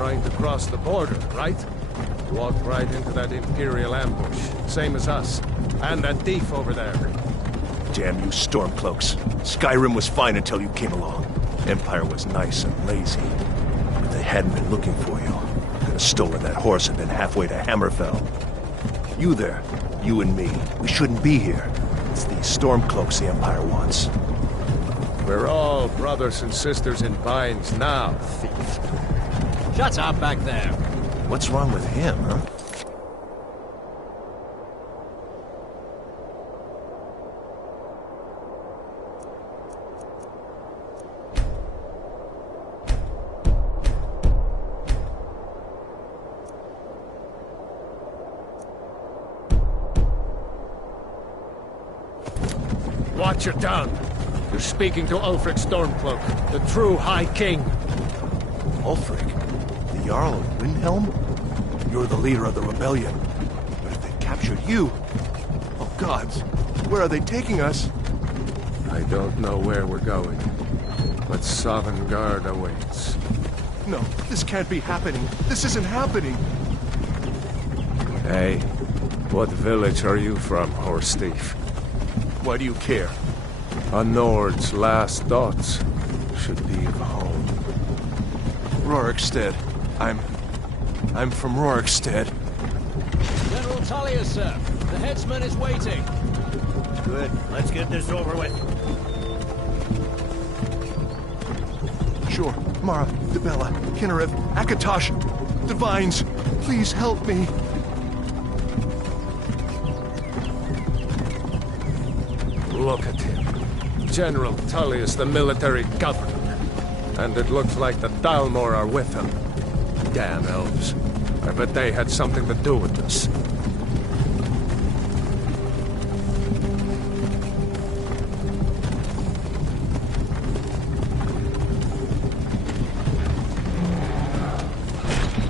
trying to cross the border, right? Walked right into that Imperial ambush, same as us. And that thief over there. Damn you Stormcloaks. Skyrim was fine until you came along. Empire was nice and lazy. If they hadn't been looking for you, could have stolen that horse and been halfway to Hammerfell. You there, you and me, we shouldn't be here. It's these Stormcloaks the Empire wants. We're all brothers and sisters in binds now, thief. Shut up back there. What's wrong with him, huh? Watch your tongue. You're speaking to Ulfric Stormcloak, the true High King. Ulfric? The Jarl of Windhelm? You're the leader of the rebellion. But if they captured you... Oh gods, where are they taking us? I don't know where we're going, but Sovngarde awaits. No, this can't be happening. This isn't happening. Hey, what village are you from, horse thief? Why do you care? A Nord's last thoughts should be of home. Rorikstead. I'm from Rorikstead. General Tullius, sir. The headsman is waiting. Good. Let's get this over with. Sure. Mara, Dibella, Kinnereth, Akatosh, Divines, please help me. Look at him. General Tullius, the military governor. And it looks like the Dalmor are with him. Damn elves. I bet they had something to do with this.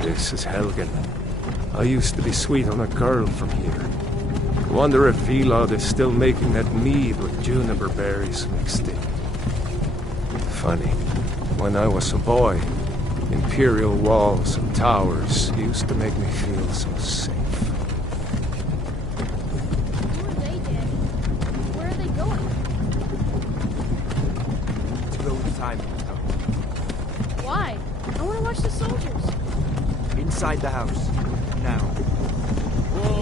This is Helgen. I used to be sweet on a girl from here. Wonder if Vilod is still making that mead with juniper berries mixed in. Funny, when I was a boy, Imperial walls and towers used to make me feel so safe. Who are they, Daddy? Where are they going? To go with time. Why? I want to watch the soldiers. Inside the house. Now.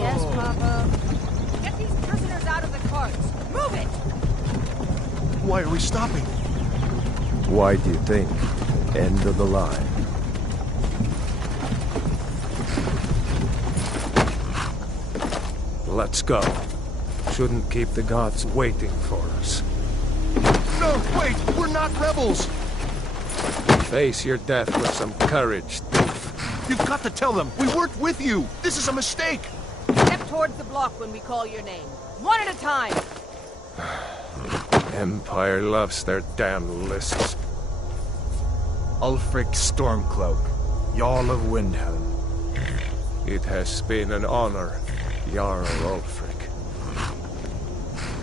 Yes, Papa. Get these prisoners out of the carts! Move it! Why are we stopping? Why do you think? End of the line. Let's go. Shouldn't keep the gods waiting for us. No, wait! We're not rebels! Face your death with some courage, thief. You've got to tell them! We weren't with you! This is a mistake! Step towards the block when we call your name. One at a time! Empire loves their damn lists. Ulfric Stormcloak, Jarl of Windhelm. It has been an honor, Jarl Ulfric.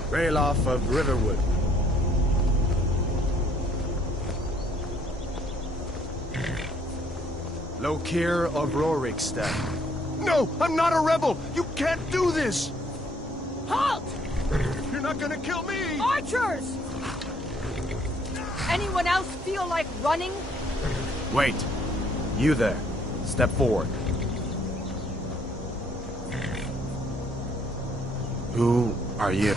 Ralof of Riverwood. Lokir of Rorikstead. No! I'm not a rebel! You can't do this! Halt! You're not gonna kill me! Archers! Anyone else feel like running? Wait. You there. Step forward. Who are you?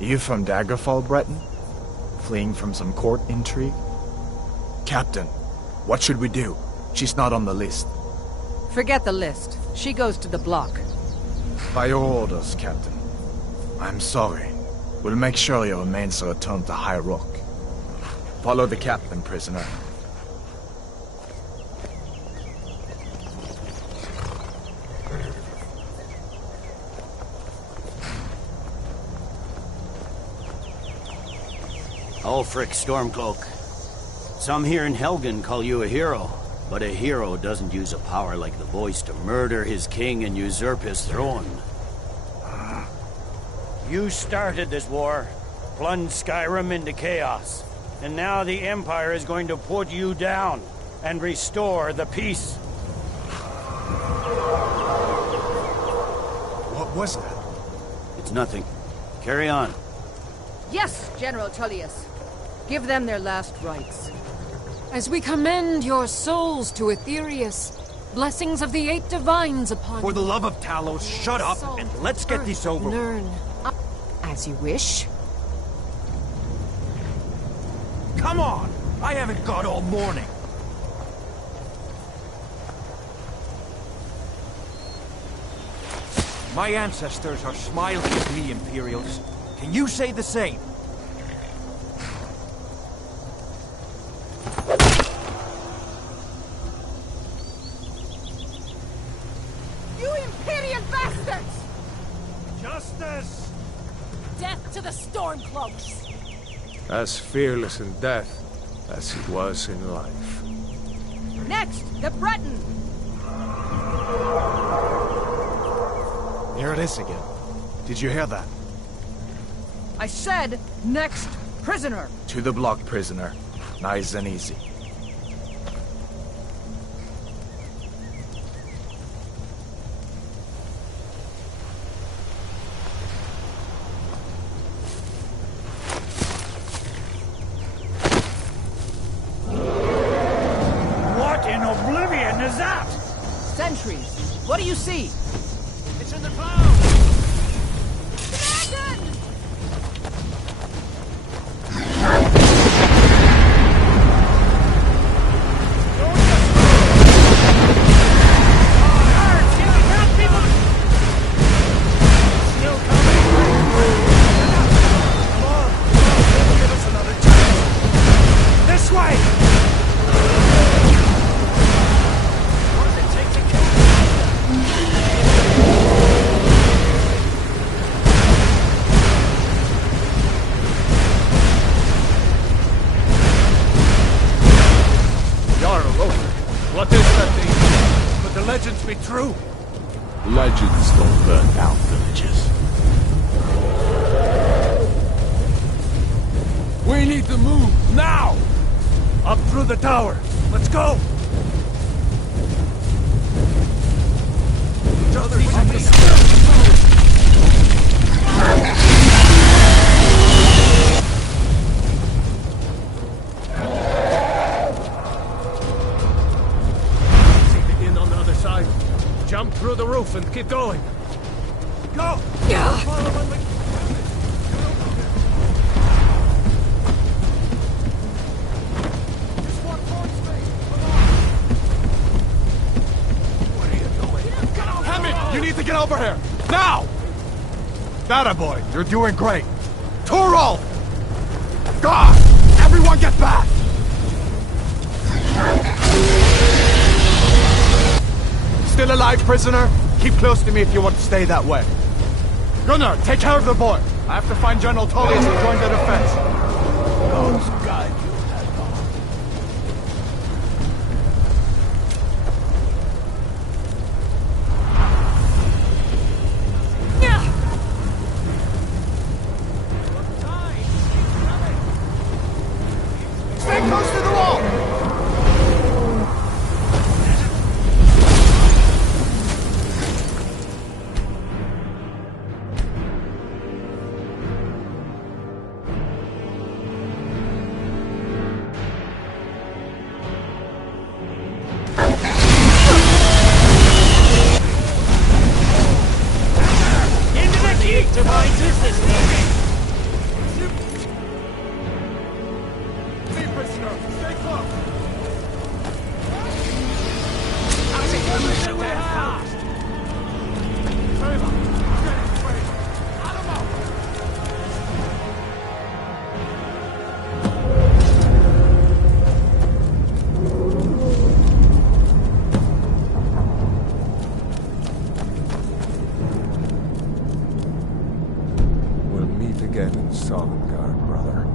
You from Daggerfall, Breton? Fleeing from some court intrigue? Captain, what should we do? She's not on the list. Forget the list. She goes to the block. By your orders, Captain. I'm sorry. We'll make sure your remains are returned to High Rock. Follow the captain, prisoner. Ulfric Stormcloak. Some here in Helgen call you a hero, but a hero doesn't use a power like the voice to murder his king and usurp his throne. You started this war, plunged Skyrim into chaos, and now the Empire is going to put you down and restore the peace. What was that? It's nothing. Carry on. Yes, General Tullius. Give them their last rites. As we commend your souls to Aetherius, blessings of the eight divines upon For the you. love of Talos, shut up Salt, and let's get earth, this over with. Nirn. As you wish. Come on! I haven't got all morning. My ancestors are smiling at me, Imperials. Can you say the same? You Imperial bastards! Justice! Death to the Stormcloaks! As fearless in death as he was in life. Next, the Breton! Here it is again. Did you hear that? I said, next prisoner! To the block, prisoner. Nice and easy. What in oblivion is that? Sentries, what do you see? It's in the clouds! Dragon! This way! Jarl Ulfric, what is that thing? Could the legends be true? Legends don't burn down villages. We need to move, now! Up through the tower. Let's go! See the inn on the other side. Jump through the roof and keep going. Go! Follow when we... Just walk towards me. Come on. What are you doing? Hammond, you need to get over here! Now! That boy, you're doing great. Torol! God! Everyone get back! Still alive, prisoner? Keep close to me if you want to stay that way. Gunnar, take care of the boy. I have to find General Tullius and join the defense. God's guide you, Hadvar. Stay close to the wall! again in Sovngarde, brother.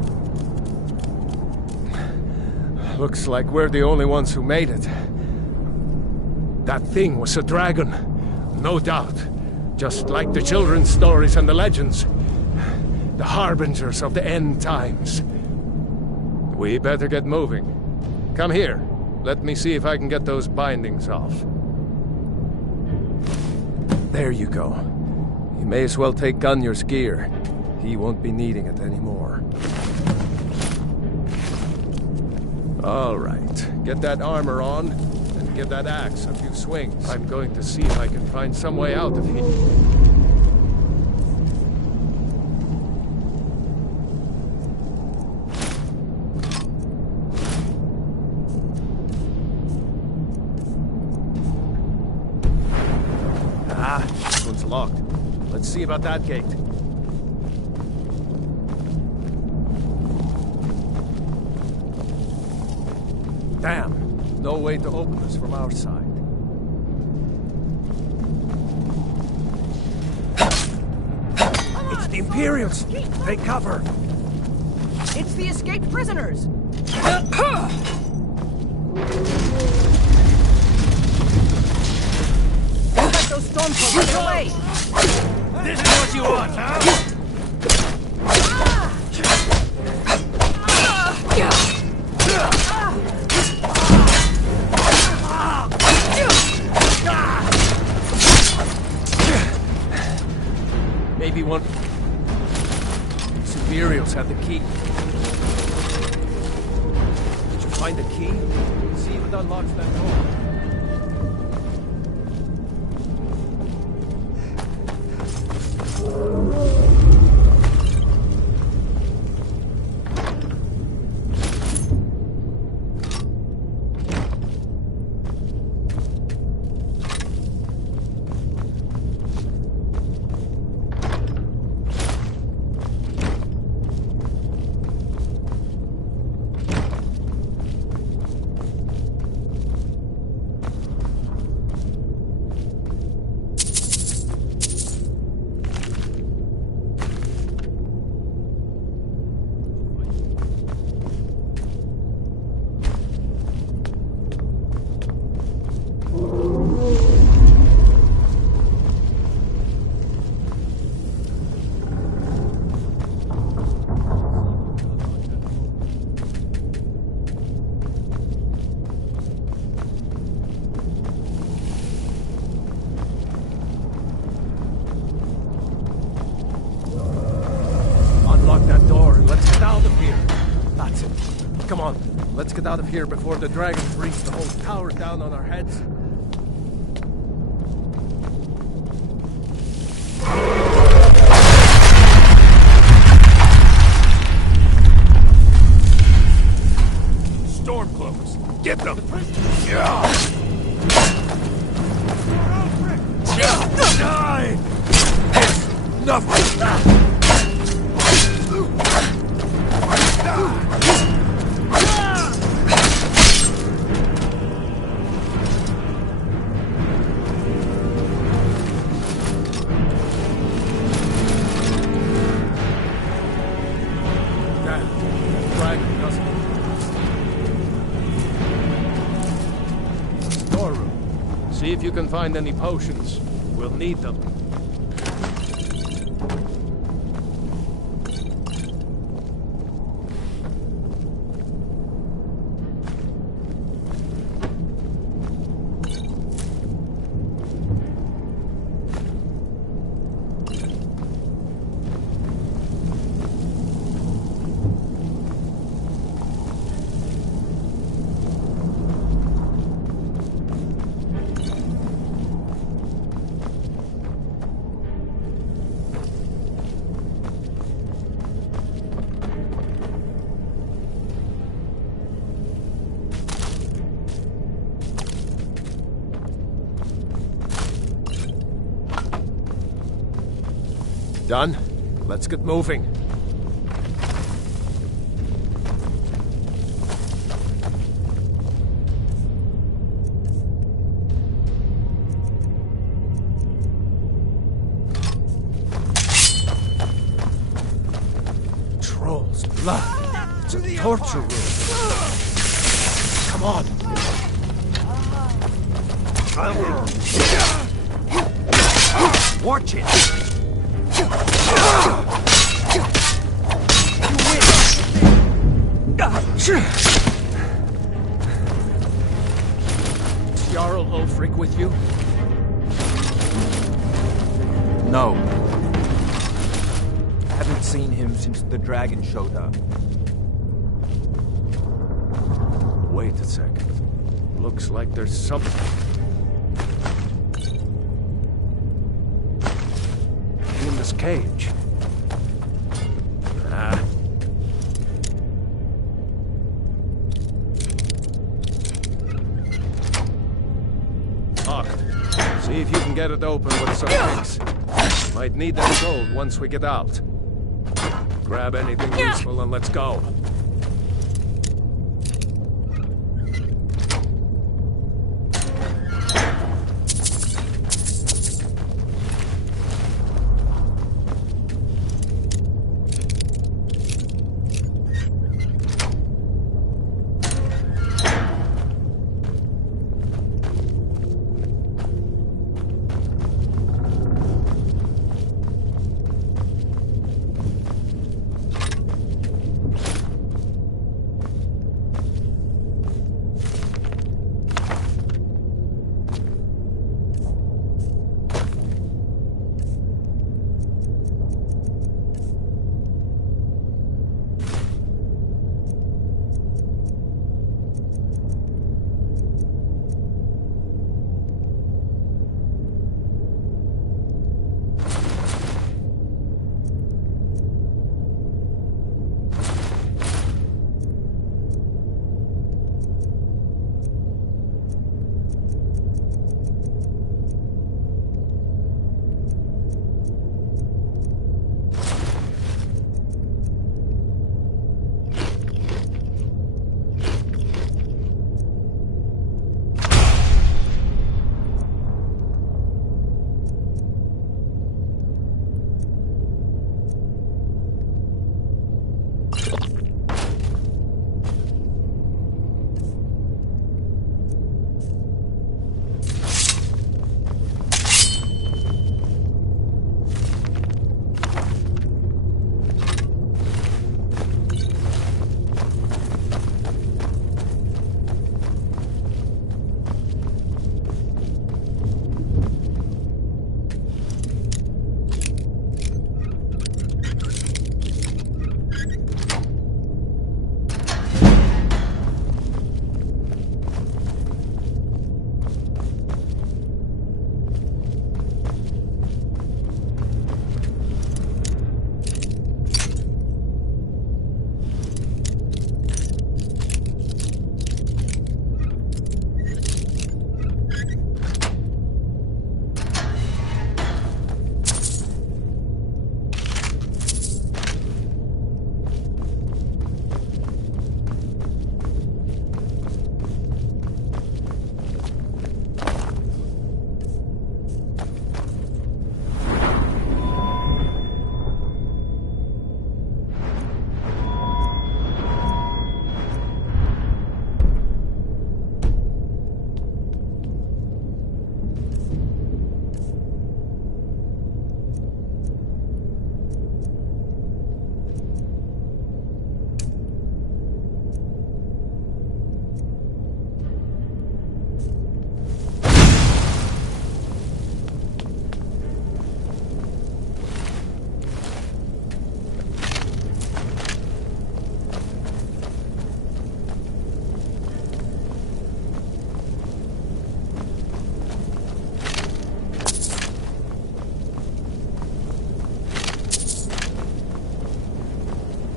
Looks like we're the only ones who made it. That thing was a dragon, no doubt. Just like the children's stories and the legends. The harbingers of the end times. We better get moving. Come here. Let me see if I can get those bindings off. There you go. You may as well take Gunnar's gear. He won't be needing it anymore. All right. Get that armor on, and give that axe a few swings. I'm going to see if I can find some way out of here. This one's locked. Let's see about that gate. Damn. No way to open this from our side. It's the Imperials! Take cover! It's the escaped prisoners! Let those stormtroopers get away! This is what you want, huh? Maybe one... These Imperials have the key. Did you find the key? See if it unlocks that door. Come on, let's get out of here before the dragons reach the whole tower down on our heads. Stormcloaks! Get them! Die! Nothing! See if you can find any potions. We'll need them. Done? Let's get moving. Trolls, blood. It's a torture room. Come on. Watch it! Jarl Ulfric with you? No. I haven't seen him since the dragon showed up. Wait a second. Looks like there's something. In this cage. Ah. Locked. See if you can get it open with some tricks. Might need that gold once we get out. Grab anything useful and let's go.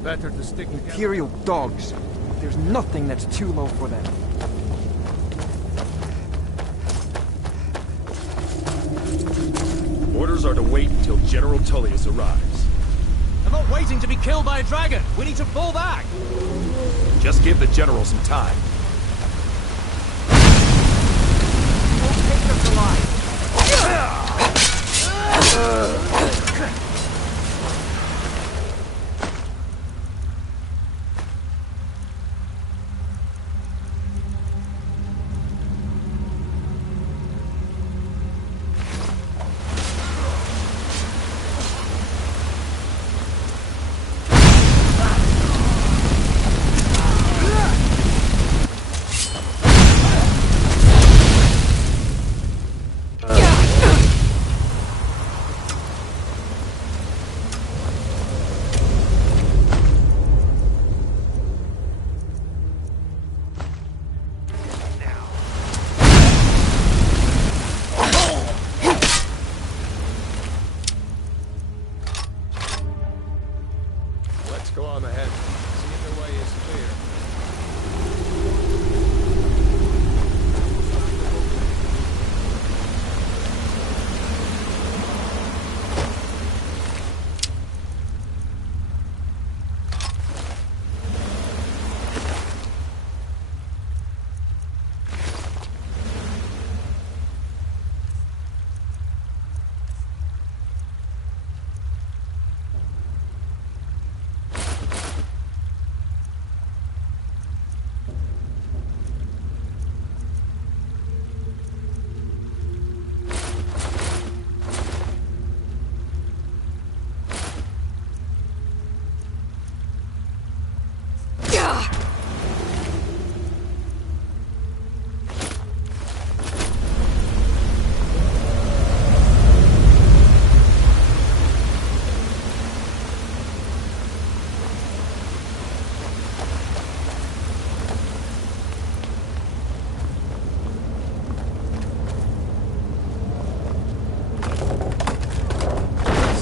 Better to stick together. Imperial dogs. There's nothing that's too low for them. Orders are to wait until General Tullius arrives. I'm not waiting to be killed by a dragon. We need to fall back. Just give the General some time. Won't take them to life. Go on ahead. See if the way is clear.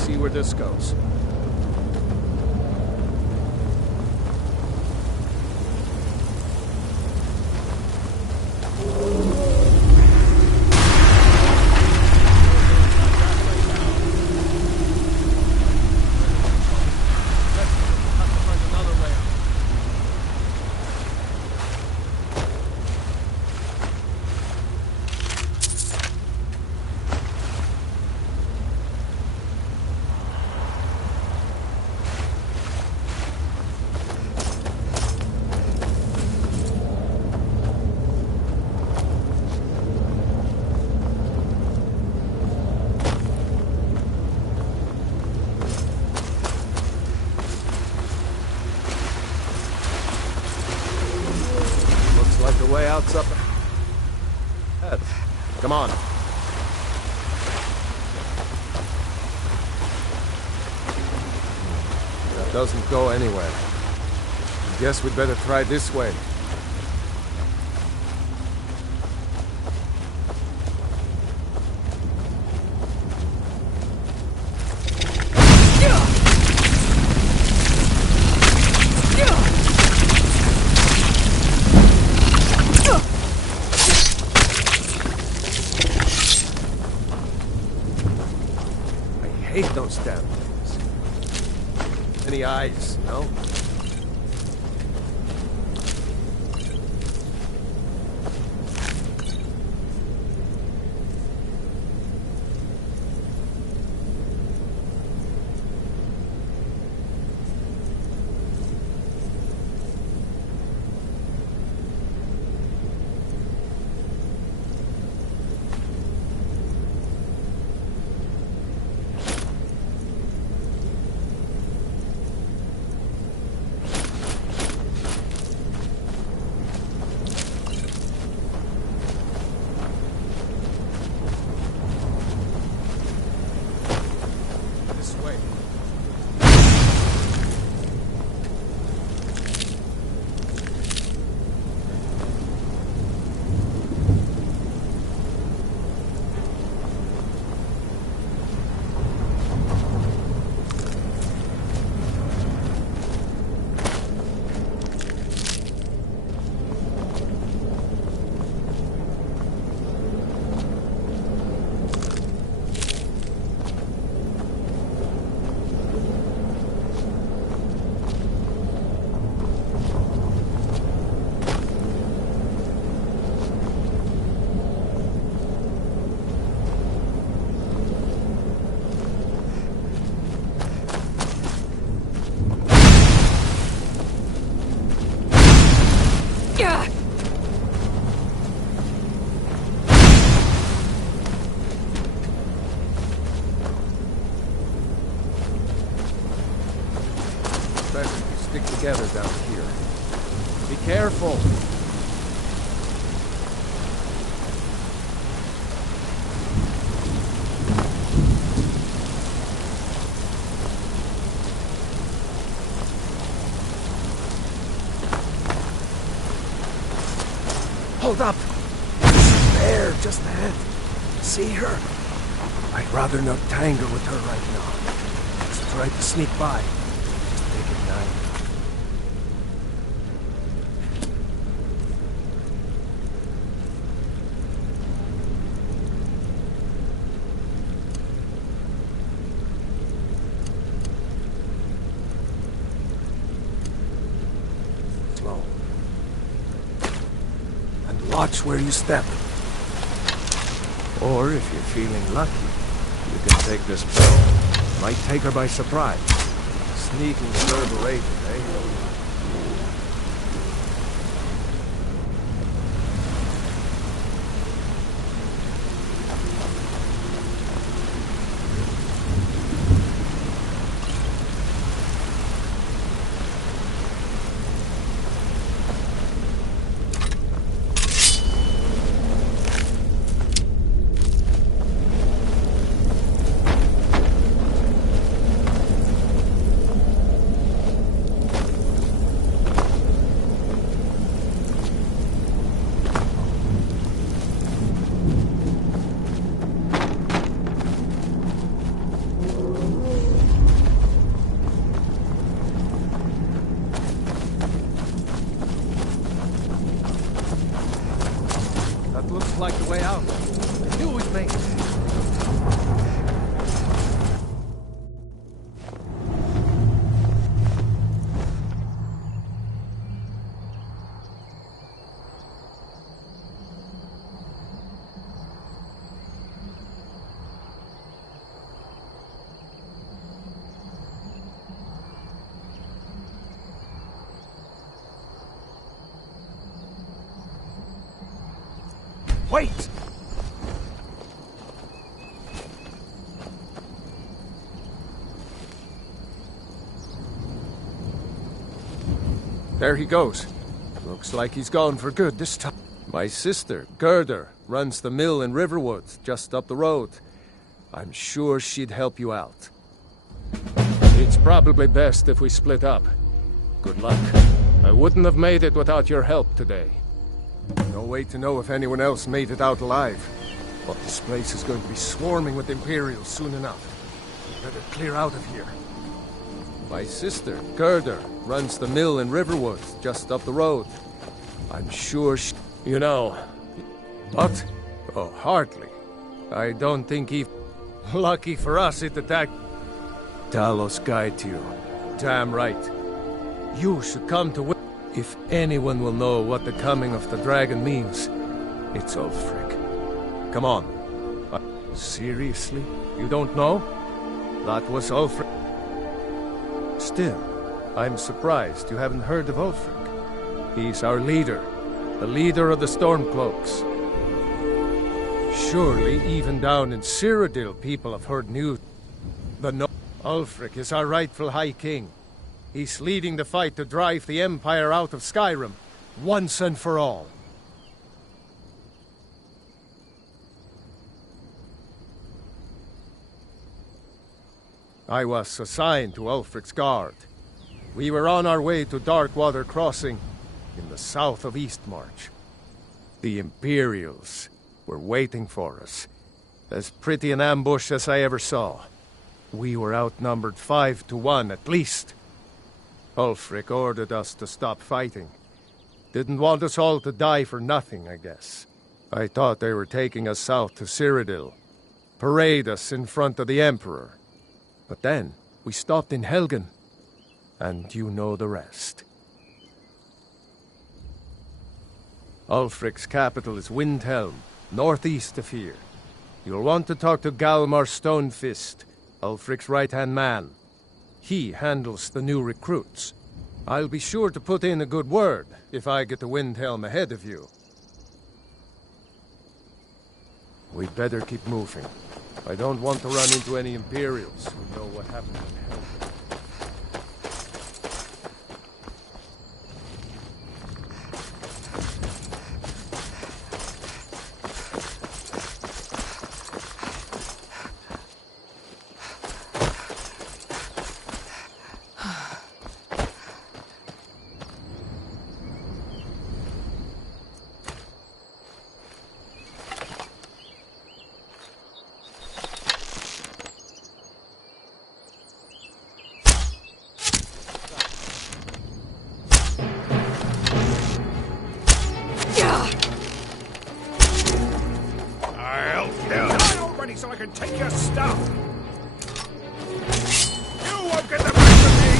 See where this goes. Like the way out's up ahead. Come on. That doesn't go anywhere. Guess we'd better try this way. I hate those damn things. Any eyes, no? Stick together down here. Be careful. Hold up! There, just ahead. See her? I'd rather not tangle with her right now. Let's try to sneak by. Just take it nice. Watch where you step. Or if you're feeling lucky, you can take this bow. Might take her by surprise. Sneaking reverberation, eh? Looks like the way out. I knew we'd make it. Wait! There he goes. Looks like he's gone for good this time. My sister, Gerda, runs the mill in Riverwood, just up the road. I'm sure she'd help you out. It's probably best if we split up. Good luck. I wouldn't have made it without your help today. No way to know if anyone else made it out alive. But this place is going to be swarming with Imperials soon enough. Better clear out of here. My sister, Gerda, runs the mill in Riverwood, just up the road. I'm sure she... You know... What? Oh, hardly. I don't think he... Lucky for us, it attacked... Talos guide to you. Damn right. You should come to... If anyone will know what the coming of the dragon means, it's Ulfric. Come on. Seriously? You don't know? That was Ulfric. Still, I'm surprised you haven't heard of Ulfric. He's our leader. The leader of the Stormcloaks. Surely, even down in Cyrodiil, people have heard news. Ulfric is our rightful High King. He's leading the fight to drive the Empire out of Skyrim, once and for all. I was assigned to Ulfric's guard. We were on our way to Darkwater Crossing, in the south of Eastmarch. The Imperials were waiting for us. As pretty an ambush as I ever saw. We were outnumbered 5 to 1 at least. Ulfric ordered us to stop fighting. Didn't want us all to die for nothing, I guess. I thought they were taking us south to Cyrodiil. Parade us in front of the Emperor. But then, we stopped in Helgen. And you know the rest. Ulfric's capital is Windhelm, northeast of here. You'll want to talk to Galmar Stonefist, Ulfric's right-hand man. He handles the new recruits. I'll be sure to put in a good word if I get to Windhelm ahead of you. We'd better keep moving. I don't want to run into any Imperials who know what happened in Helgen. So I can take your stuff. You won't get the best of me.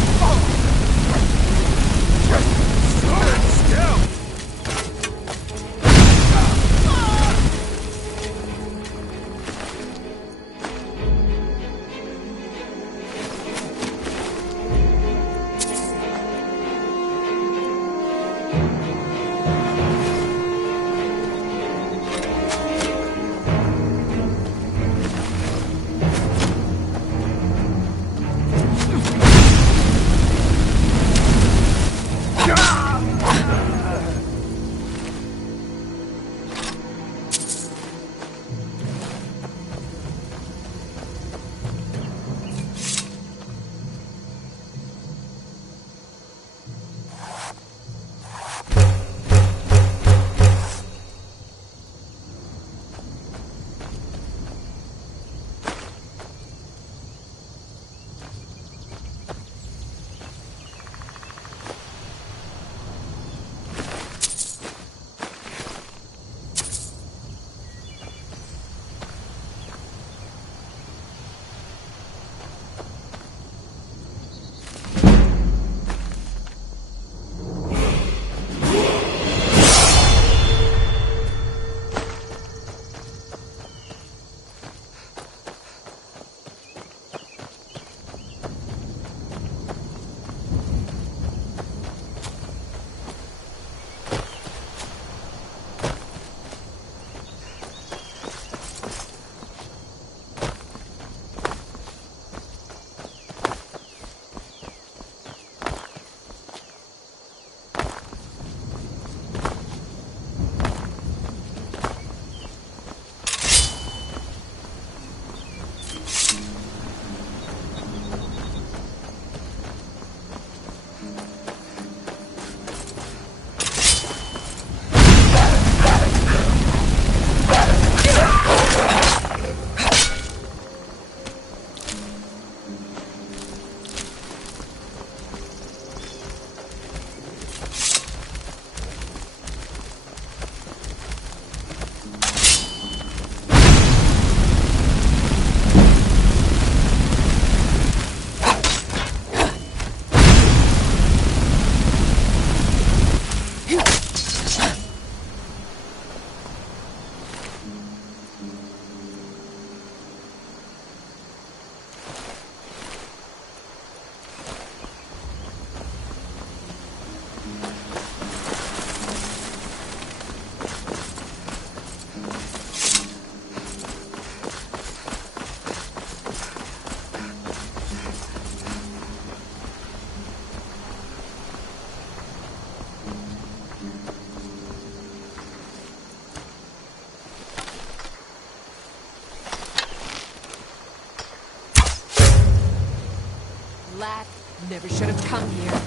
Stand still. lad. Never should have come here.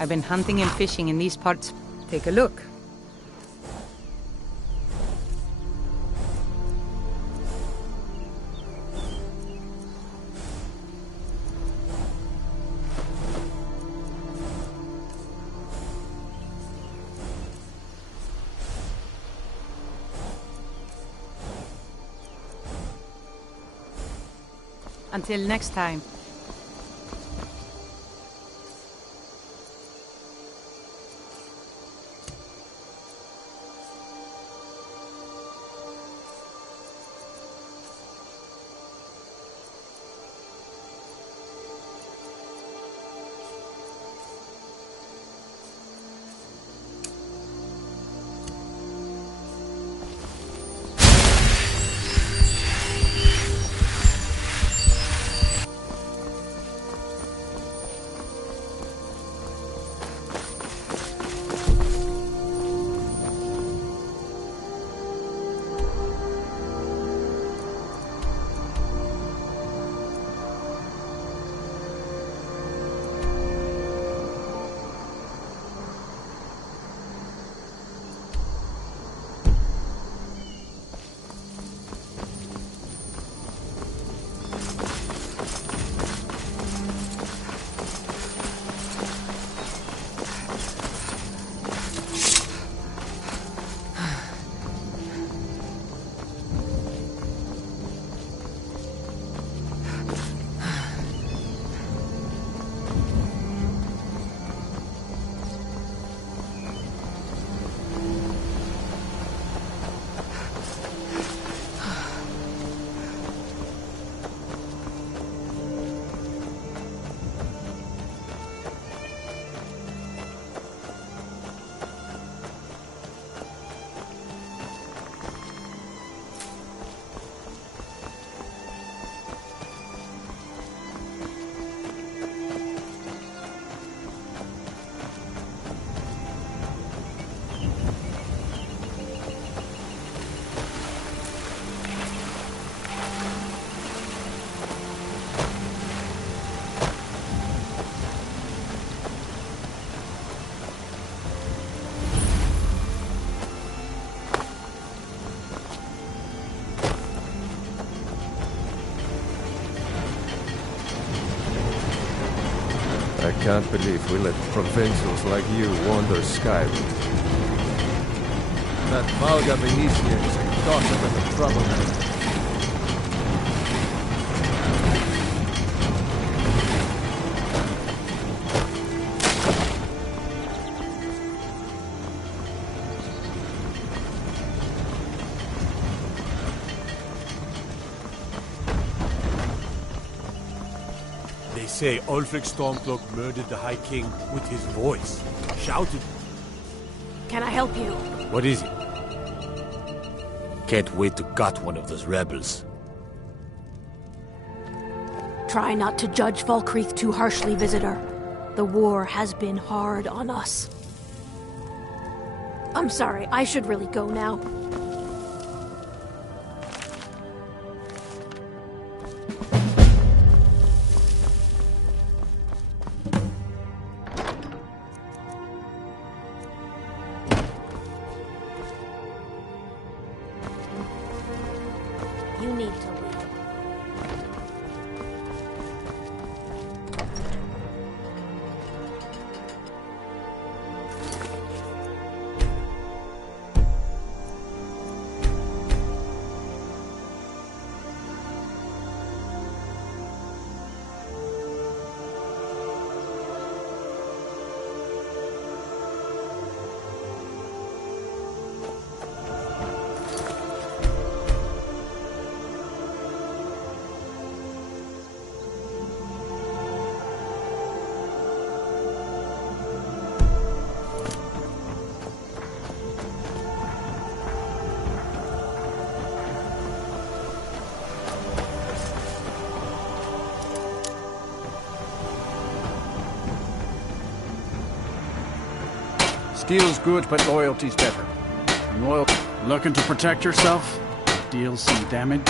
I've been hunting and fishing in these parts. Take a look. Until next time. I can't believe we let provincials like you wander Skyrim. That Valga Venetian is a gossip and a troublemaker. They say Ulfric Stormcloak murdered the High King with his voice. Shouted. Can I help you? What is it? Can't wait to gut one of those rebels. Try not to judge Falkreath too harshly, visitor. The war has been hard on us. I'm sorry, I should really go now. You need to leave. Steel's good, but loyalty's better. Looking to protect yourself? Deal some damage?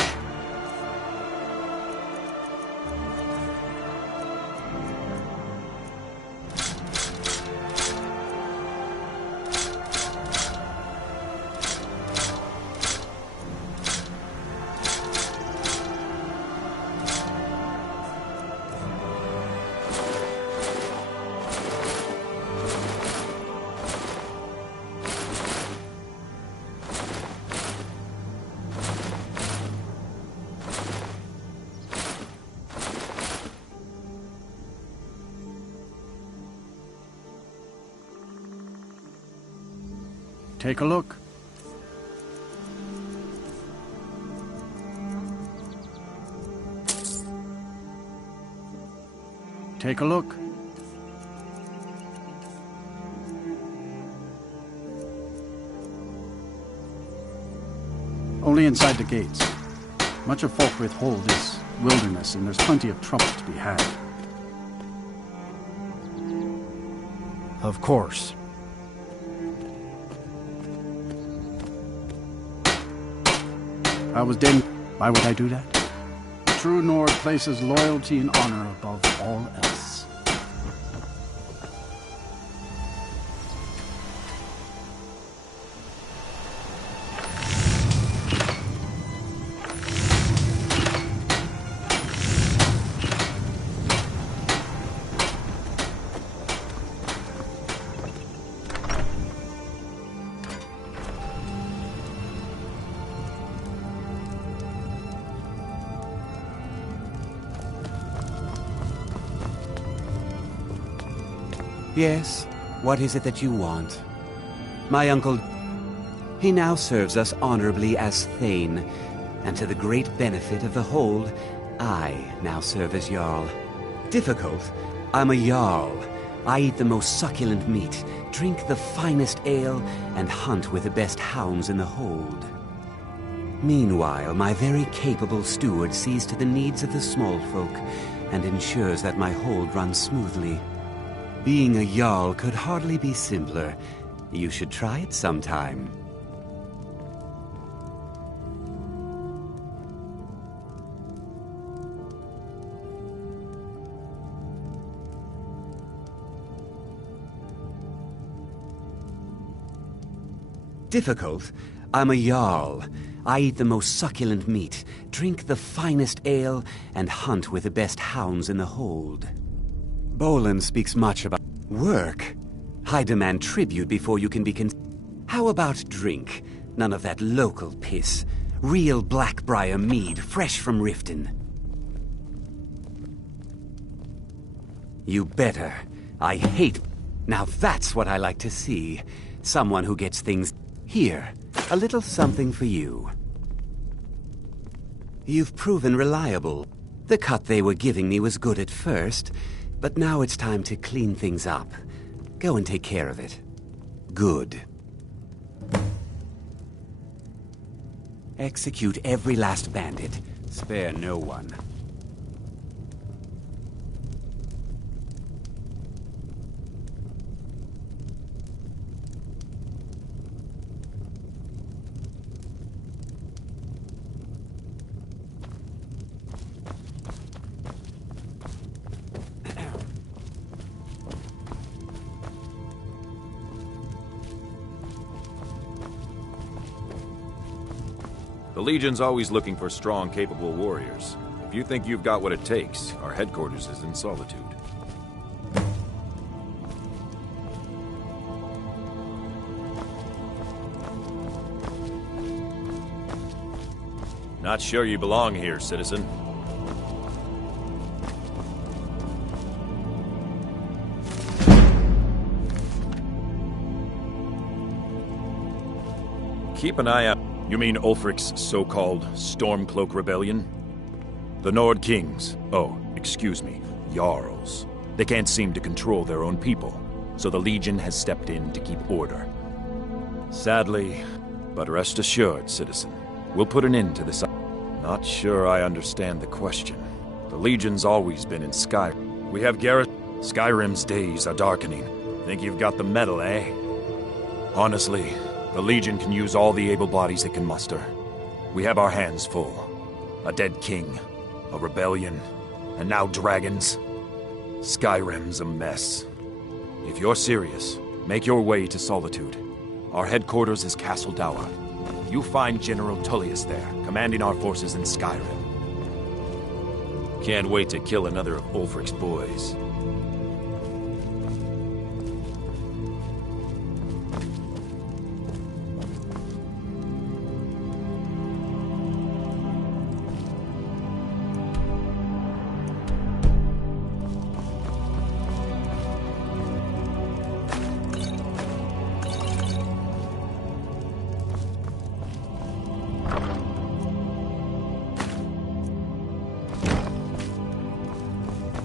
Take a look. Take a look. Only inside the gates. Much of Falkreath Hold is wilderness, and there's plenty of trouble to be had. Of course. I was dead. Why would I do that? The true Nord places loyalty and honor above all else. Yes, what is it that you want? My uncle, he now serves us honorably as Thane, and to the great benefit of the Hold, I now serve as Jarl. Difficult? I'm a Jarl. I eat the most succulent meat, drink the finest ale, and hunt with the best hounds in the Hold. Meanwhile, my very capable steward sees to the needs of the small folk, and ensures that my Hold runs smoothly. Being a Jarl could hardly be simpler. You should try it sometime. Difficult? I'm a Jarl. I eat the most succulent meat, drink the finest ale, and hunt with the best hounds in the Hold. Bolin speaks much about work. I demand tribute before you can be How about drink? None of that local piss. Real Blackbriar mead, fresh from Riften. You better. I hate... Now that's what I like to see. Someone who gets things... Here, a little something for you. You've proven reliable. The cut they were giving me was good at first, but now it's time to clean things up. Go and take care of it. Good. Execute every last bandit. Spare no one. The Legion's always looking for strong, capable warriors. If you think you've got what it takes, our headquarters is in Solitude. Not sure you belong here, citizen. Keep an eye out. You mean Ulfric's so-called Stormcloak Rebellion? The Nord Kings. Oh, excuse me, Jarls. They can't seem to control their own people, so the Legion has stepped in to keep order. Sadly, but rest assured, citizen, we'll put an end to this. Not sure I understand the question. The Legion's always been in Skyrim. We have Garrett. Skyrim's days are darkening. Think you've got the metal, eh? Honestly, the Legion can use all the able bodies it can muster. We have our hands full. A dead king, a rebellion, and now dragons. Skyrim's a mess. If you're serious, make your way to Solitude. Our headquarters is Castle Dower. You find General Tullius there, commanding our forces in Skyrim. Can't wait to kill another of Ulfric's boys.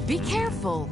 Be careful.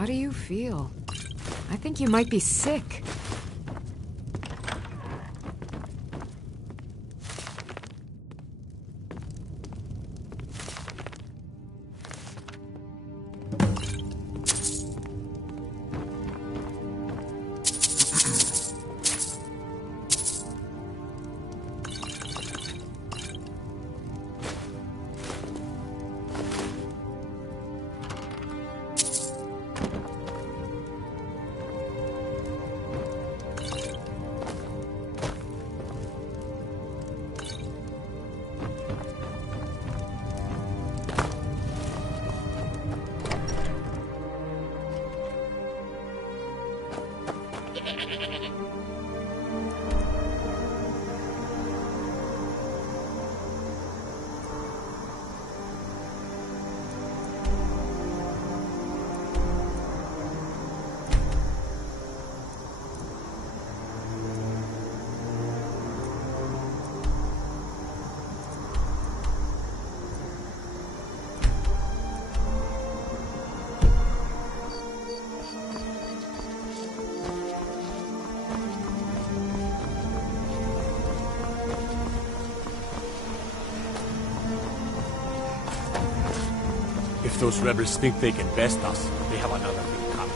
How do you feel? I think you might be sick. If those rebels think they can best us, they have another thing coming.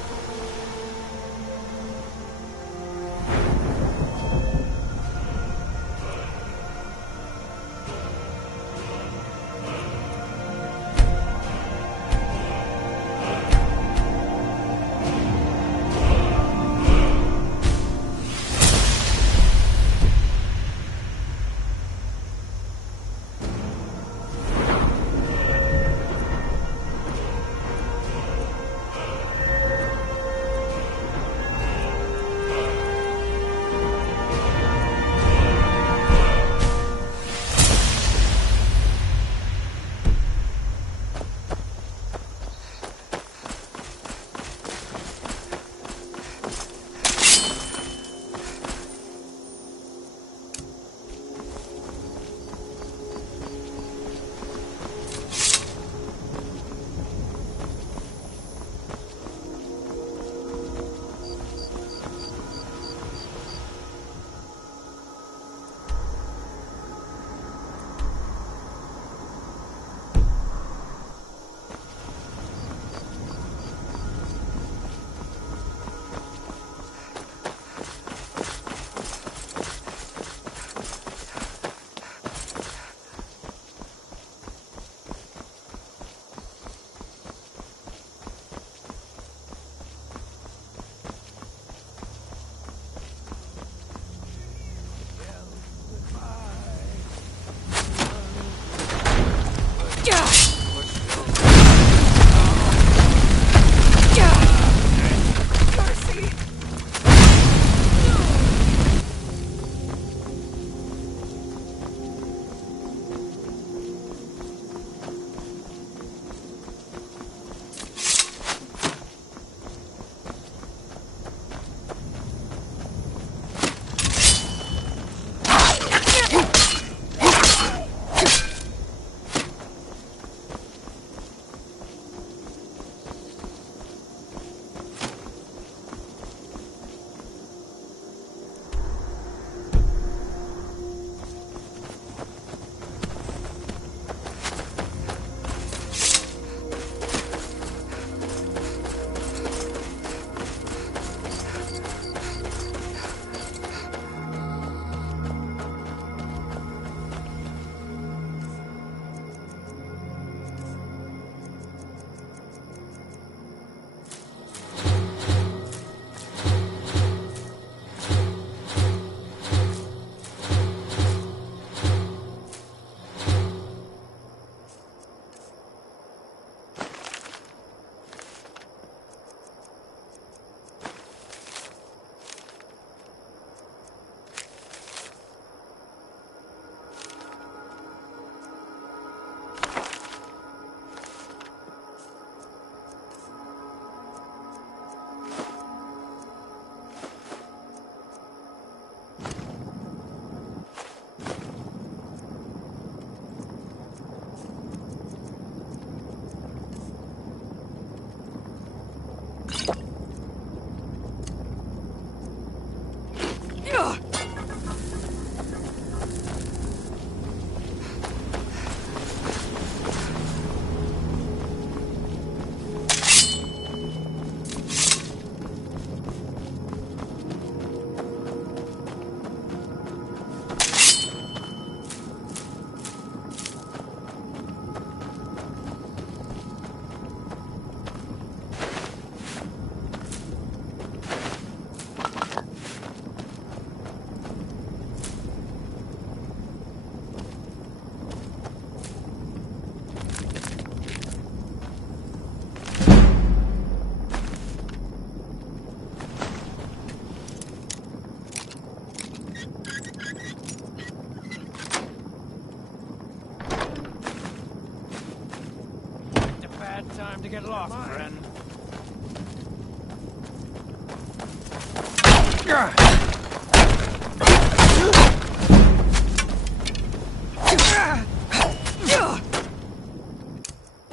time to get lost, friend.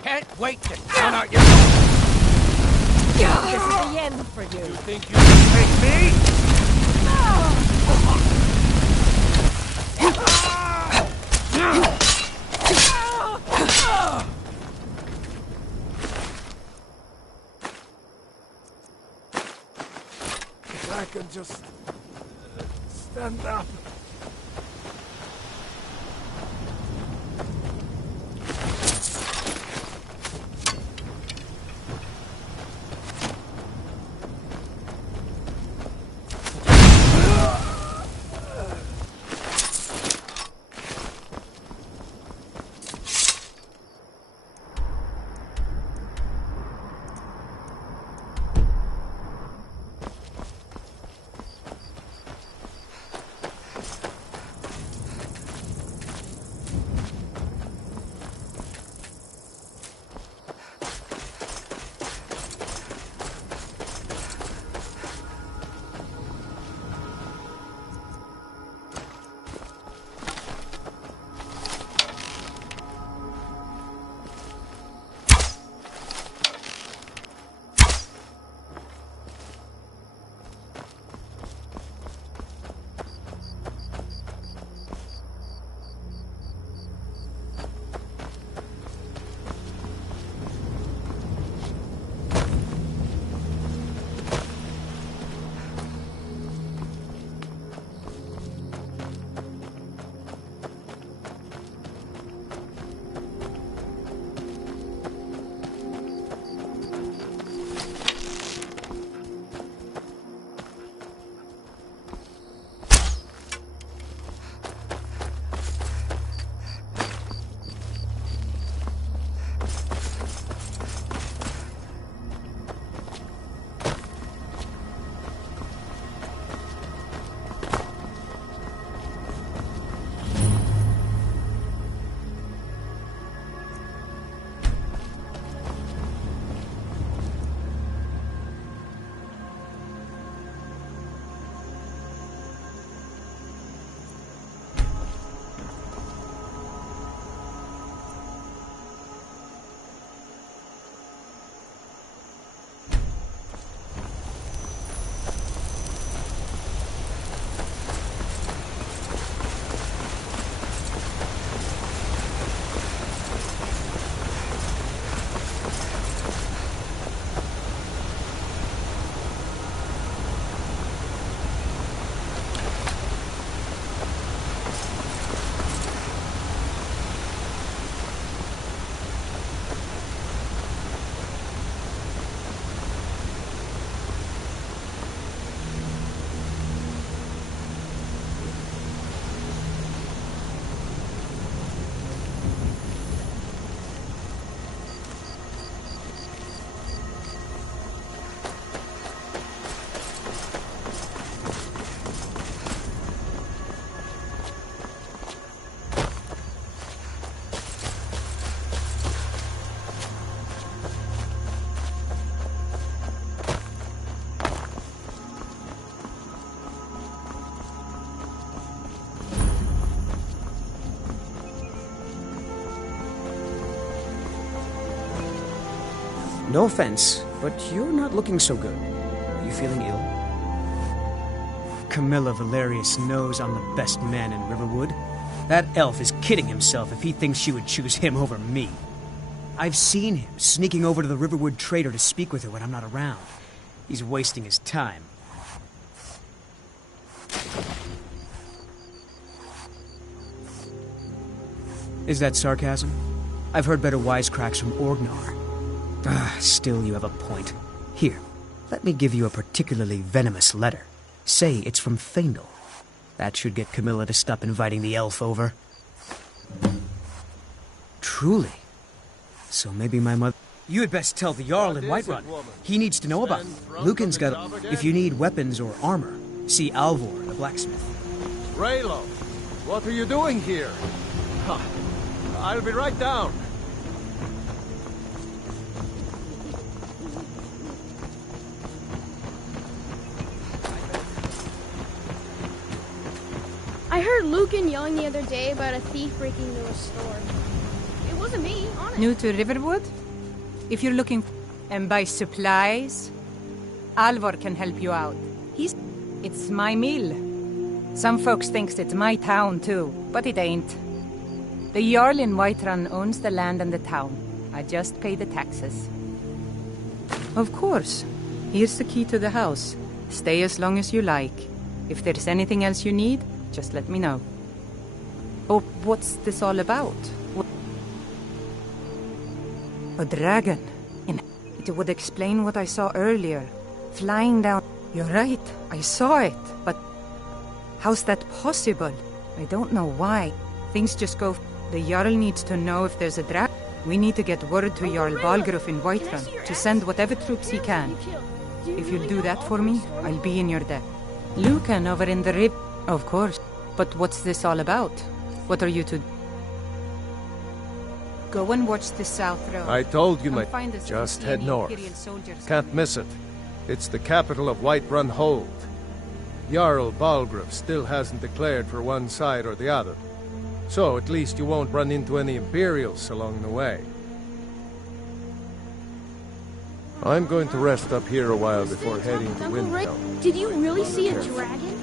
Can't wait to count out your... This is the end for you. You think you can take me? If I can just stand up. No offense, but you're not looking so good. Are you feeling ill? Camilla Valerius knows I'm the best man in Riverwood. That elf is kidding himself if he thinks she would choose him over me. I've seen him sneaking over to the Riverwood trader to speak with her when I'm not around. He's wasting his time. Is that sarcasm? I've heard better wisecracks from Orgnar. Still, you have a point. Here, let me give you a particularly venomous letter. Say it's from Faendal. That should get Camilla to stop inviting the elf over. Truly? So maybe my mother... You had best tell the Jarl in Whiterun. He needs to know about it. Lucan's got... If you need weapons or armor, see Alvor, the blacksmith. Raylo, what are you doing here? Huh. I'll be right down. I heard Lucan yelling the other day about a thief breaking into a store. It wasn't me, honest. New to Riverwood? If you're looking and buy supplies, Alvor can help you out. It's my mill. Some folks thinks it's my town too, but it ain't. The Jarl in Whiterun owns the land and the town. I just pay the taxes. Of course. Here's the key to the house. Stay as long as you like. If there's anything else you need, just let me know. Oh, what's this all about? A dragon. It would explain what I saw earlier. Flying down. You're right, I saw it. But how's that possible? I don't know why. Things just go... The Jarl needs to know if there's a dragon. We need to get word to Jarl Balgruuf in Whiterun to send whatever troops he can. If you'll do that for me, I'll be in your debt. Lucan over in the rib... Of course. But what's this all about? What are you to... Go and watch the South Road. I told you, mate. Just head north. Can't miss it. It's the capital of Whiterun Hold. Jarl Balgruuf still hasn't declared for one side or the other. So at least you won't run into any Imperials along the way. I'm going to rest up here a while before heading to Windhelm. Did you really see a dragon?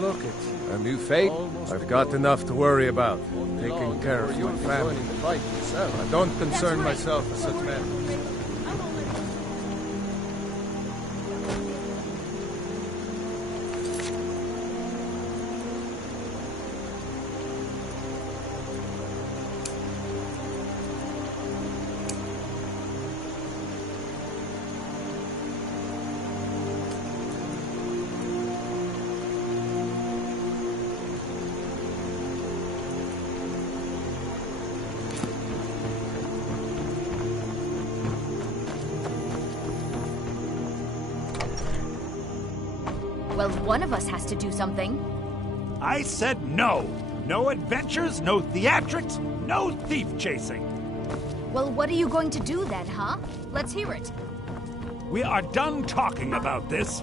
Look at you. A new fate? I've got enough to worry about. Taking care of my family. I don't concern myself with such matters. Well, one of us has to do something. I said no. No adventures, no theatrics, no thief chasing. Well, what are you going to do then, huh? Let's hear it. We are done talking about this.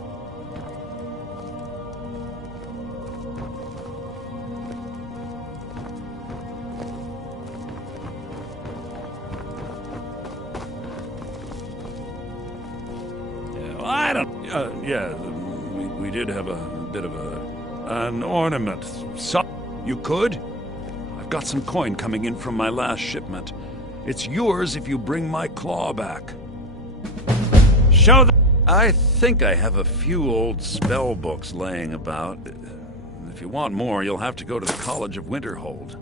I don't... yeah, we did have a bit of an ornament. So, you could? I've got some coin coming in from my last shipment. It's yours if you bring my claw back. Show them. I think I have a few old spell books laying about. If you want more, you'll have to go to the College of Winterhold.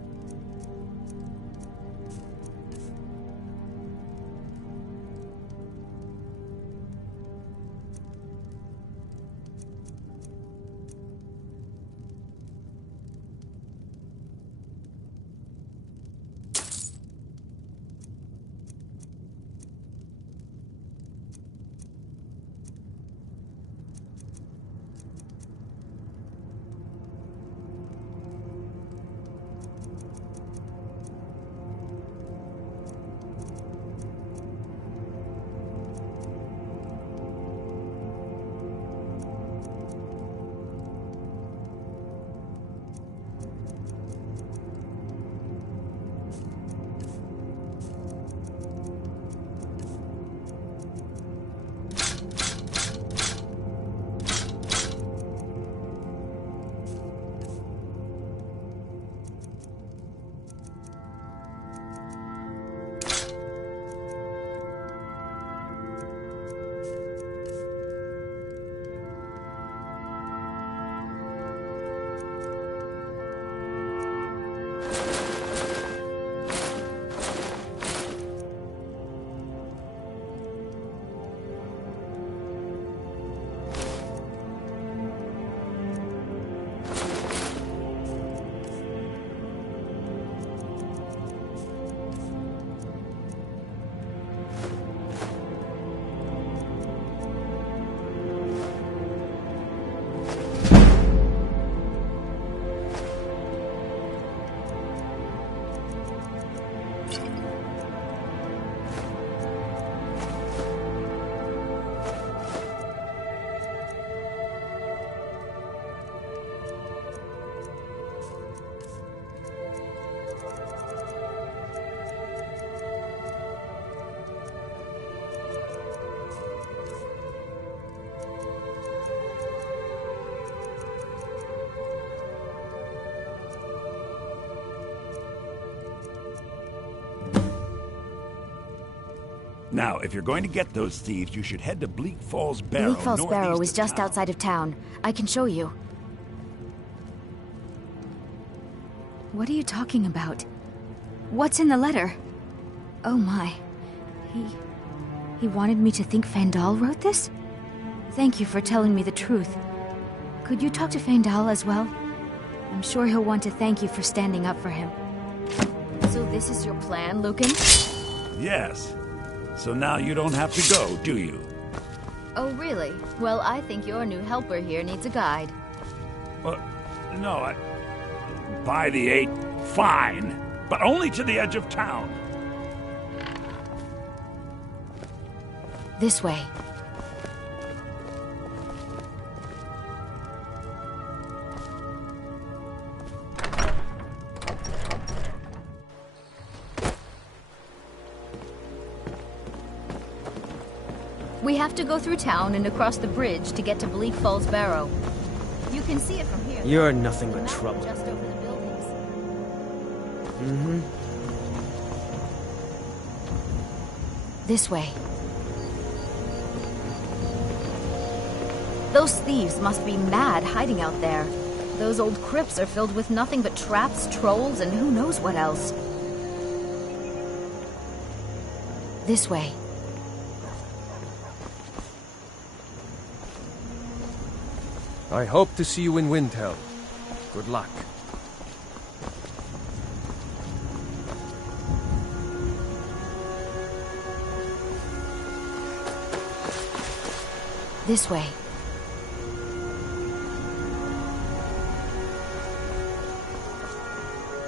Now, if you're going to get those thieves, you should head to Bleak Falls Barrow. Bleak Falls Barrow is just outside of town. I can show you. What are you talking about? What's in the letter? Oh my. He wanted me to think Fandal wrote this? Thank you for telling me the truth. Could you talk to Fandal as well? I'm sure he'll want to thank you for standing up for him. So this is your plan, Lucan? Yes. So now you don't have to go, do you? Oh, really? Well, I think your new helper here needs a guide. No, by the 8, fine. But only to the edge of town. This way. We have to go through town and across the bridge to get to Bleak Falls Barrow. You can see it from here. You're nothing but trouble. Just over the buildings. Mm-hmm. This way. Those thieves must be mad hiding out there. Those old crypts are filled with nothing but traps, trolls, and who knows what else. This way. I hope to see you in Windhelm. Good luck. This way.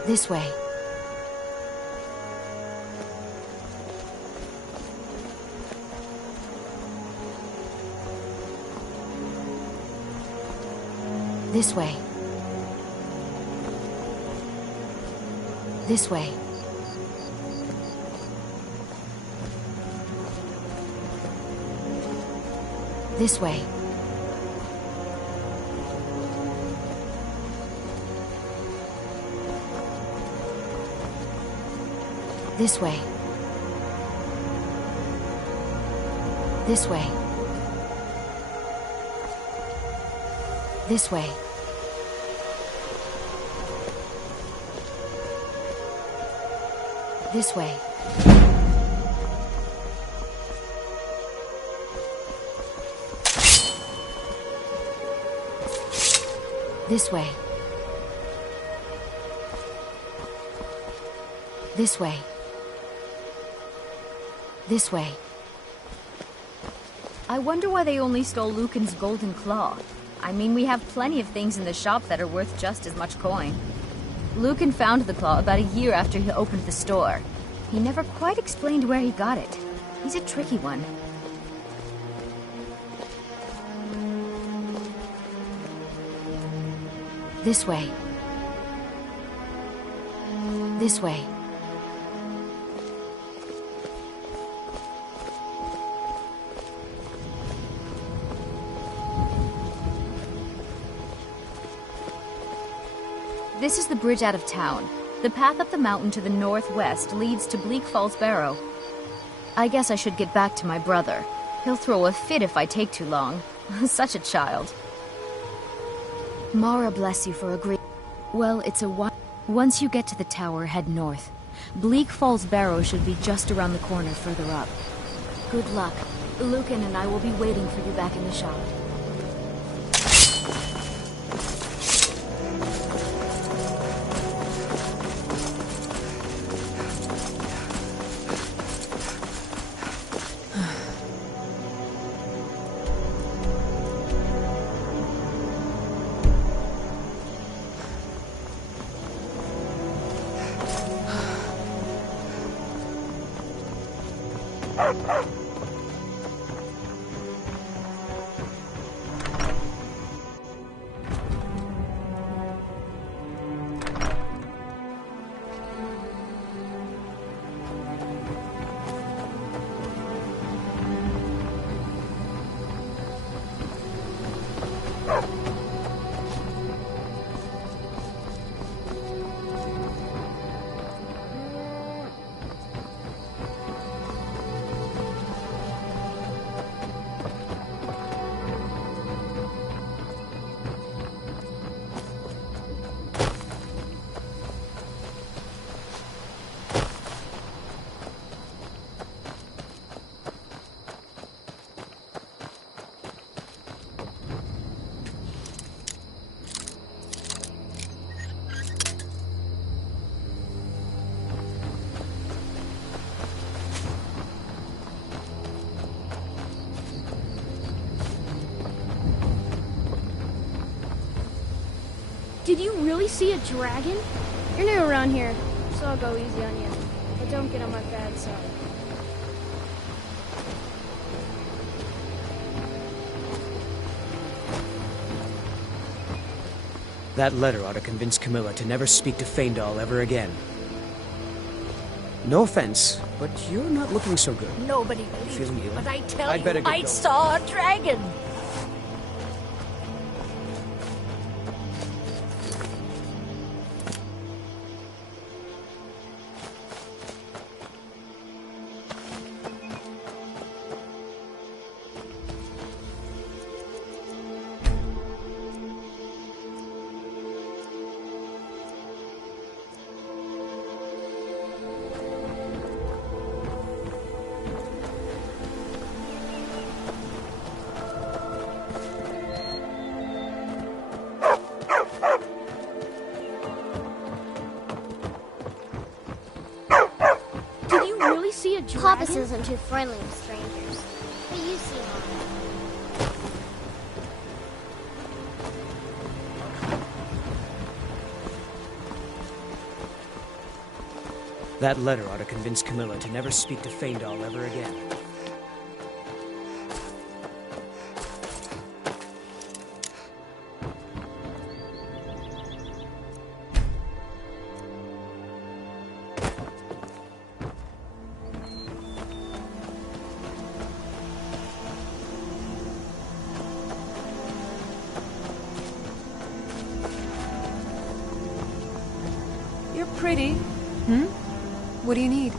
This way. This way. This way. This way. This way. This way. This way. This way. This way. This way. This way. I wonder why they only stole Lucan's golden claw. I mean, we have plenty of things in the shop that are worth just as much coin. Lucan found the claw about a year after he opened the store. He never quite explained where he got it. He's a tricky one. This way. This way. This is the bridge out of town. The path up the mountain to the northwest leads to Bleak Falls Barrow. I guess I should get back to my brother. He'll throw a fit if I take too long. Such a child. Mara bless you for agreeing. Well, it's a while. Once you get to the tower, head north. Bleak Falls Barrow should be just around the corner further up. Good luck. Lucan and I will be waiting for you back in the shop. Did you really see a dragon? You're new around here, so I'll go easy on you. But don't get on my bad side. That letter ought to convince Camilla to never speak to Faendal ever again. No offense, but you're not looking so good. Nobody believes Feeling me, ill? but I tell I'd better you, get I going. saw a dragon. Did you really see a dragon? Papas isn't too friendly with strangers. But you see Mom. That letter ought to convince Camilla to never speak to Faendal ever again. You're pretty. What do you need?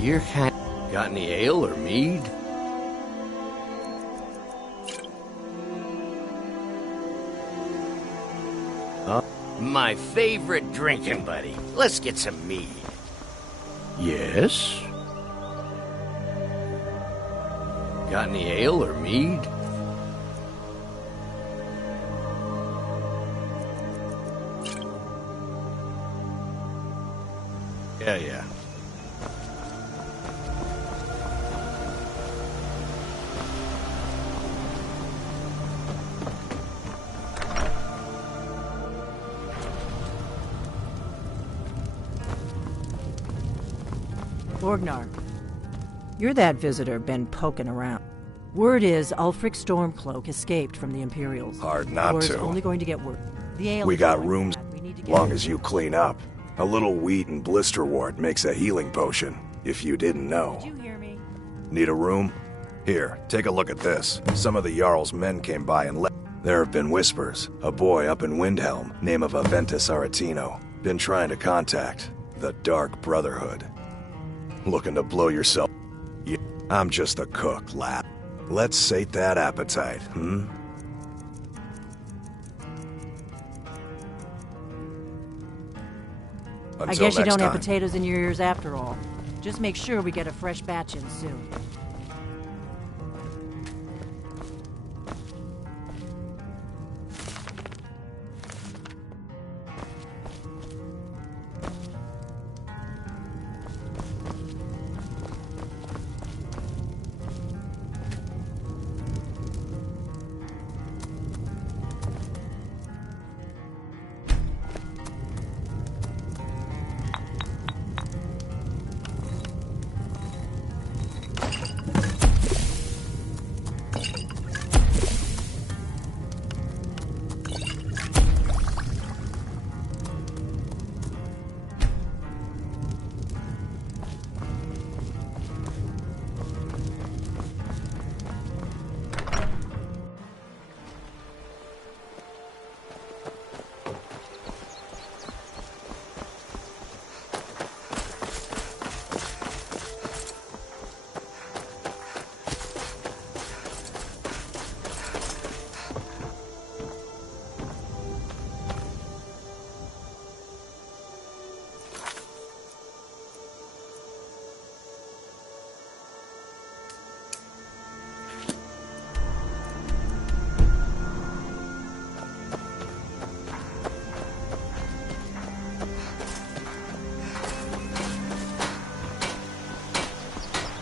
You're kind. Got any ale or mead? My favorite drinking buddy. Let's get some mead. Yes? Got any ale or mead? Yeah. Orgnar, you're that visitor been poking around. Word is Ulfric Stormcloak escaped from the Imperials. Hard not Or is to. only going to get worse. The ale We is got going rooms bad. We need to get long as you clean up. A little wheat and blister wart makes a healing potion, if you didn't know. Did you hear me? Need a room? Here, take a look at this. Some of the Jarl's men came by and left. There have been whispers. A boy up in Windhelm, name of Aventus Aretino, been trying to contact the Dark Brotherhood. Looking to blow yourself. Yeah, I'm just a cook, lad. Let's sate that appetite, I Until guess you next don't have time. potatoes in your ears after all. Just make sure we get a fresh batch in soon.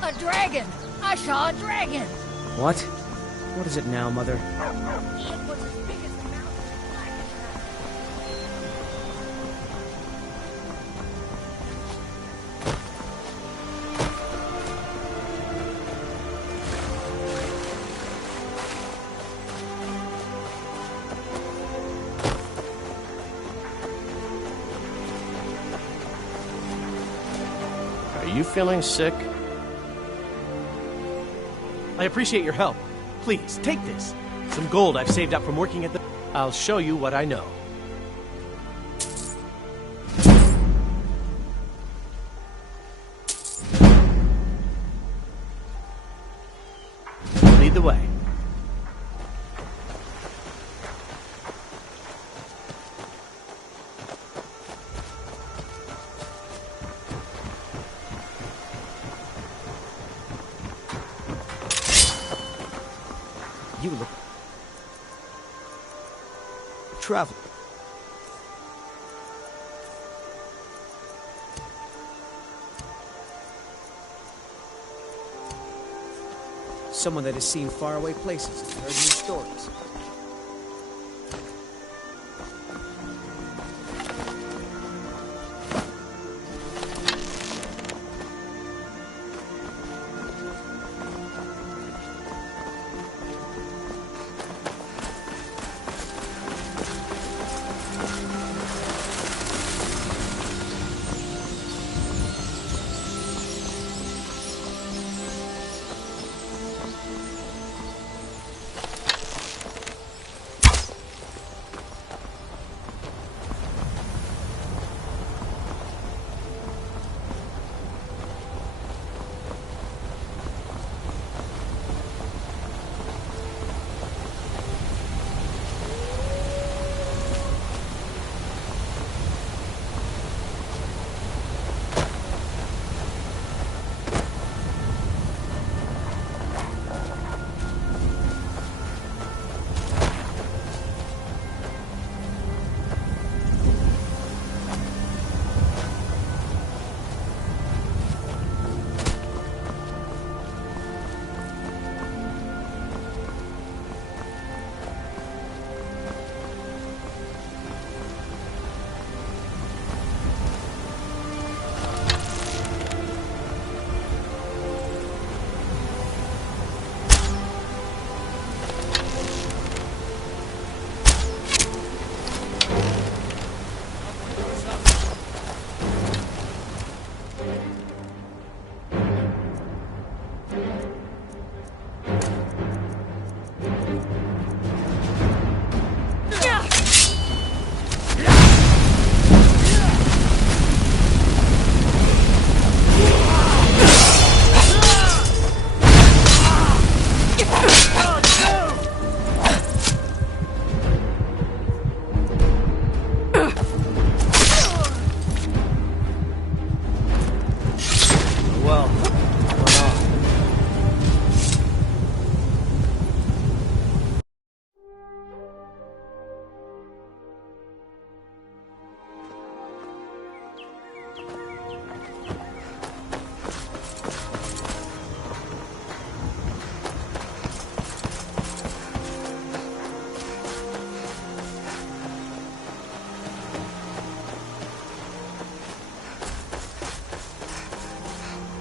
A dragon! I saw a dragon! What? What is it now, Mother? Are you feeling sick? I appreciate your help. Please, take this. Some gold I've saved up from working at the... I'll show you what I know. Lead the way. You look... Travel. Someone that has seen faraway places and heard new stories.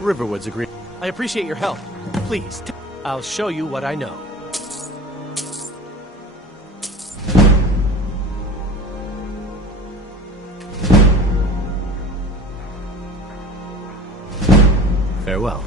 Riverwood's agreed. I appreciate your help. Please, I'll show you what I know. Farewell.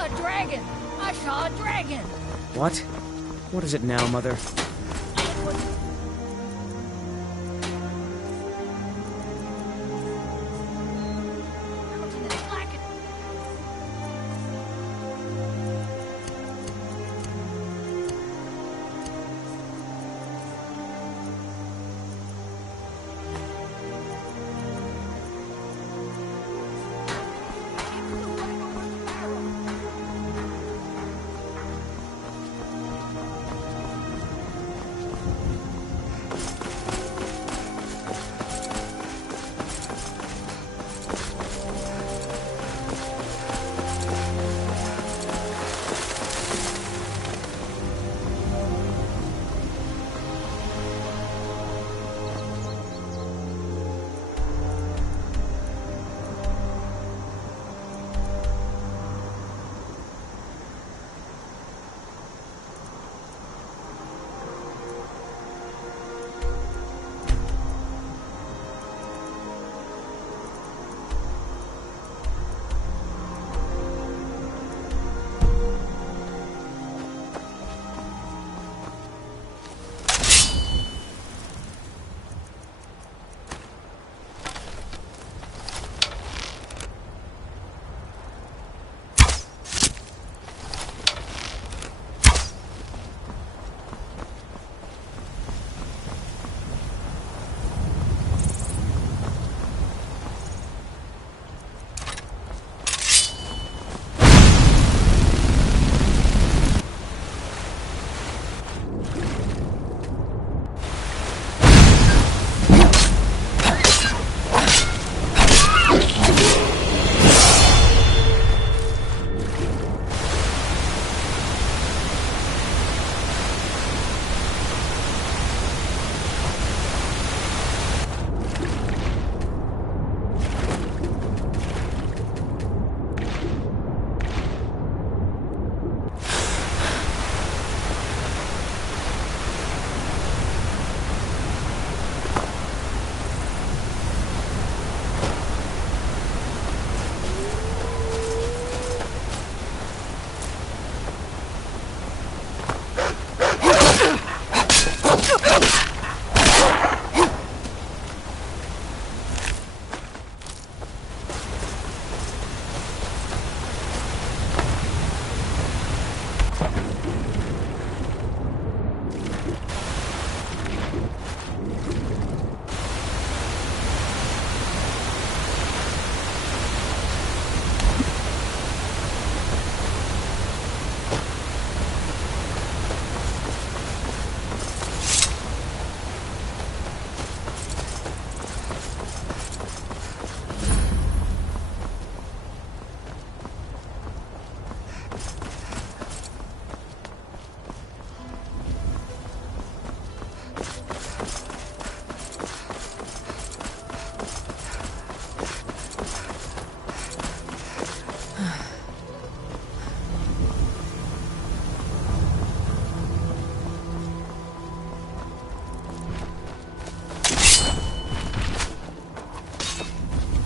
A dragon! I saw a dragon! What? What is it now, Mother?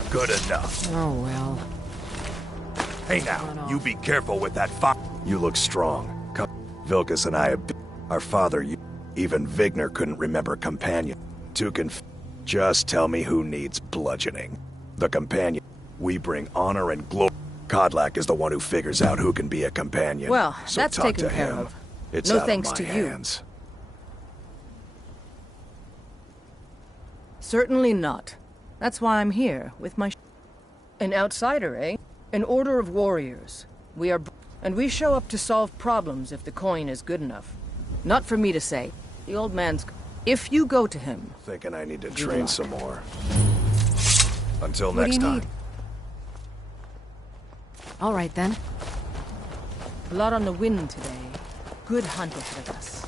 Good enough. Oh, well. Hey now, you be careful with that You look strong. Vilkas and I have been... Our father, even Vigner couldn't remember companion. Just tell me who needs bludgeoning. The companion. We bring honor and glory. Kodlak is the one who figures out who can be a companion. Well, so that's talk taken to care him. of. It's No out thanks of to my you. hands. Certainly not. That's why I'm here, with my... An outsider, eh? An order of warriors. We are... And we show up to solve problems if the coin is good enough. Not for me to say. The old man's... If you go to him... Thinking I need to train some more. Until What do next you time. need? All right, then. Blood on the wind today. Good hunt ahead of us.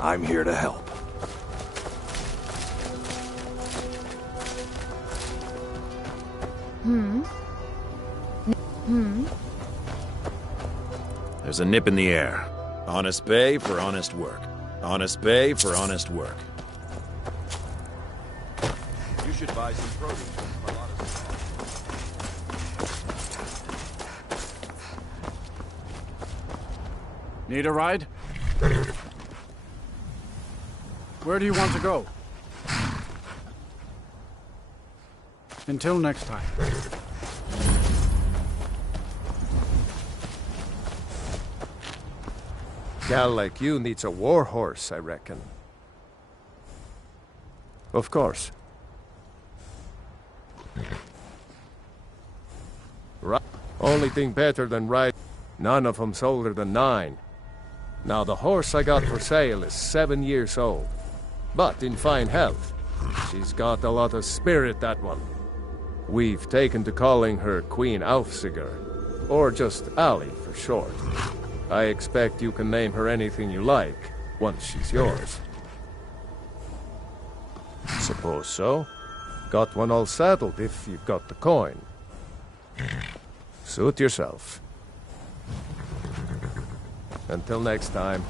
I'm here to help. There's a nip in the air. Honest pay for honest work. Honest pay for honest work. You should buy some produce from Carlotta's. Need a ride? Where do you want to go? Until next time. Gal like you needs a war horse, I reckon. Of course. Right. Only thing better than ride. None of 'em's older than 9. Now the horse I got for sale is 7 years old, but in fine health. She's got a lot of spirit, that one. We've taken to calling her Queen Aufsiger, or just Ali for short. I expect you can name her anything you like, once she's yours. Suppose so. Got one all saddled if you've got the coin. Suit yourself. Until next time.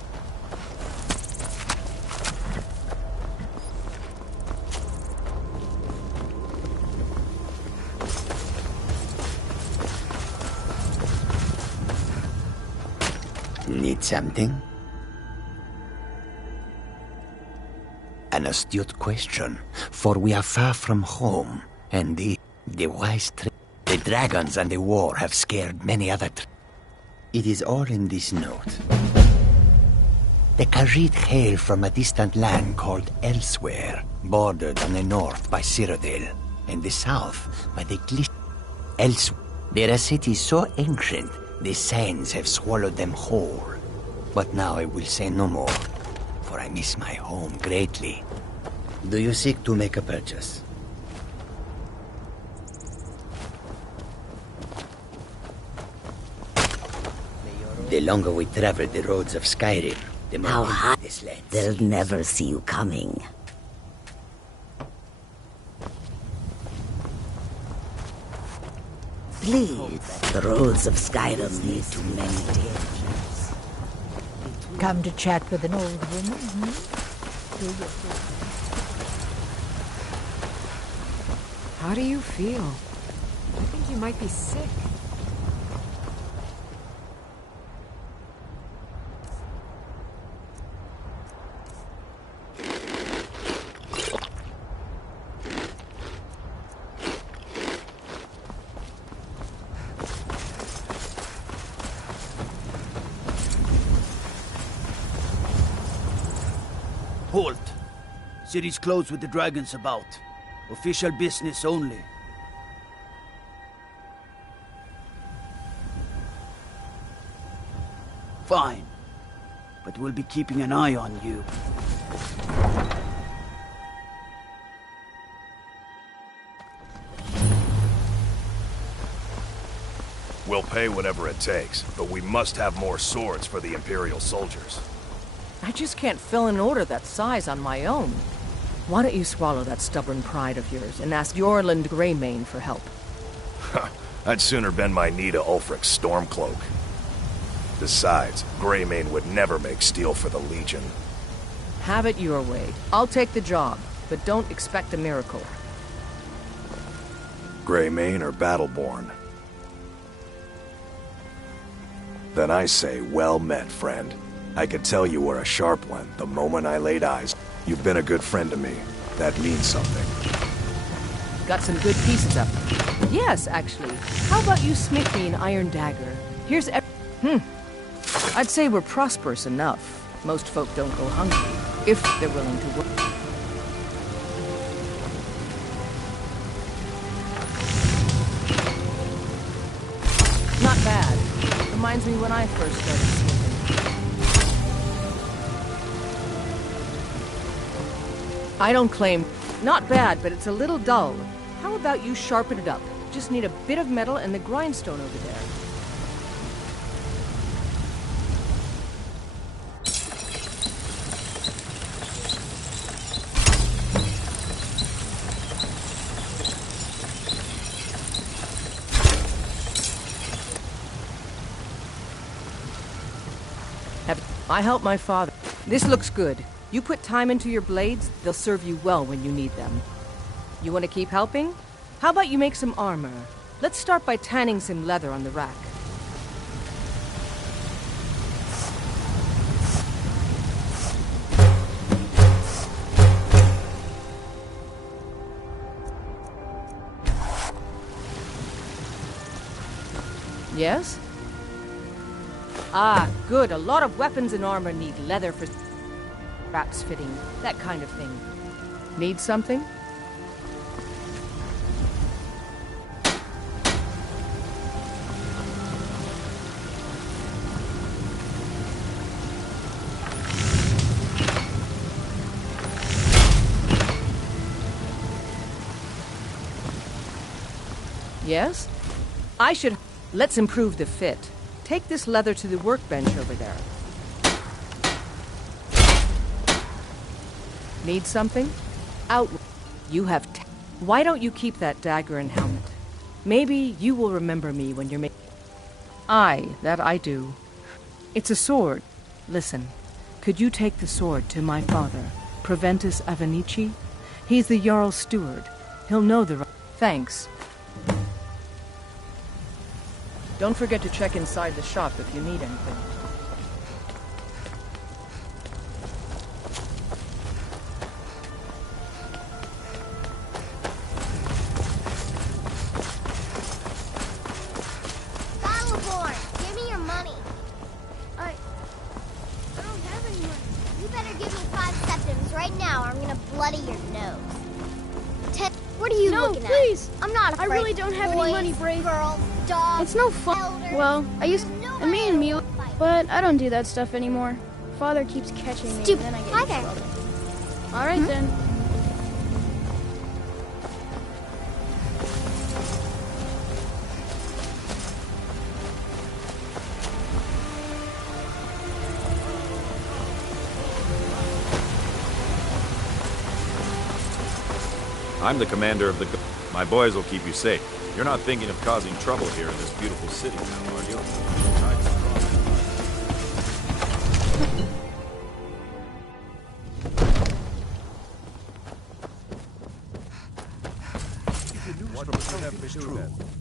Need something? An astute question, for we are far from home, and the dragons and the war have scared many other. It is all in this note. The Khajiit hail from a distant land called Elsewhere, bordered on the north by Cyrodiil, and the south by the Elsewhere. They're a city so ancient, the sands have swallowed them whole. But now I will say no more, for I miss my home greatly. Do you seek to make a purchase? The longer we travel the roads of Skyrim, the more How we high? this land. They'll never see you coming. Please, the roads of Skyrim lead to many dangers. Come to chat with an old woman, How do you feel? I think you might be sick. Halt! City's closed with the dragons about. Official business only. Fine. But we'll be keeping an eye on you. We'll pay whatever it takes, but we must have more swords for the Imperial soldiers. I just can't fill an order that size on my own. Why don't you swallow that stubborn pride of yours and ask Yorland Greymane for help? I'd sooner bend my knee to Ulfric's Stormcloak. Besides, Greymane would never make steel for the Legion. Have it your way. I'll take the job, but don't expect a miracle. Greymane or Battleborn? Then I say, well met, friend. I could tell you were a sharp one the moment I laid eyes. You've been a good friend to me. That means something. Got some good pieces up. Yes, actually. How about you smith me an iron dagger? Here's I'd say we're prosperous enough. Most folk don't go hungry, if they're willing to work. Not bad. Reminds me when I first started smithing. I don't claim... Not bad, but it's a little dull. How about you sharpen it up? Just need a bit of metal and the grindstone over there. I help my father. This looks good. You put time into your blades, they'll serve you well when you need them. You want to keep helping? How about you make some armor? Let's start by tanning some leather on the rack. Yes? Ah, good. A lot of weapons and armor need leather for straps fitting, that kind of thing. Need something? Yes? I should... Let's improve the fit. Take this leather to the workbench over there. Need something? Out. You have... Why don't you keep that dagger and helmet? Maybe you will remember me when you're making... Aye, that I do. It's a sword. Listen, could you take the sword to my father, Proventus Avenici? He's the Jarl's steward. He'll know the... Thanks. Don't forget to check inside the shop if you need anything. Battleborn, give me your money. I don't have any money. You better give me 5 septims right now or I'm gonna bloody your nose. What are you looking at? No, please! I'm not afraid. I really don't have any money, Brave. Girls, dogs, It's no fun. elders. Well, I used to me and Mule, but I don't do that stuff anymore. Father keeps catching me, Stupid. and then I get Hi in there. trouble. All right, then. I'm the commander of the... My boys will keep you safe. You're not thinking of causing trouble here in this beautiful city now, are you?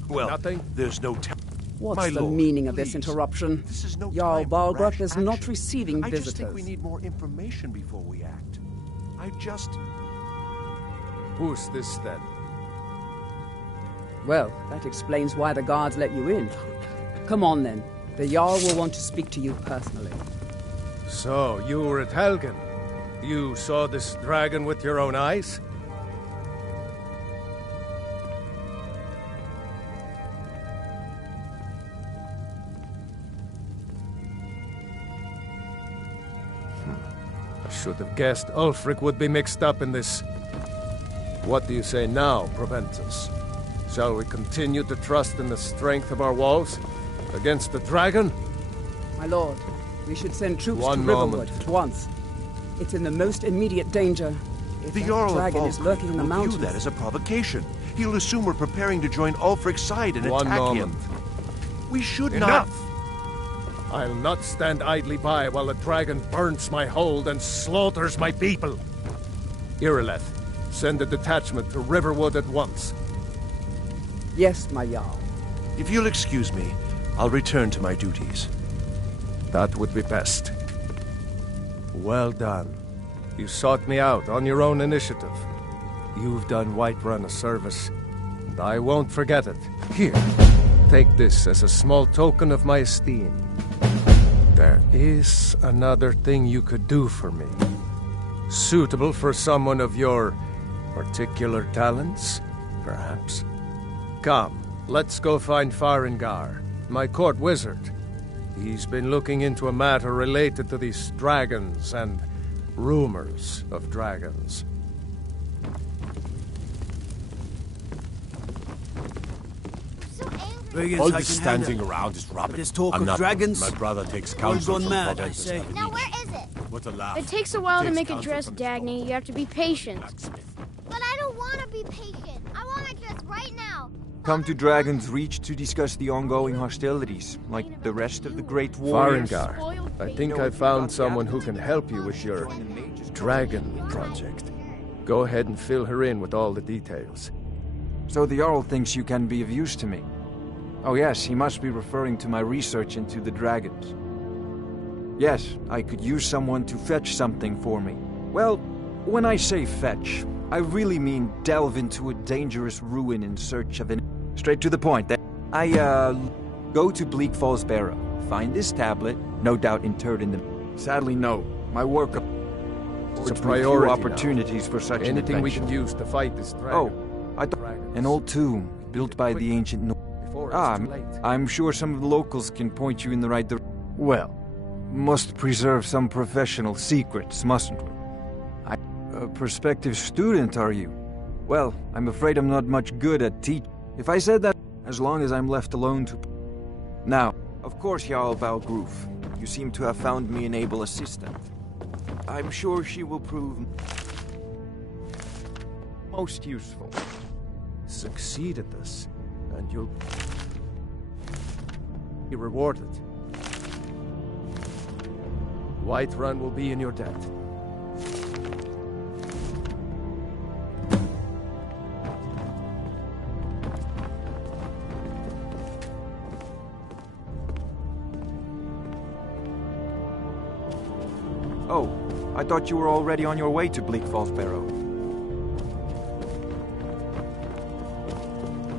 Well, Nothing? there's no... What's My the lord, meaning of this please. interruption? This is no Jarl time for Balgruuf rash is not action. receiving I visitors. just think we need more information before we act. Who's this then? Well, that explains why the guards let you in. Come on then. The Jarl will want to speak to you personally. So, you were at Helgen. You saw this dragon with your own eyes? I should have guessed Ulfric would be mixed up in this. What do you say now, Proventus? Shall we continue to trust in the strength of our walls against the dragon? My lord, we should send troops to One Riverwood moment. at once. It's in the most immediate danger. If The that Jarl of dragon is Falkreath lurking in the will mountains. view that as a provocation. He'll assume we're preparing to join Ulfric's side and One attack moment. him. We should Enough! not. I'll not stand idly by while the dragon burns my hold and slaughters my people. Irileth, send a detachment to Riverwood at once. Yes, my Jarl. If you'll excuse me, I'll return to my duties. That would be best. Well done. You sought me out on your own initiative. You've done Whiterun a service, and I won't forget it. Here, take this as a small token of my esteem. There is another thing you could do for me. Suitable for someone of your particular talents, perhaps. Come, let's go find Farengar, my court wizard. He's been looking into a matter related to these dragons and rumors of dragons. All this standing around is rubbish. This talk I'm of not- dragons, My brother takes all counsel gone from mad, I Proventus say. Avenue. Now where is it? What a laugh. It takes a while to Takes make a counsel dress, from his Dagny. You have to be patient. But I don't want to be patient. I want to dress right now. Come to Dragon's Reach to discuss the ongoing hostilities, like the rest of the Great Warriors. Farengar, I think I found someone who can help you with your dragon project. Go ahead and fill her in with all the details. So the Jarl thinks you can be of use to me. Oh yes, he must be referring to my research into the dragons. Yes, I could use someone to fetch something for me. Well, when I say fetch, I really mean delve into a dangerous ruin in search of an... Straight to the point. Go to Bleak Falls Barrow, find this tablet, no doubt interred in the... Sadly, no. My work... It's a affords me few priority opportunities now. for such Anything an we adventure. can use to fight this dragon. Oh, I thought... An old tomb, built by the ancient... I'm sure some of the locals can point you in the right direction. Well, must preserve some professional secrets, mustn't we? A prospective student, are you? Well, I'm afraid I'm not much good at teaching. If I said that, as long as I'm left alone to... Now, of course, Jarl Valgroof, you seem to have found me an able assistant. I'm sure she will prove... most useful. Succeed at this, and you'll be rewarded. Whiterun will be in your debt. Oh, I thought you were already on your way to Bleak Falls Barrow.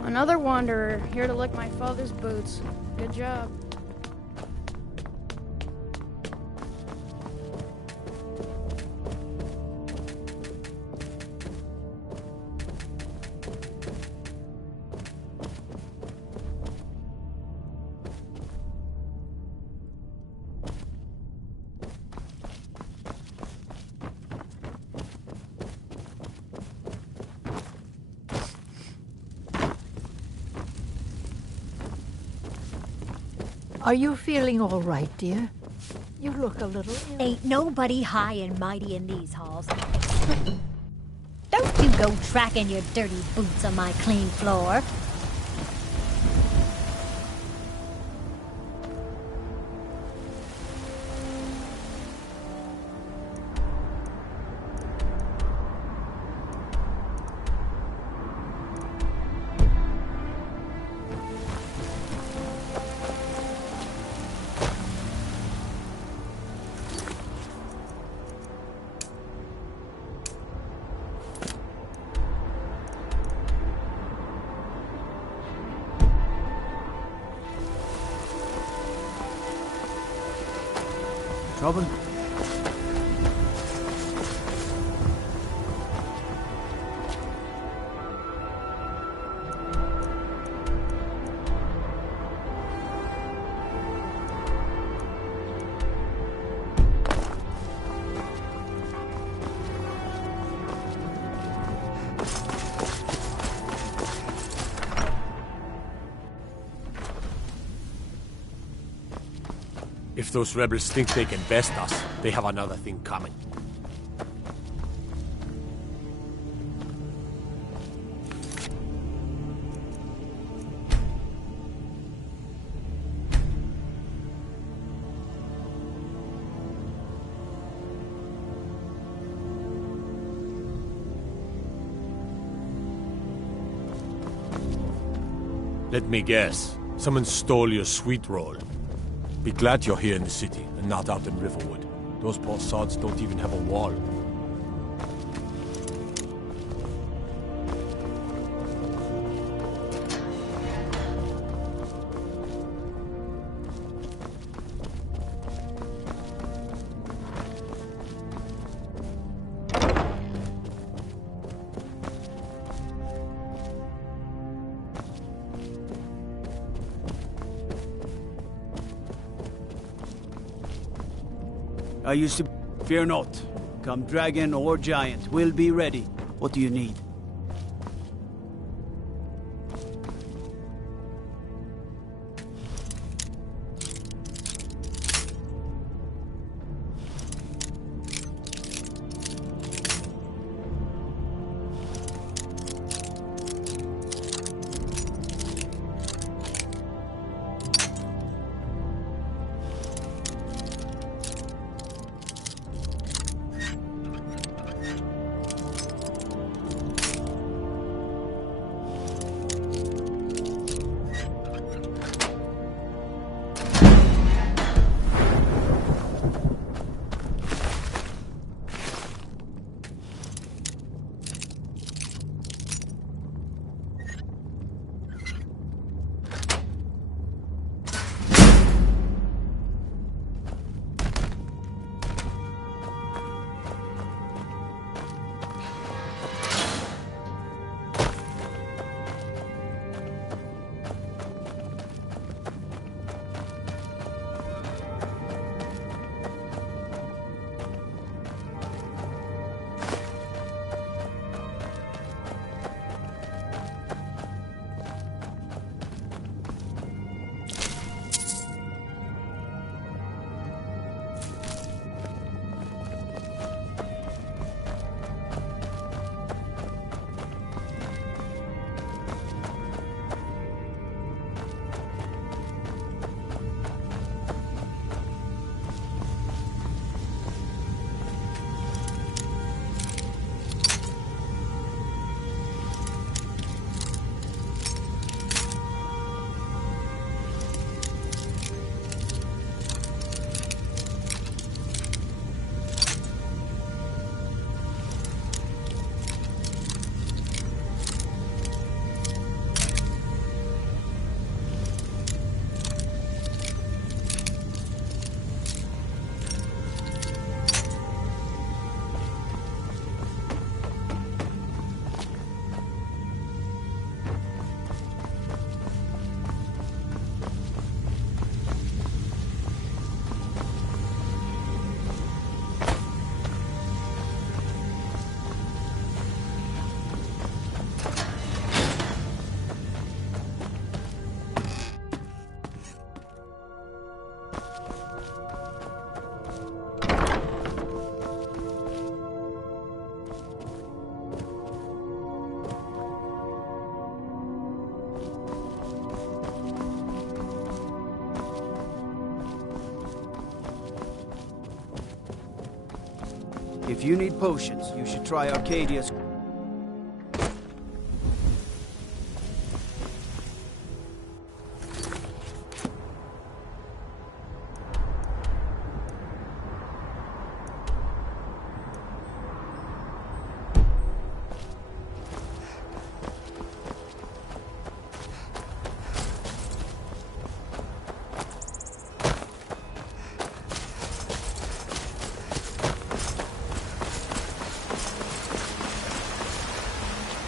Another wanderer, here to lick my father's boots. Good job. Are you feeling all right, dear? You look a little ill. Ain't nobody high and mighty in these halls. Don't you go tracking your dirty boots on my clean floor. Trouble? If those rebels think they can best us, they have another thing coming. Let me guess. Someone stole your sweet roll. Be glad you're here in the city and not out in Riverwood. Those poor sods don't even have a wall. I used to... Fear not. Come dragon or giant, we'll be ready. What do you need? If you need potions, you should try Arcadia's...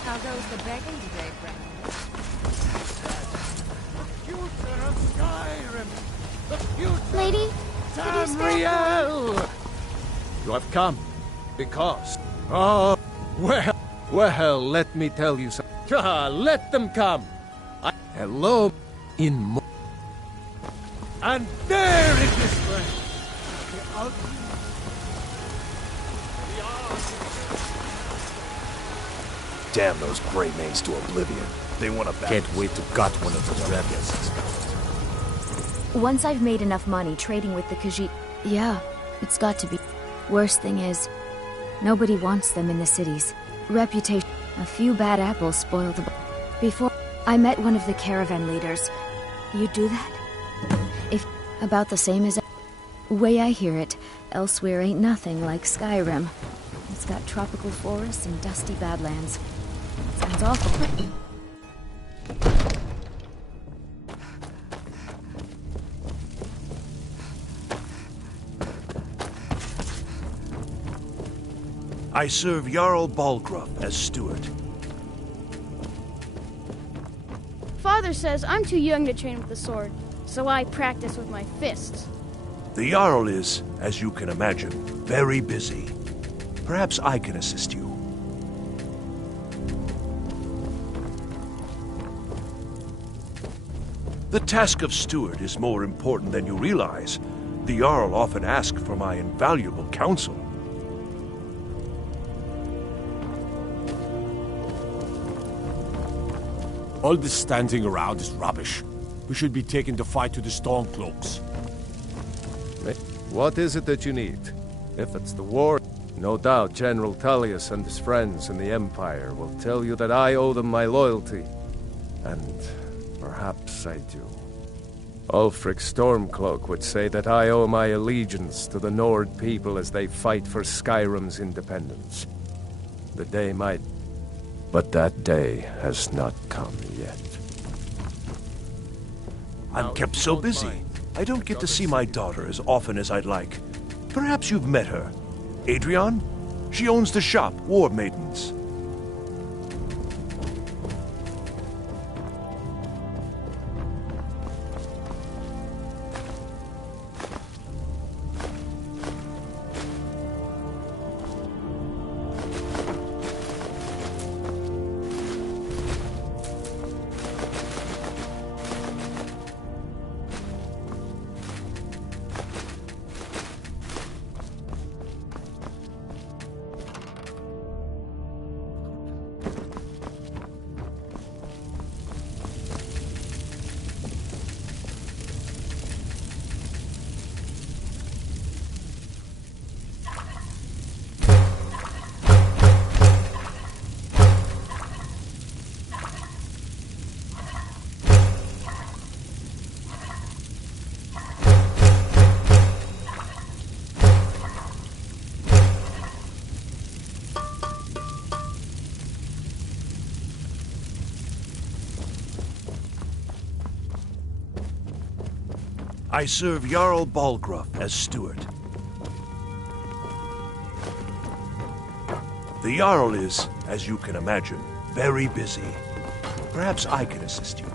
How goes the begging today, friend? Future of Skyrim! The future Lady, of could you spare Tamriel! You have come because... Oh, well, let me tell you something. Let them come! Hello, in... And there it is, friend! Damn those Grey Manes to oblivion. They want to back. Can't wait to gut one of those rebels. Once I've made enough money trading with the Khajiit... Yeah, it's got to be. Worst thing is, nobody wants them in the cities. Reputation. A few bad apples spoil the... Before, I met one of the caravan leaders. You do that? If... About the same as... Way I hear it, elsewhere ain't nothing like Skyrim. It's got tropical forests and dusty badlands. Sounds awful. I serve Jarl Balgruuf as steward. Father says I'm too young to train with the sword, so I practice with my fists. The Jarl is, as you can imagine, very busy. Perhaps I can assist you. The task of steward is more important than you realize. The Jarl often asks for my invaluable counsel. All this standing around is rubbish. We should be taking the fight to the Stormcloaks. What is it that you need? If it's the war, no doubt General Tullius and his friends in the Empire will tell you that I owe them my loyalty. And perhaps I do. Ulfric Stormcloak would say that I owe my allegiance to the Nord people as they fight for Skyrim's independence. The day might... But that day has not come yet. I'm kept so busy. I don't get to see my daughter as often as I'd like. Perhaps you've met her. Adrian? She owns the shop, War Maidens. I serve Jarl Balgruuf as steward. The Jarl is, as you can imagine, very busy. Perhaps I can assist you.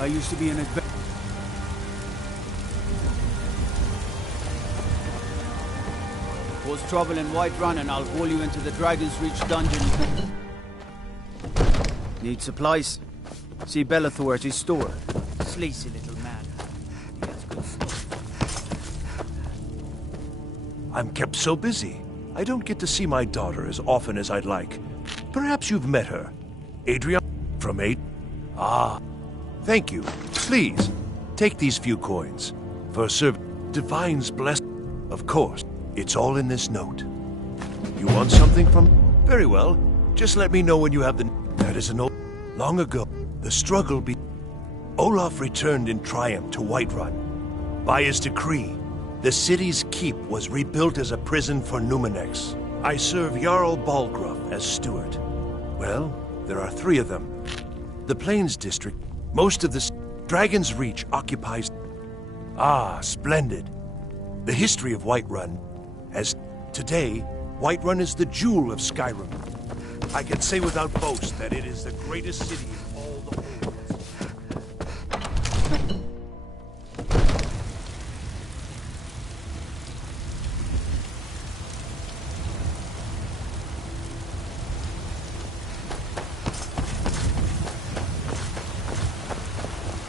I used to be an adventurer. Cause trouble in Whiterun and I'll haul you into the Dragon's Reach dungeon. Need supplies? See Bellathor at his store. Sleazy little man. He has good stuff. I'm kept so busy. I don't get to see my daughter as often as I'd like. Perhaps you've met her. Adrian from 8. Ah. Thank you. Please, take these few coins. For service. Divine's blessing. Of course, it's all in this note. You want something from... Very well. Just let me know when you have the... That is an old... Long ago, the struggle be... Olaf returned in triumph to Whiterun. By his decree, the city's keep was rebuilt as a prison for Numenex. I serve Jarl Balgruuf as steward. Well, there are 3 of them. The Plains District... Most of the Dragon's Reach occupies... Ah, splendid. The history of Whiterun, as today, Whiterun is the jewel of Skyrim. I can say without boast that it is the greatest city in all the world.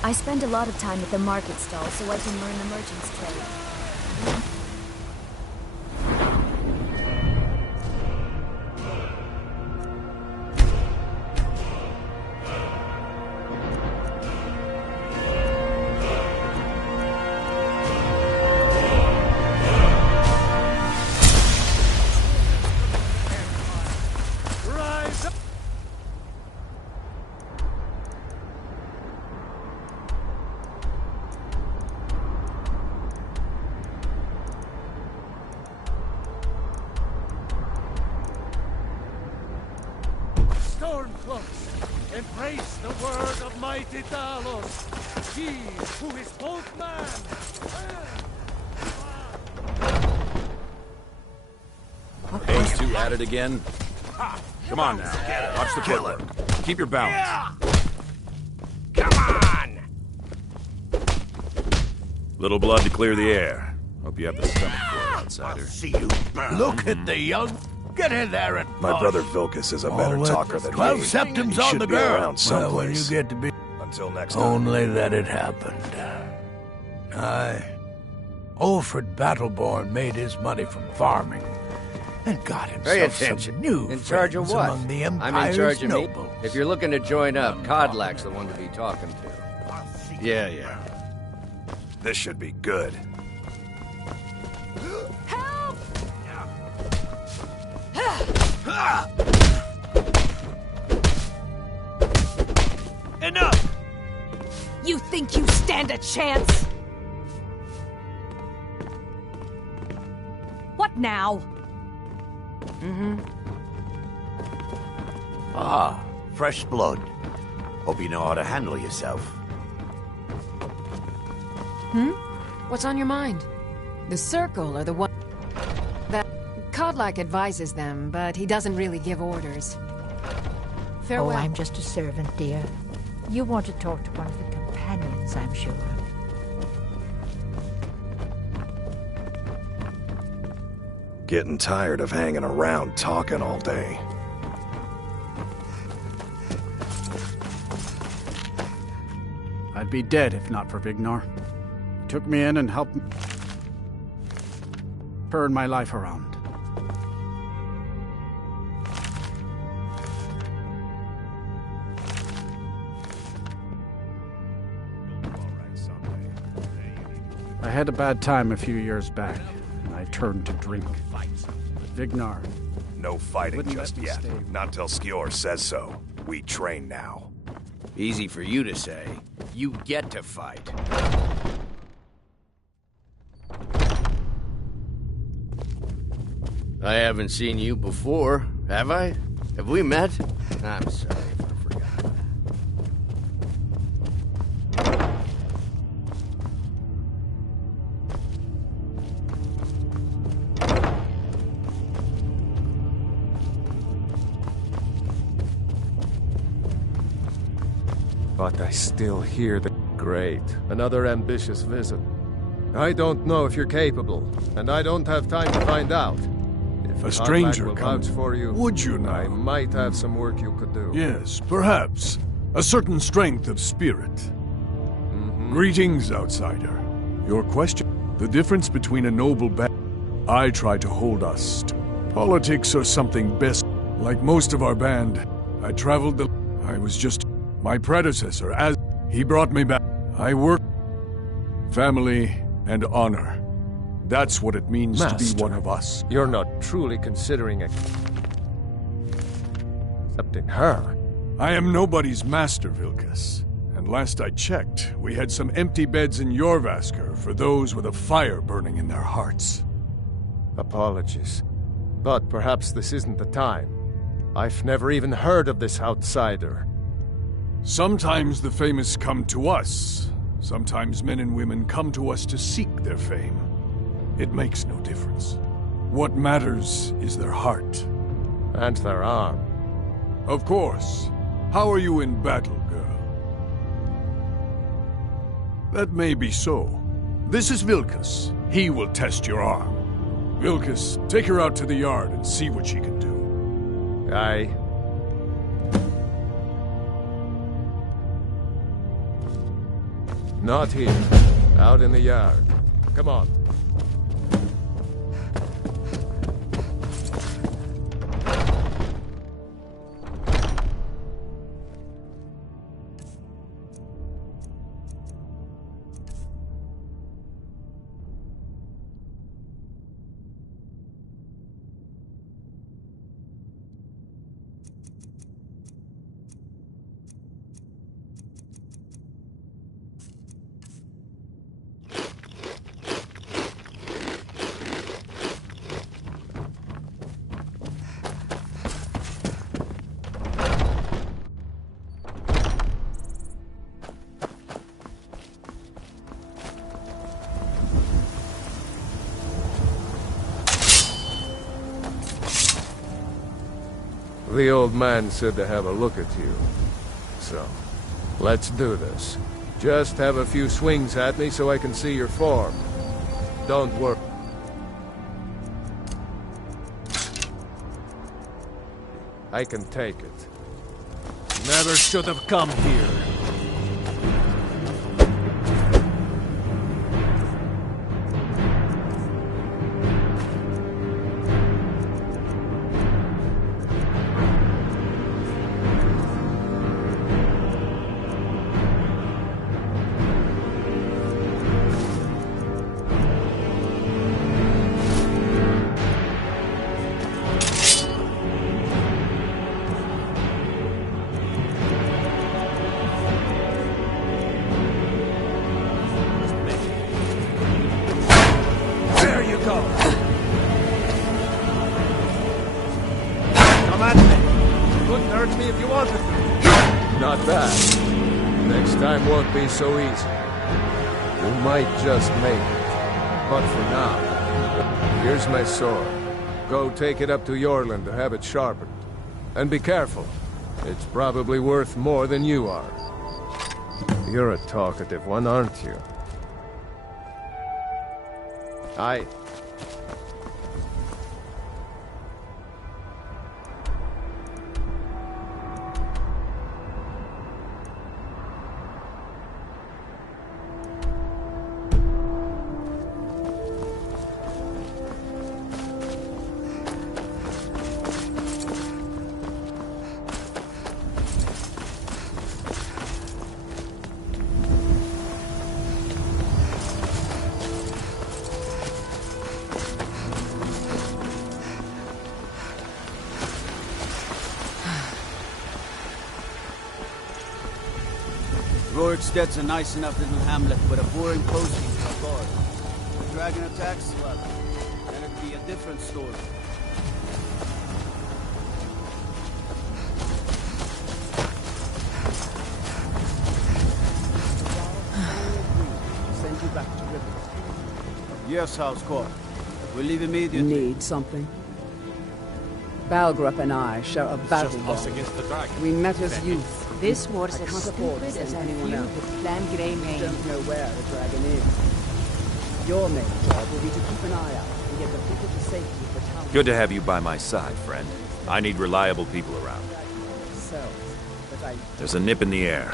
I spend a lot of time at the market stall so I can learn the merchant's trade. Stormcloaks, embrace the word of mighty Talos, he who is both man and... Those two at it again? Come on now, watch the footwork. Keep your balance. Come on! Little blood to clear the air. Hope you have the stomach for it, outsider. See you burn. Look at the young... Get in there and... My brother Vilkas is a better talker than me. 12 septims on the girl. Around Well, when you someplace. get to be... Until next time. Only that it happened. Aye. Ulfred Battleborn made his money from farming and got himself Pay attention. some new In charge of friends what? among the I'm Empire's in charge of me. nobles. If you're looking to join up, Codlack's the one to be talking to. Yeah. This should be good. Enough! You think you stand a chance? What now? Ah, fresh blood. Hope you know how to handle yourself. What's on your mind? The Circle or the one... That... Codlack advises them, but he doesn't really give orders. Farewell. Oh, I'm just a servant, dear. You want to talk to one of the companions, I'm sure. Getting tired of hanging around talking all day. I'd be dead if not for Vignar. He took me in and helped turn my life around. I had a bad time a few years back, and I turned to drink. But Vignar... No fighting wouldn't just let me yet. stay. Not till Skjor says so. We train now. Easy for you to say. You get to fight. I haven't seen you before, have I? Have we met? I'm sorry if I forgot. But I still hear the... Great. Another ambitious visit. I don't know if you're capable, and I don't have time to find out. If A stranger will come. vouch for you, Would you now? I might have some work you could do. Yes, perhaps. A certain strength of spirit. Greetings, outsider. Your question? The difference between a noble band... I try to hold us to politics or something best. Like most of our band, I traveled the... I was just... My predecessor, as... He brought me back. I work... Family and honor. That's what it means to be one of us. You're not truly considering accepting her. I am nobody's master, Vilkas. And last I checked, we had some empty beds in Jorvaskr for those with a fire burning in their hearts. Apologies. But perhaps this isn't the time. I've never even heard of this outsider. Sometimes the famous come to us. Sometimes men and women come to us to seek their fame. It makes no difference. What matters is their heart. And their arm. Of course. How are you in battle, girl? That may be so. This is Vilkas. He will test your arm. Vilkas, take her out to the yard and see what she can do. Aye. Not here. Out in the yard. Come on. The old man said to have a look at you. So, let's do this. Just have a few swings at me so I can see your form. Don't worry. I can take it. Never should have come here. So easy. You might just make it. But for now, here's my sword. Go take it up to Yorland to have it sharpened. And be careful. It's probably worth more than you are. You're a talkative one, aren't you? Roriksted's a nice enough little hamlet, but a boring posting for guard. If the dragon attacks, well, then it'd be a different story. Send you back to the river. Yes, House Court. We'll leave immediately. Need something? Balgrop and I share a battle bond. We met as youth. This war's I as can't afford to stupid as send a anyone feud else. with Clan Greymane. Don't know where the dragon is. Your main job will be to keep an eye out and get the people to safety of the town. Good to have you by my side, friend. I need reliable people around. So, but There's a nip in the air.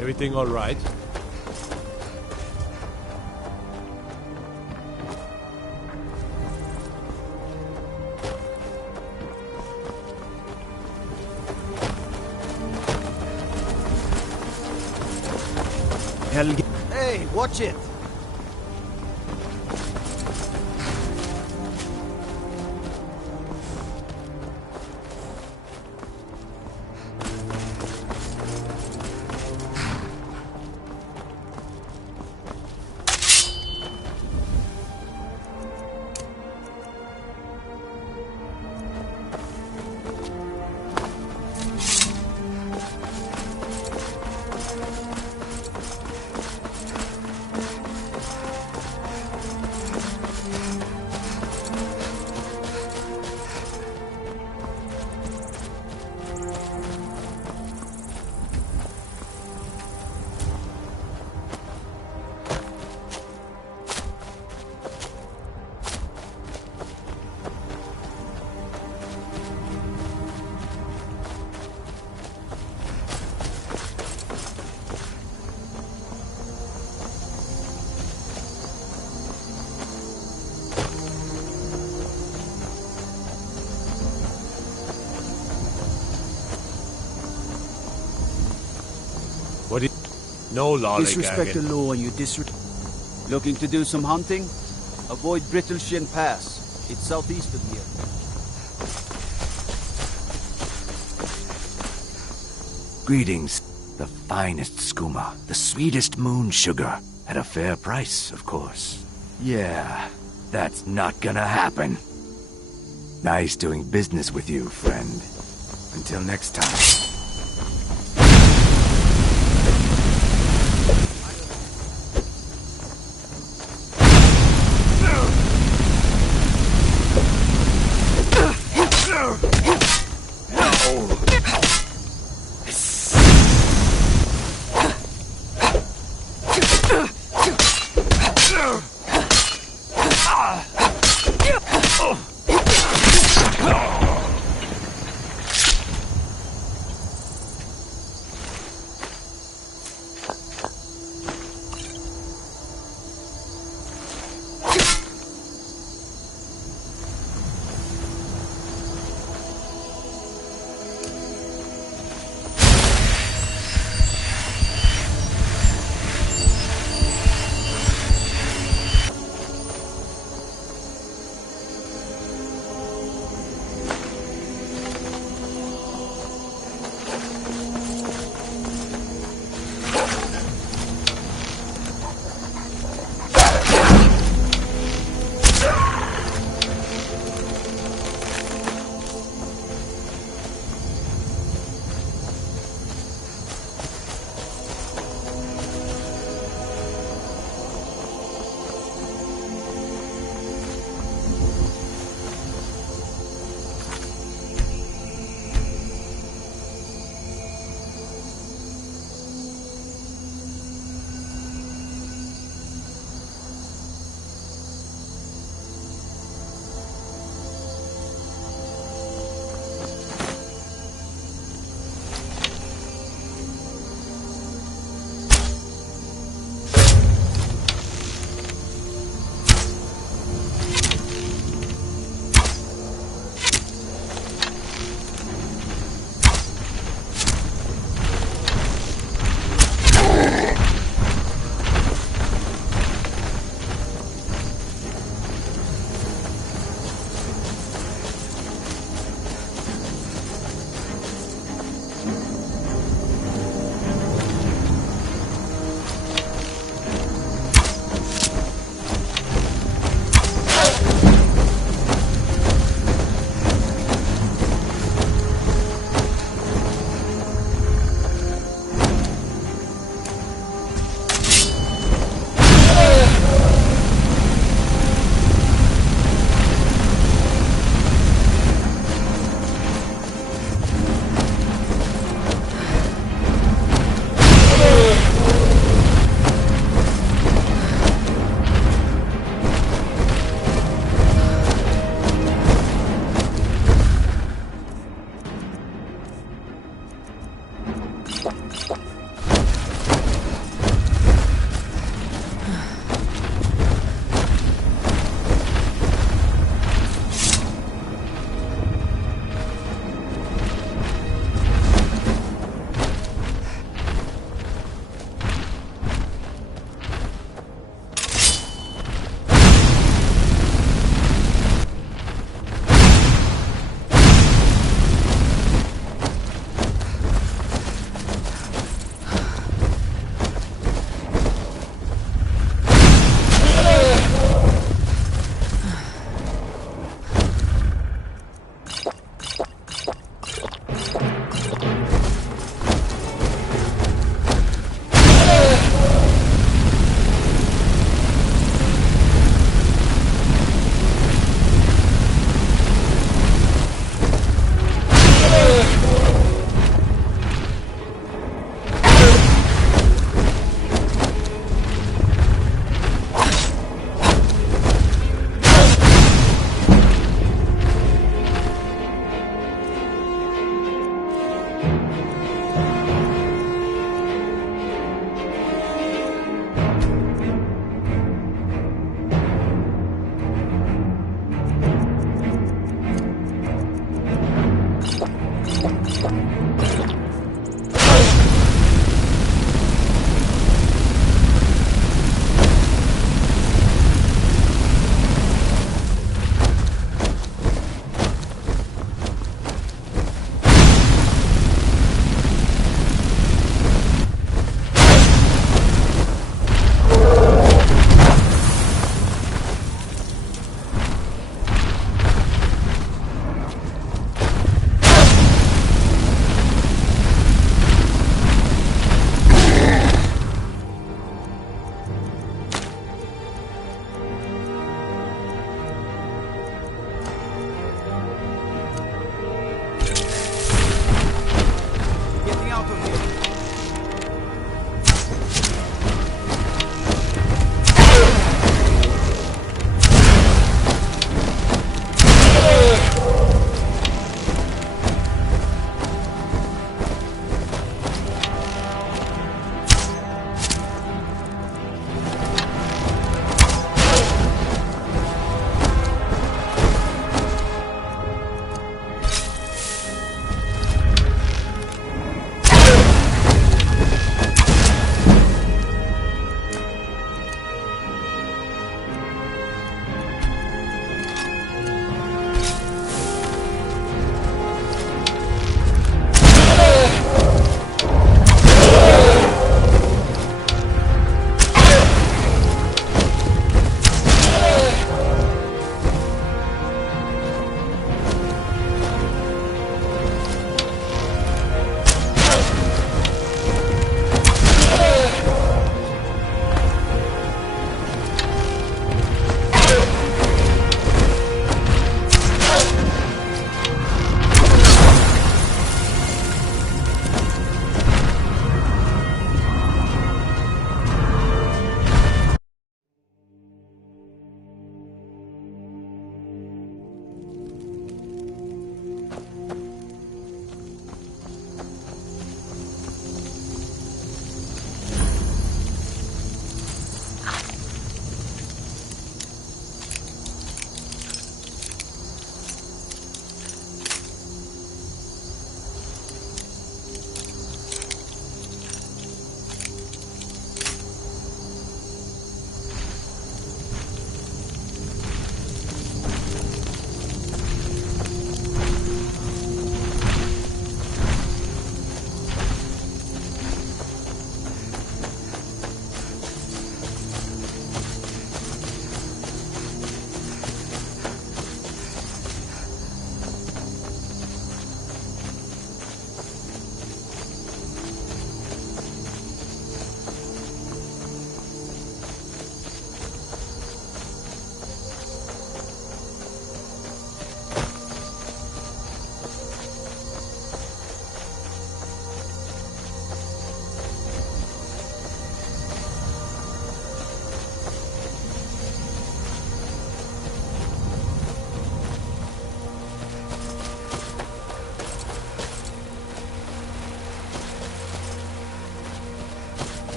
Everything all right? Hey, watch it! What is... No lollygagging. Disrespect the law and you Looking to do some hunting? Avoid Brittleshin Pass. It's southeast of here. Greetings. The finest skooma, the sweetest moon sugar, at a fair price, of course. Yeah, that's not gonna happen. Nice doing business with you, friend. Until next time.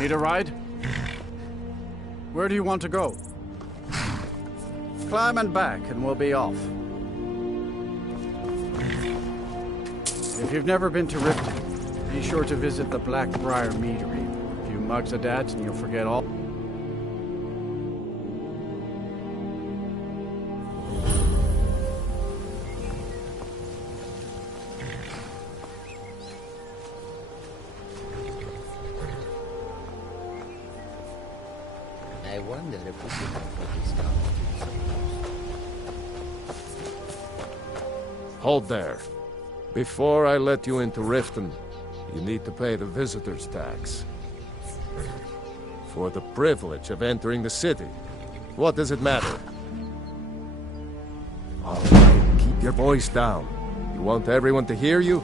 Need a ride? Where do you want to go? Climb and back, and we'll be off. If you've never been to Riften, be sure to visit the Blackbriar Meadery. A few mugs of that, and you'll forget all. I wonder if we should put this down. Hold there. Before I let you into Riften, you need to pay the visitor's tax. For the privilege of entering the city. What does it matter? All right, keep your voice down. You want everyone to hear you?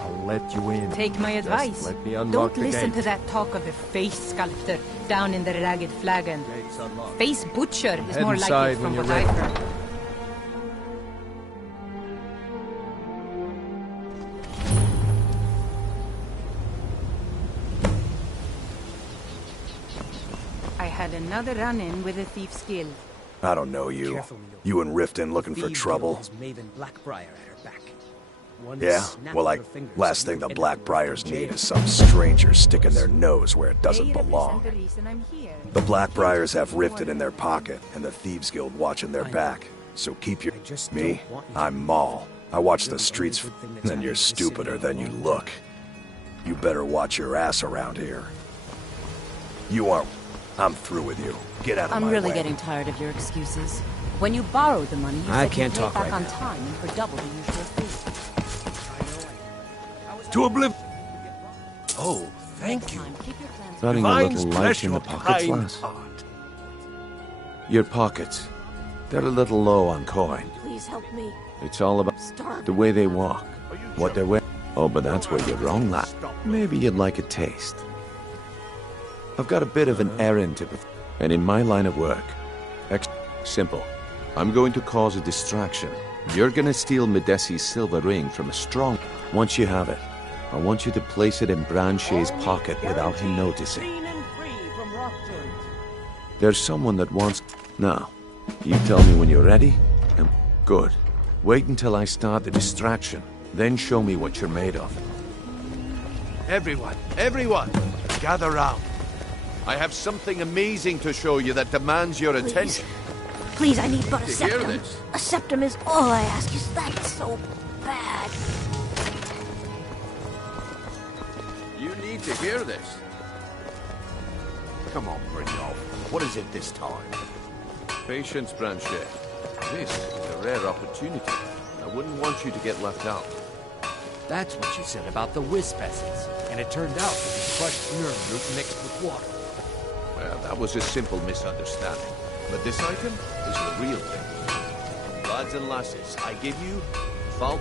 I'll let you in. Take my Just advice. let me unlock Don't the listen gate. to that talk of a face sculptor down in the Ragged Flagon. Face butcher is Head more like inside it when from you're what I've ready. heard. I had another run-in with a thief's guild. I don't know you. You and Riften looking for trouble? Maven Blackbriar at her back. One Yeah? snap Well, of her like, fingers last and thing the you're Blackbriars need is some stranger sticking their nose where it doesn't belong. The reason I'm here. The Blackbriars have Riften in their pocket, and the Thieves Guild watching their back. So keep your... Me? I'm Maul. I watch the streets, and you're stupider than you look. You better watch your ass around here. You aren't... I'm through with you. Get out of I'm my really way. getting tired of your excuses. When you borrowed the money, you I said can't you'd pay talk it back right on now. time and for double the usual fee. To oblivion. Oh, thank you. Running a Divine little light in the special pockets, kind lass. heart. Your pockets. They're a little low on coin. Please help me. It's all about Starving. the way they walk, what they're wearing. Oh, but that's where you're wrong, lad. Maybe you'd like a taste. I've got a bit of an errand to perform, and in my line of work, simple. I'm going to cause a distraction. You're gonna steal Medesi's silver ring from a strong... Once you have it, I want you to place it in Branche's pocket without him noticing. There's someone that wants... Now, you tell me when you're ready, and... Good. Wait until I start the distraction, then show me what you're made of. Everyone, gather round. I have something amazing to show you that demands your attention. Please, I need but a To hear septum. this. A septum is all I ask. Is that so bad? You need to hear this. Come on, bring it off. What is it this time? Patience, Branche. This is a rare opportunity. I wouldn't want you to get left out. That's what you said about the wisp essence, and it turned out to be crushed worm root mixed with water. Well, that was a simple misunderstanding. But this item is the real thing. Lads and lasses, I give you Val.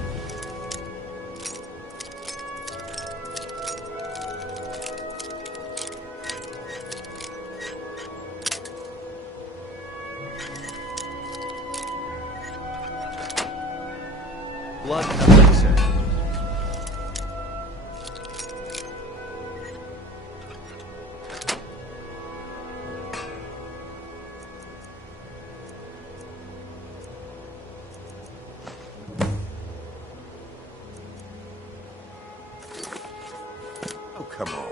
Blood elixir. Oh, come on.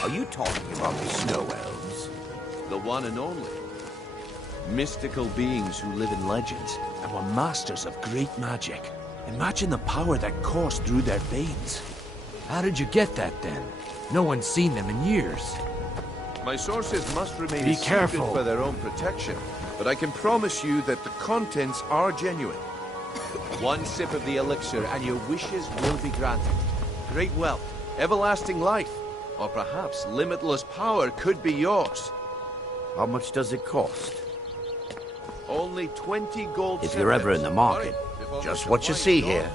Are you talking about the snow elves? The one and only. Mystical beings who live in legends and were masters of great magic. Imagine the power that coursed through their veins. How did you get that then? No one's seen them in years. My sources must remain Be secret careful. for their own protection, but I can promise you that the contents are genuine. One sip of the elixir and your wishes will be granted. Great wealth, everlasting life, or perhaps limitless power could be yours. How much does it cost? Only 20 gold If you're ever in the market, just what you see here.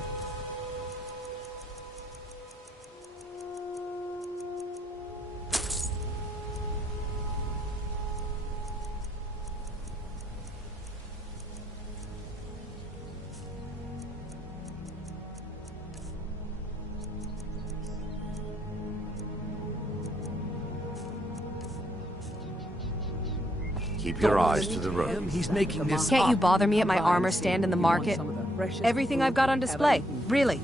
Keep your eyes to the road. He's making this Can't up. you bother me at my armor stand in the market? Everything I've got on display, really.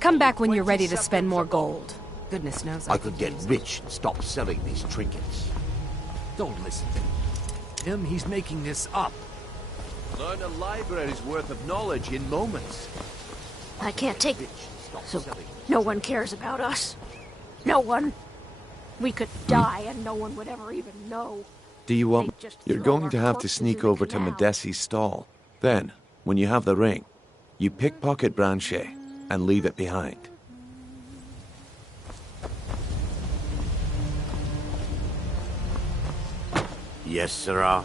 Come back when you're ready to spend more gold. Goodness knows I could get rich and stop selling these trinkets. Don't listen to him. He's making this up. Learn a library's worth of knowledge in moments. I can't take it. So no one cares about us. No one. We could die and no one would ever even know. Do you want... You're going to have to sneak over to Medesi's stall. Then, when you have the ring, you pickpocket Branche and leave it behind. Yes, sirrah.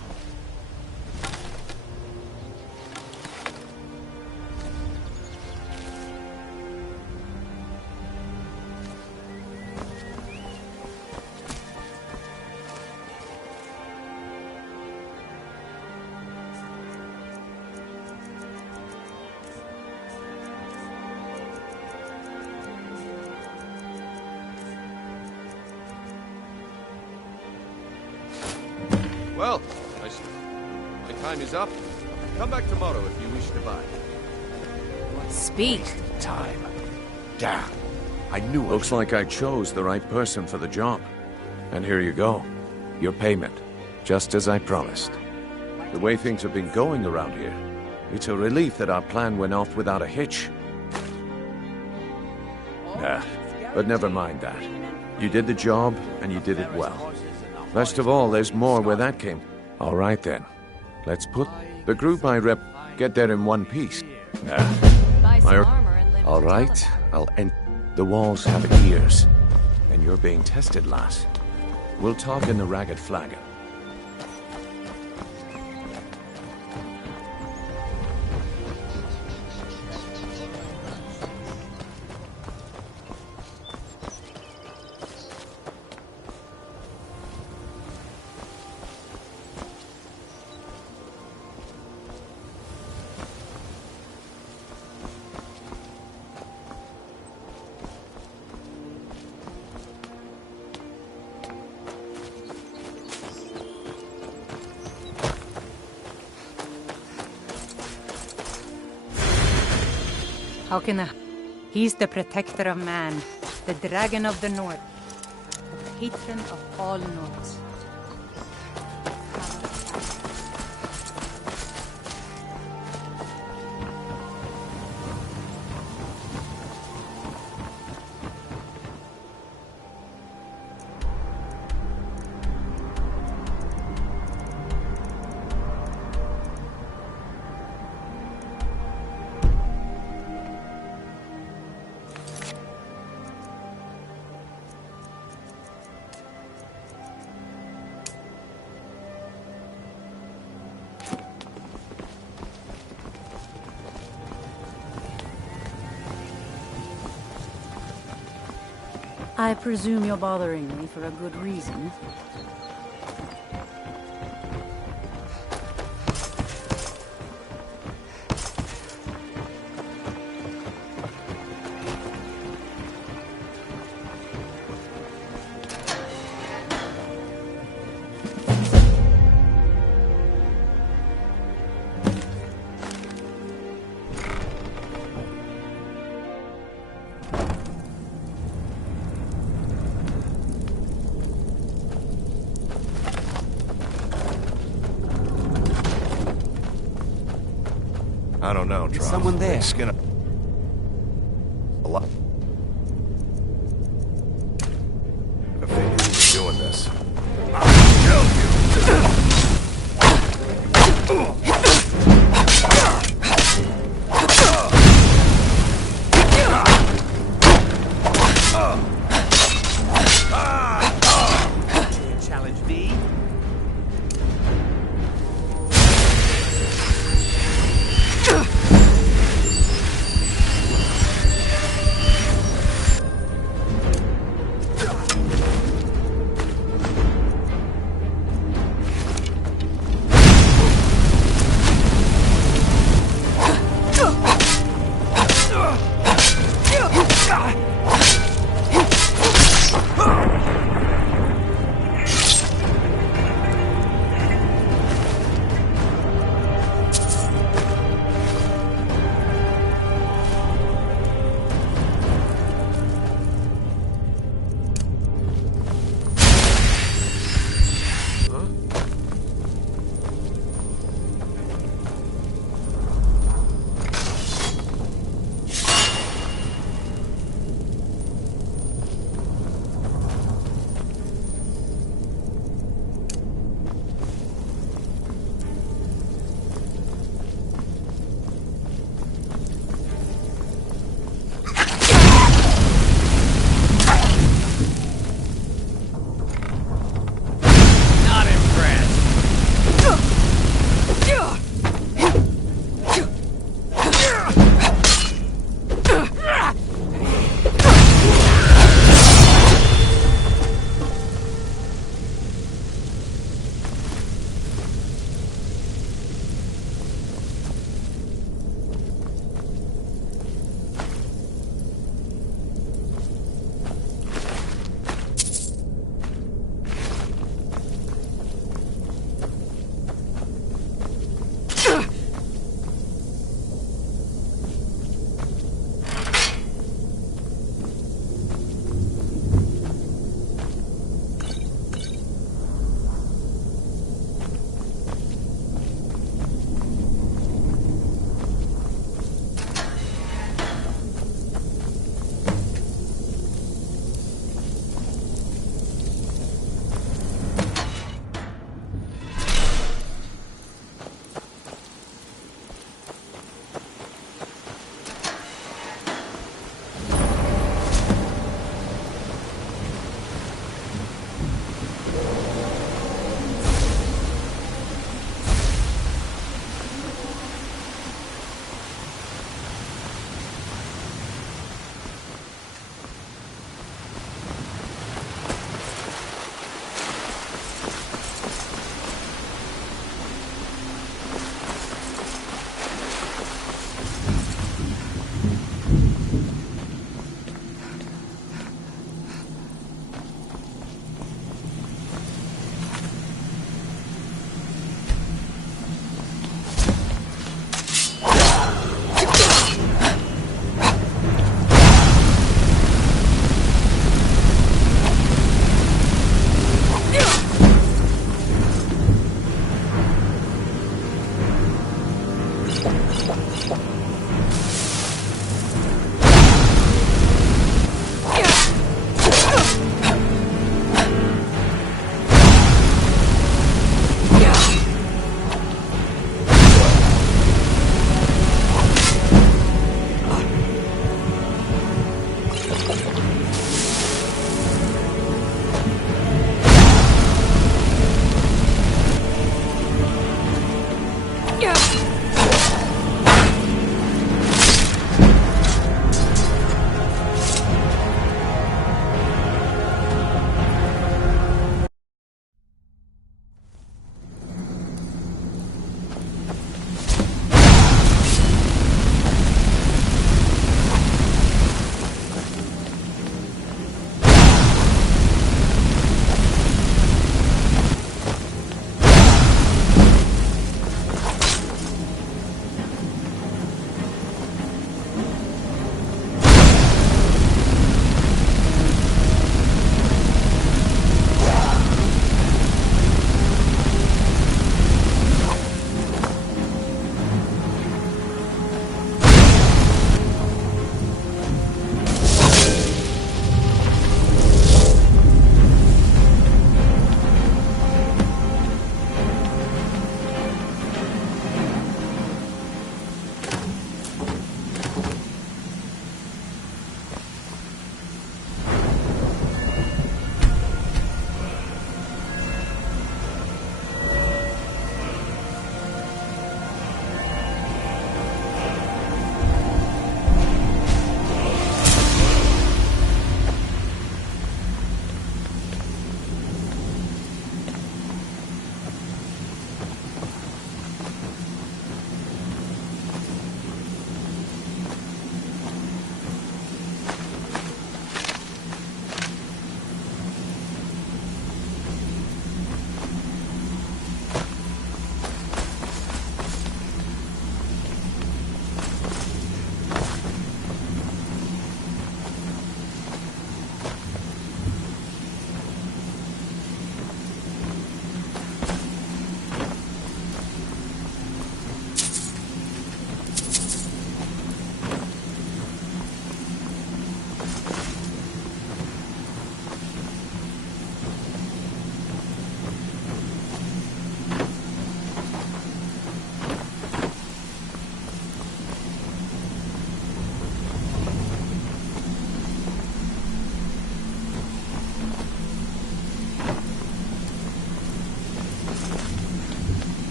Well, my time is up. Come back tomorrow if you wish to buy. Speak. Time. Damn. I knew it. Looks like I chose the right person for the job. And here you go. Your payment. Just as I promised. The way things have been going around here, it's a relief that our plan went off without a hitch. Nah, but never mind that. You did the job, and you did it well. Best of all, there's more where that came. All right then. Let's put the group I rep get there in one piece. All right, I'll end. The walls have ears, and you're being tested, lass. We'll talk in the Ragged Flagon. How can I? He's the protector of man, the dragon of the north, the patron of all Nords. I presume you're bothering me for a good reason. I don't know, Tron. Someone there. Skin up. A lot. I figured you were doing this. Challenge me?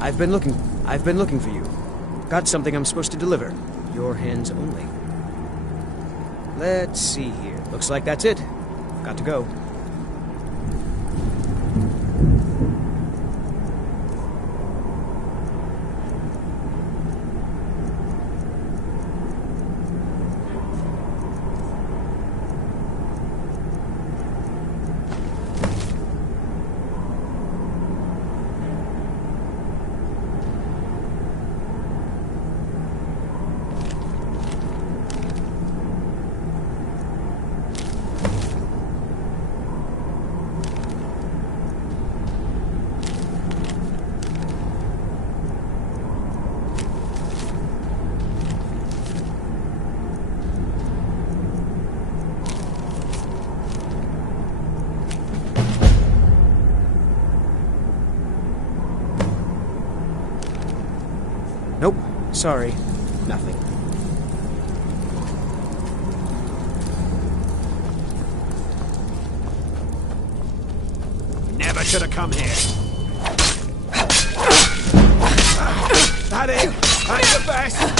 I've been looking for you. Got something I'm supposed to deliver. Your hands only. Let's see here. Looks like that's it. Got to go. Nope. Sorry. Nothing. Never should have come here. That ain't the best.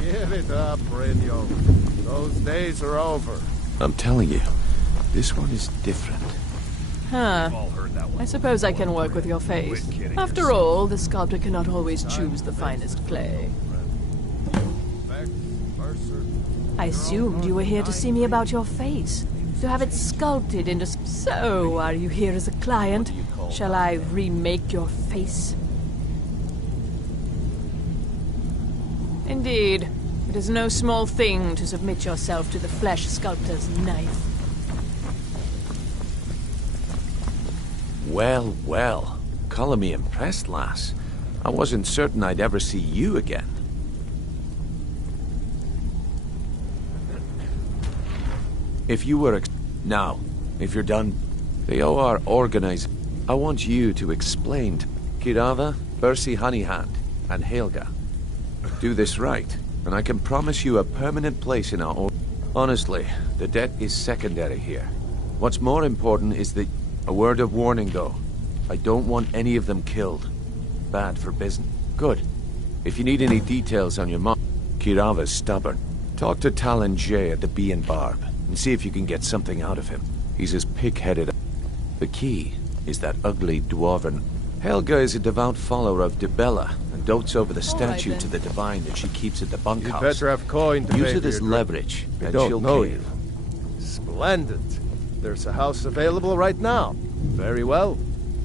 Give it up, Brynjo. Those days are over. I'm telling you, this one is different. Huh. I suppose I can work with your face. After all, the sculptor cannot always choose the finest clay. I assumed you were here to see me about your face. To have it sculpted into... So, are you here as a client? Shall I remake your face? Indeed. It is no small thing to submit yourself to the flesh sculptor's knife. Well, well. Color me impressed, lass. I wasn't certain I'd ever see you again. If you were now, if you're done, the OR organizer, I want you to explain to Kirava, Bersi Honeyhand, and Helga. Do this right, and I can promise you a permanent place in our order. Honestly, the debt is secondary here. What's more important is that... A word of warning, though. I don't want any of them killed. Bad for business. Good. If you need any details on your mom, Kirava's stubborn. Talk to Talon J at the Bee and Barb, and see if you can get something out of him. He's as pig-headed. The key is that ugly dwarven. Helga is a devout follower of Dibella, and dotes over the statue to the divine that she keeps at the bunkhouse. You better have coin to Use pay it for as your leverage, I and don't she'll know pay you. Splendid. There's a house available right now. Very well.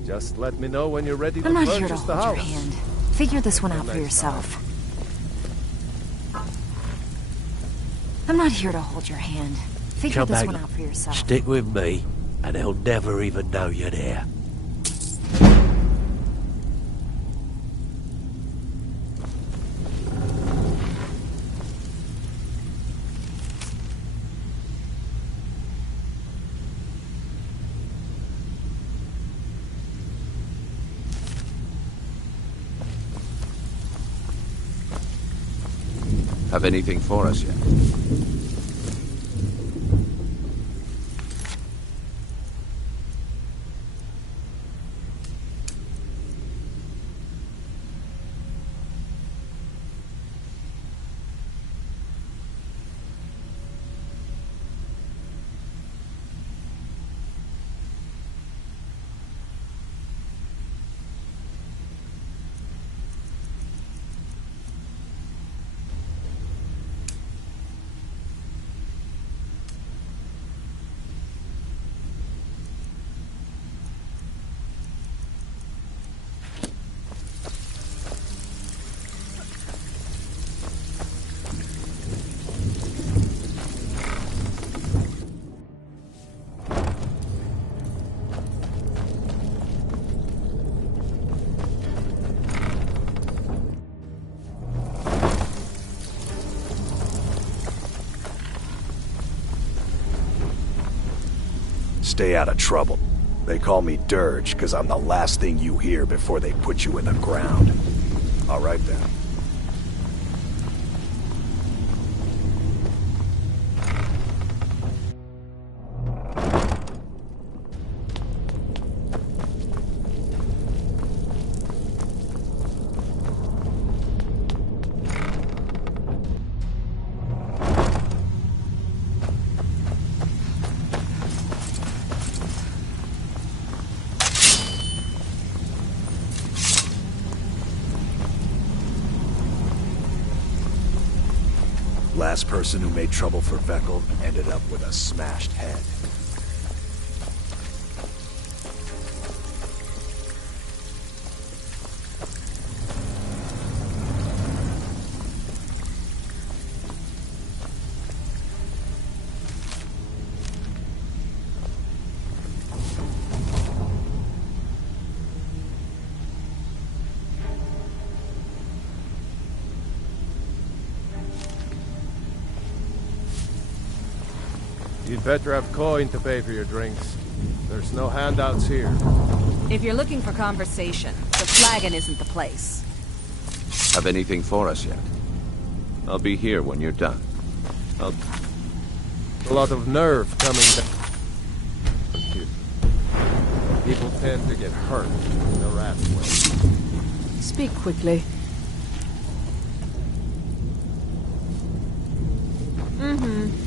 Just let me know when you're ready to I'm not purchase here to the hold your house. hand. Figure this one out for yourself. I'm not here to hold your hand. Figure Come this back. one out for yourself. Stick with me, and they'll never even know you're there. Have anything for us yet? Stay out of trouble. They call me Dirge because I'm the last thing you hear before they put you in the ground. All right then. Last person who made trouble for Veckel ended up with a smashed head. You'd better have coin to pay for your drinks. There's no handouts here. If you're looking for conversation, the flagon isn't the place. Have anything for us yet? I'll be here when you're done. A lot of nerve coming down here. People tend to get hurt in the rat way. Speak quickly. Mm-hmm.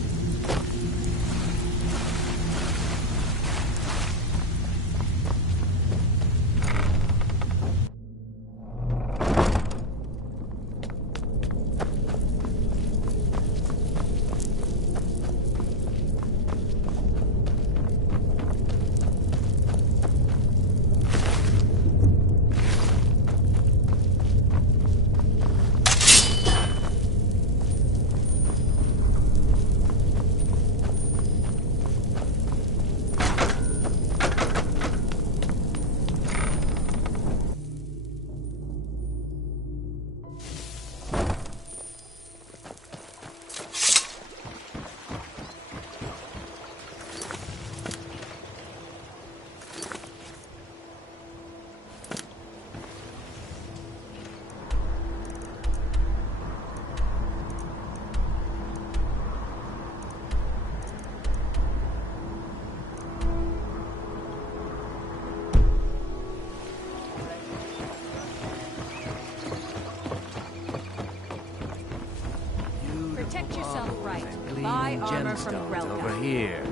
Protect yourself right. Buy armor from Grelka. Over here.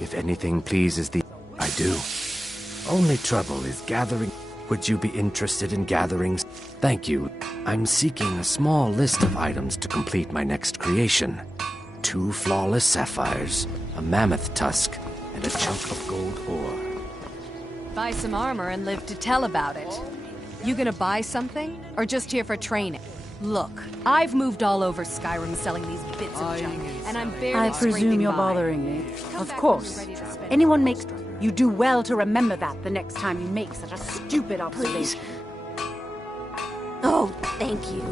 If anything pleases the... I do. Only trouble is gathering... Would you be interested in gathering... Thank you. I'm seeking a small list of items to complete my next creation. 2 flawless sapphires, a mammoth tusk, and a chunk of gold ore. Buy some armor and live to tell about it. You gonna buy something, or just here for training? Look, I've moved all over Skyrim selling these bits of junk, and I'm barely I presume you're bothering me. Of course. Anyone makes... You do well to remember that the next time you make such a stupid observation. Oh, thank you.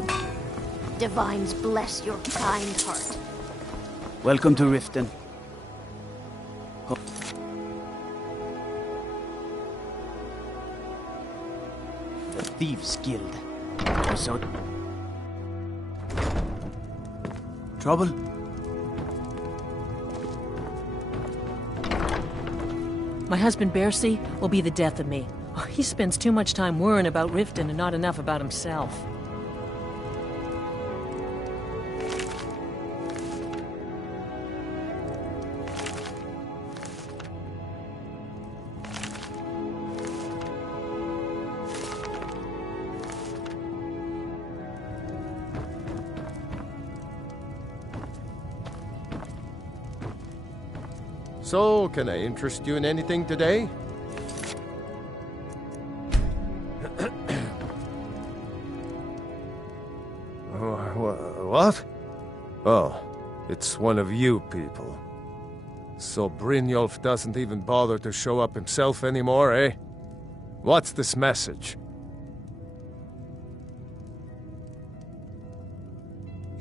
Divines bless your kind heart. Welcome to Riften. The Thieves Guild. So... Trouble? My husband Bercy will be the death of me. He spends too much time worrying about Riften and not enough about himself. So, can I interest you in anything today? What? Oh, it's one of you people. So Brynjolf doesn't even bother to show up himself anymore, eh? What's this message?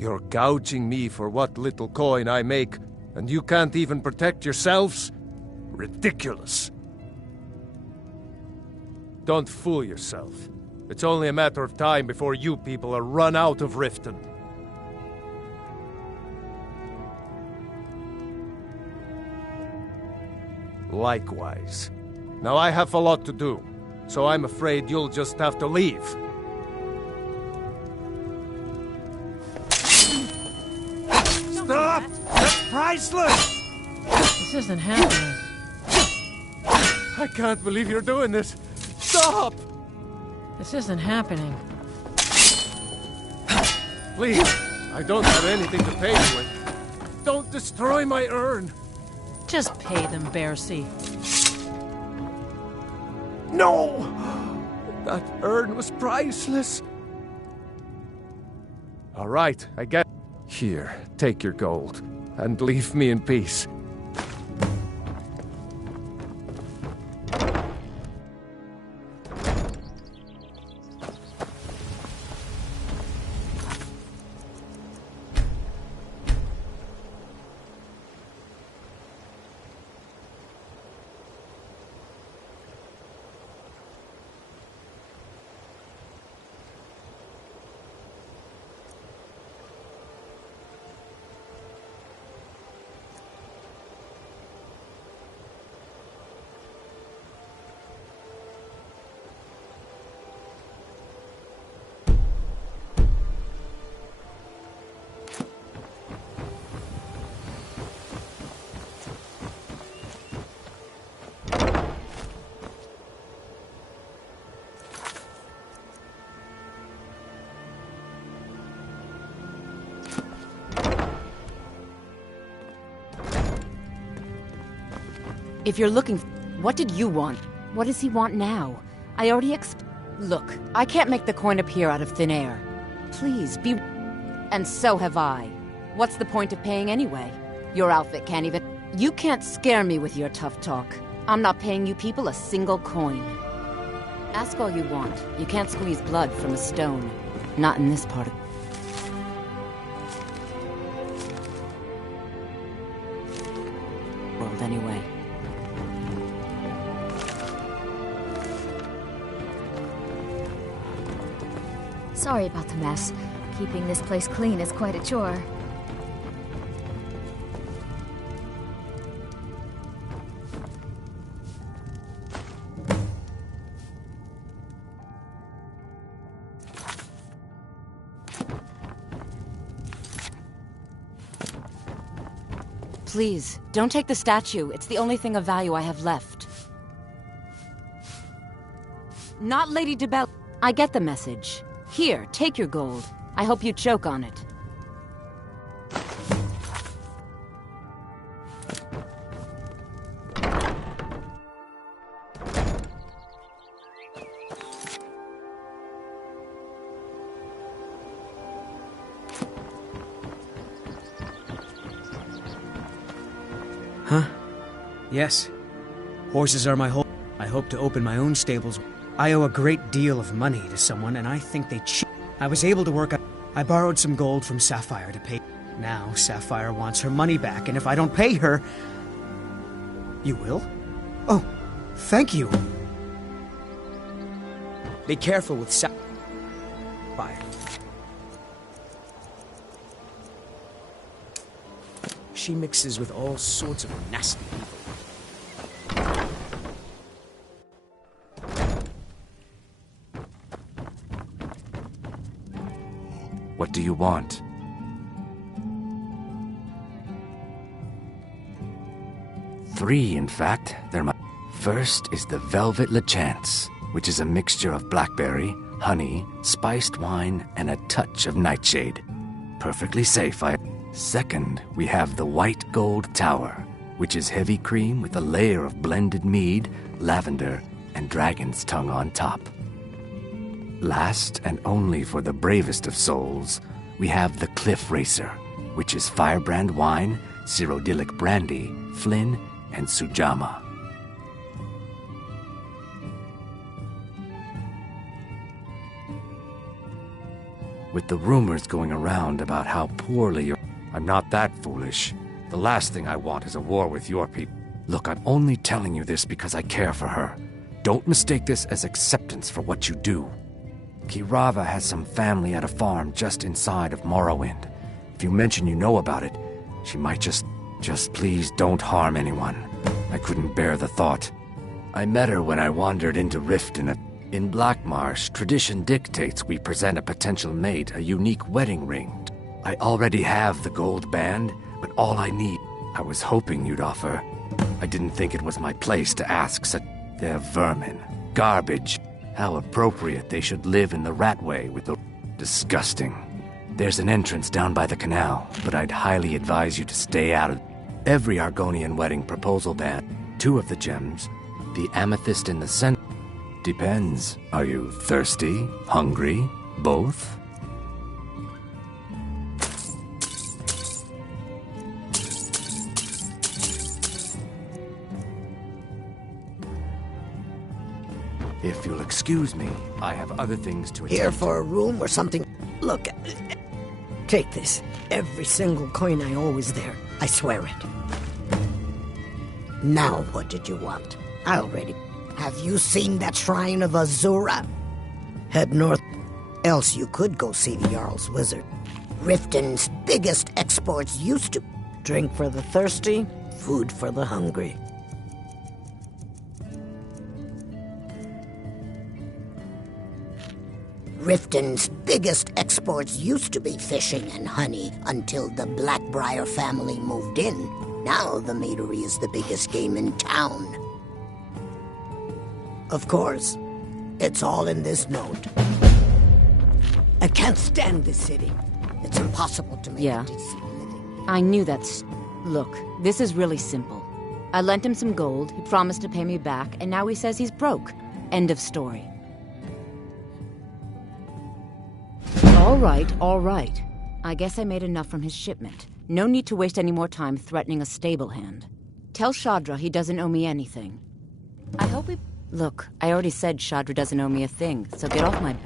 You're gouging me for what little coin I make, and you can't even protect yourselves? Ridiculous. Don't fool yourself. It's only a matter of time before you people are run out of Riften. Likewise. Now I have a lot to do, so I'm afraid you'll just have to leave. Stop! That's priceless! This isn't happening. I can't believe you're doing this. Stop! This isn't happening. Please, I don't have anything to pay you with. Don't destroy my urn. Just pay them, Bercy. No! That urn was priceless. All right, I get... Here, take your gold, and leave me in peace. If you're looking... What did you want? What does he want now? I already Look, I can't make the coin appear out of thin air. Please, be... And so have I. What's the point of paying anyway? Your outfit can't even... You can't scare me with your tough talk. I'm not paying you people a single coin. Ask all you want. You can't squeeze blood from a stone. Not in this part of... world, anyway. Sorry about the mess. Keeping this place clean is quite a chore. Please, don't take the statue. It's the only thing of value I have left. Not Lady DeBell. I get the message. Here, take your gold. I hope you choke on it. Huh? Yes. Horses are my whole... I hope to open my own stables. I owe a great deal of money to someone, and I think they cheat. I was able to work out... I borrowed some gold from Sapphire to pay... Now, Sapphire wants her money back, and if I don't pay her... You will? Oh, thank you. Be careful with Sapphire. She mixes with all sorts of nasty people. What do you want? Three, in fact. First is the Velvet LeChance, which is a mixture of blackberry, honey, spiced wine, and a touch of nightshade. Perfectly safe, Second, we have the White Gold Tower, which is heavy cream with a layer of blended mead, lavender, and dragon's tongue on top. Last, and only for the bravest of souls, we have the Cliff Racer, which is firebrand wine, Cyrodiilic brandy, Flynn, and Sujamma. With the rumors going around about how poorly you're... I'm not that foolish. The last thing I want is a war with your people. Look, I'm only telling you this because I care for her. Don't mistake this as acceptance for what you do. Kirava has some family at a farm just inside of Morrowind. If you mention you know about it, she might just please don't harm anyone. I couldn't bear the thought. I met her when I wandered into Riften. In Blackmarsh, tradition dictates we present a potential mate a unique wedding ring. I already have the gold band, but all I need... I was hoping you'd offer. I didn't think it was my place to ask such... They're vermin. Garbage. How appropriate they should live in the Ratway with the... Disgusting. There's an entrance down by the canal, but I'd highly advise you to stay out of... Every Argonian wedding proposal band. 2 of the gems. The amethyst in the center. Depends. Are you thirsty? Hungry? Both? If you'll excuse me, I have other things to attend Here to. for a room or something? Look, take this. Every single coin I owe is there. I swear it. Now what did you want? I already... Have you seen that shrine of Azura? Head north. Else you could go see the Jarl's Wizard. Riften's biggest exports used to... Drink for the thirsty, food for the hungry. Riften's biggest exports used to be fishing and honey until the Blackbriar family moved in. Now the Maedery is the biggest game in town. Of course, it's all in this note. I can't stand this city. It's impossible to make a decent living. I knew that's... Look, this is really simple. I lent him some gold, he promised to pay me back, and now he says he's broke. End of story. All right. I guess I made enough from his shipment. No need to waste any more time threatening a stable hand. Tell Shadra he doesn't owe me anything. I hope he... Look, I already said Shadra doesn't owe me a thing, so get off my...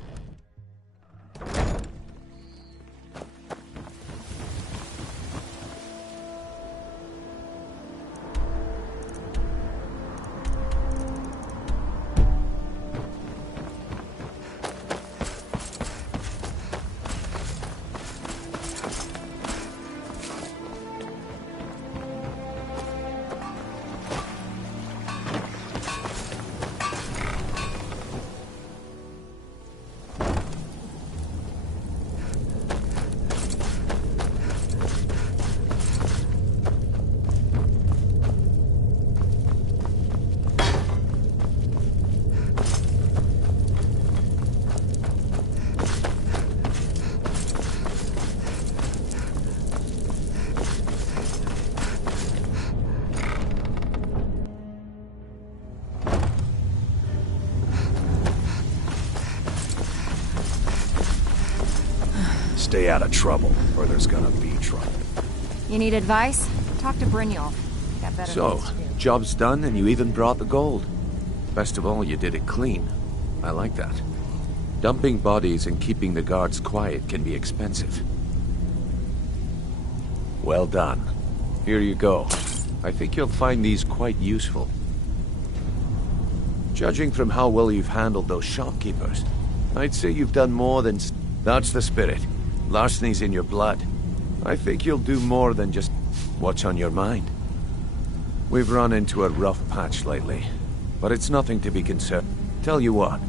Stay out of trouble, or there's gonna be trouble. You need advice? Talk to Brynjolf. Got better So, things to do. job's done and you even brought the gold. Best of all, you did it clean. I like that. Dumping bodies and keeping the guards quiet can be expensive. Well done. Here you go. I think you'll find these quite useful. Judging from how well you've handled those shopkeepers, I'd say you've done more than... That's the spirit. Larceny's in your blood. I think you'll do more than just... What's on your mind? We've run into a rough patch lately, but it's nothing to be concerned. Tell you what,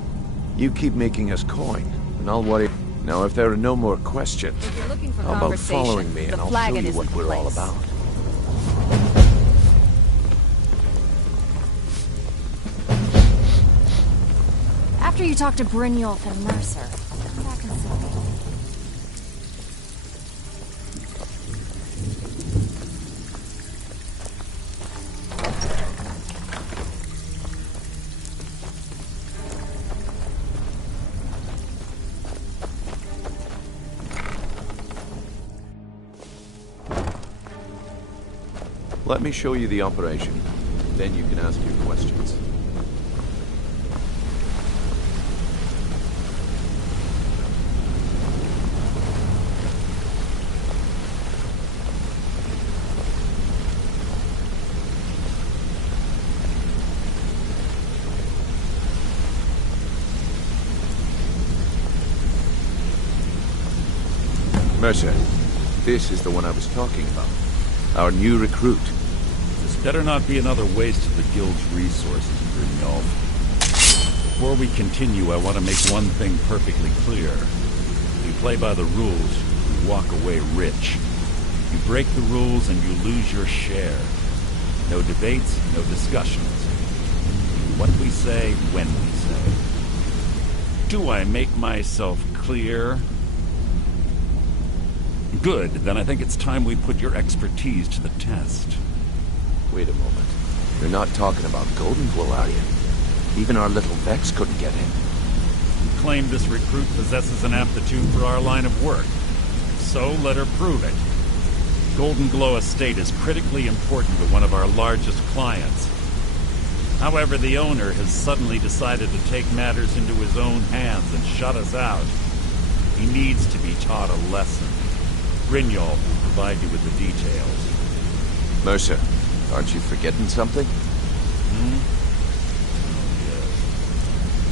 you keep making us coin, and I'll worry... Now, if there are no more questions, If you're looking for how about conversation, following me and the I'll show flagon you isn't what the we're all place. about. After you talk to Brynjolf and Mercer, come back and see me. Let me show you the operation, then you can ask your questions. Mercer, this is the one I was talking about. Our new recruit. This better not be another waste of the Guild's resources, Grignol. Before we continue, I want to make one thing perfectly clear. If you play by the rules, you walk away rich. You break the rules and you lose your share. No debates, no discussions. What we say, when we say. Do I make myself clear? Good, then I think it's time we put your expertise to the test. Wait a moment. You're not talking about Golden Glow, are you? Even our little Vex couldn't get in. You claim this recruit possesses an aptitude for our line of work. If so, let her prove it. Golden Glow Estate is critically important to one of our largest clients. However, the owner has suddenly decided to take matters into his own hands and shut us out. He needs to be taught a lesson. Grignol will provide you with the details. Mercer, aren't you forgetting something?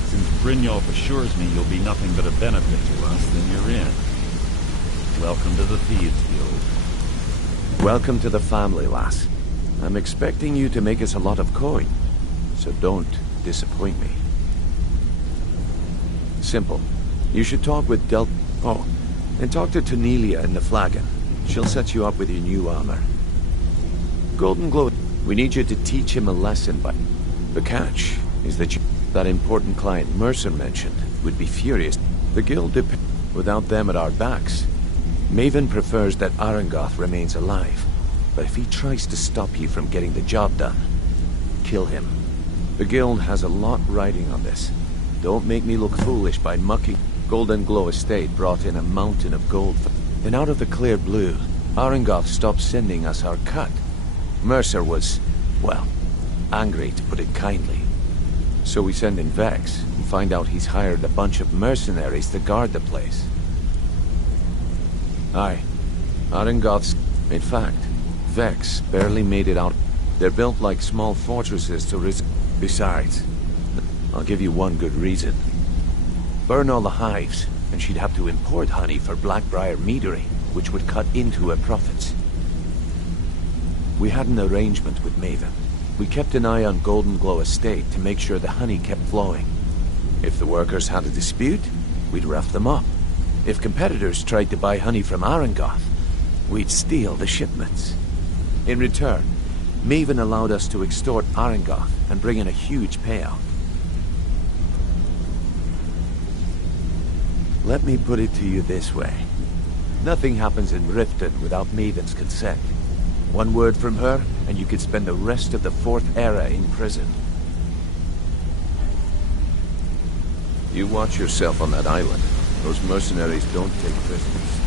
Since Grignol assures me you'll be nothing but a benefit to us, then you're in. Welcome to the Thieves Guild. Welcome to the family, lass. I'm expecting you to make us a lot of coin, so don't disappoint me. Simple. You should talk with and talk to Tanelia in the Flagon. She'll set you up with your new armor. Golden Glow, we need you to teach him a lesson, but the catch is that that important client Mercer mentioned would be furious. The guild without them at our backs. Maven prefers that Arangoth remains alive, but if he tries to stop you from getting the job done, kill him. The guild has a lot riding on this. Don't make me look foolish by mucking. Golden Glow Estate brought in a mountain of gold. Then out of the clear blue, Arangoth stopped sending us our cut. Mercer was, well, angry to put it kindly. So we send in Vex and find out he's hired a bunch of mercenaries to guard the place. Aye, Arangoth's... In fact, Vex barely made it out. They're built like small fortresses to Besides, I'll give you one good reason. Burn all the hives, and she'd have to import honey for Blackbriar meadery, which would cut into her profits. We had an arrangement with Maven. We kept an eye on Golden Glow Estate to make sure the honey kept flowing. If the workers had a dispute, we'd rough them up. If competitors tried to buy honey from Arangoth, we'd steal the shipments. In return, Maven allowed us to extort Arangoth and bring in a huge payout. Let me put it to you this way. Nothing happens in Riften without Maven's consent. One word from her, and you could spend the rest of the Fourth Era in prison. You watch yourself on that island. Those mercenaries don't take prisoners.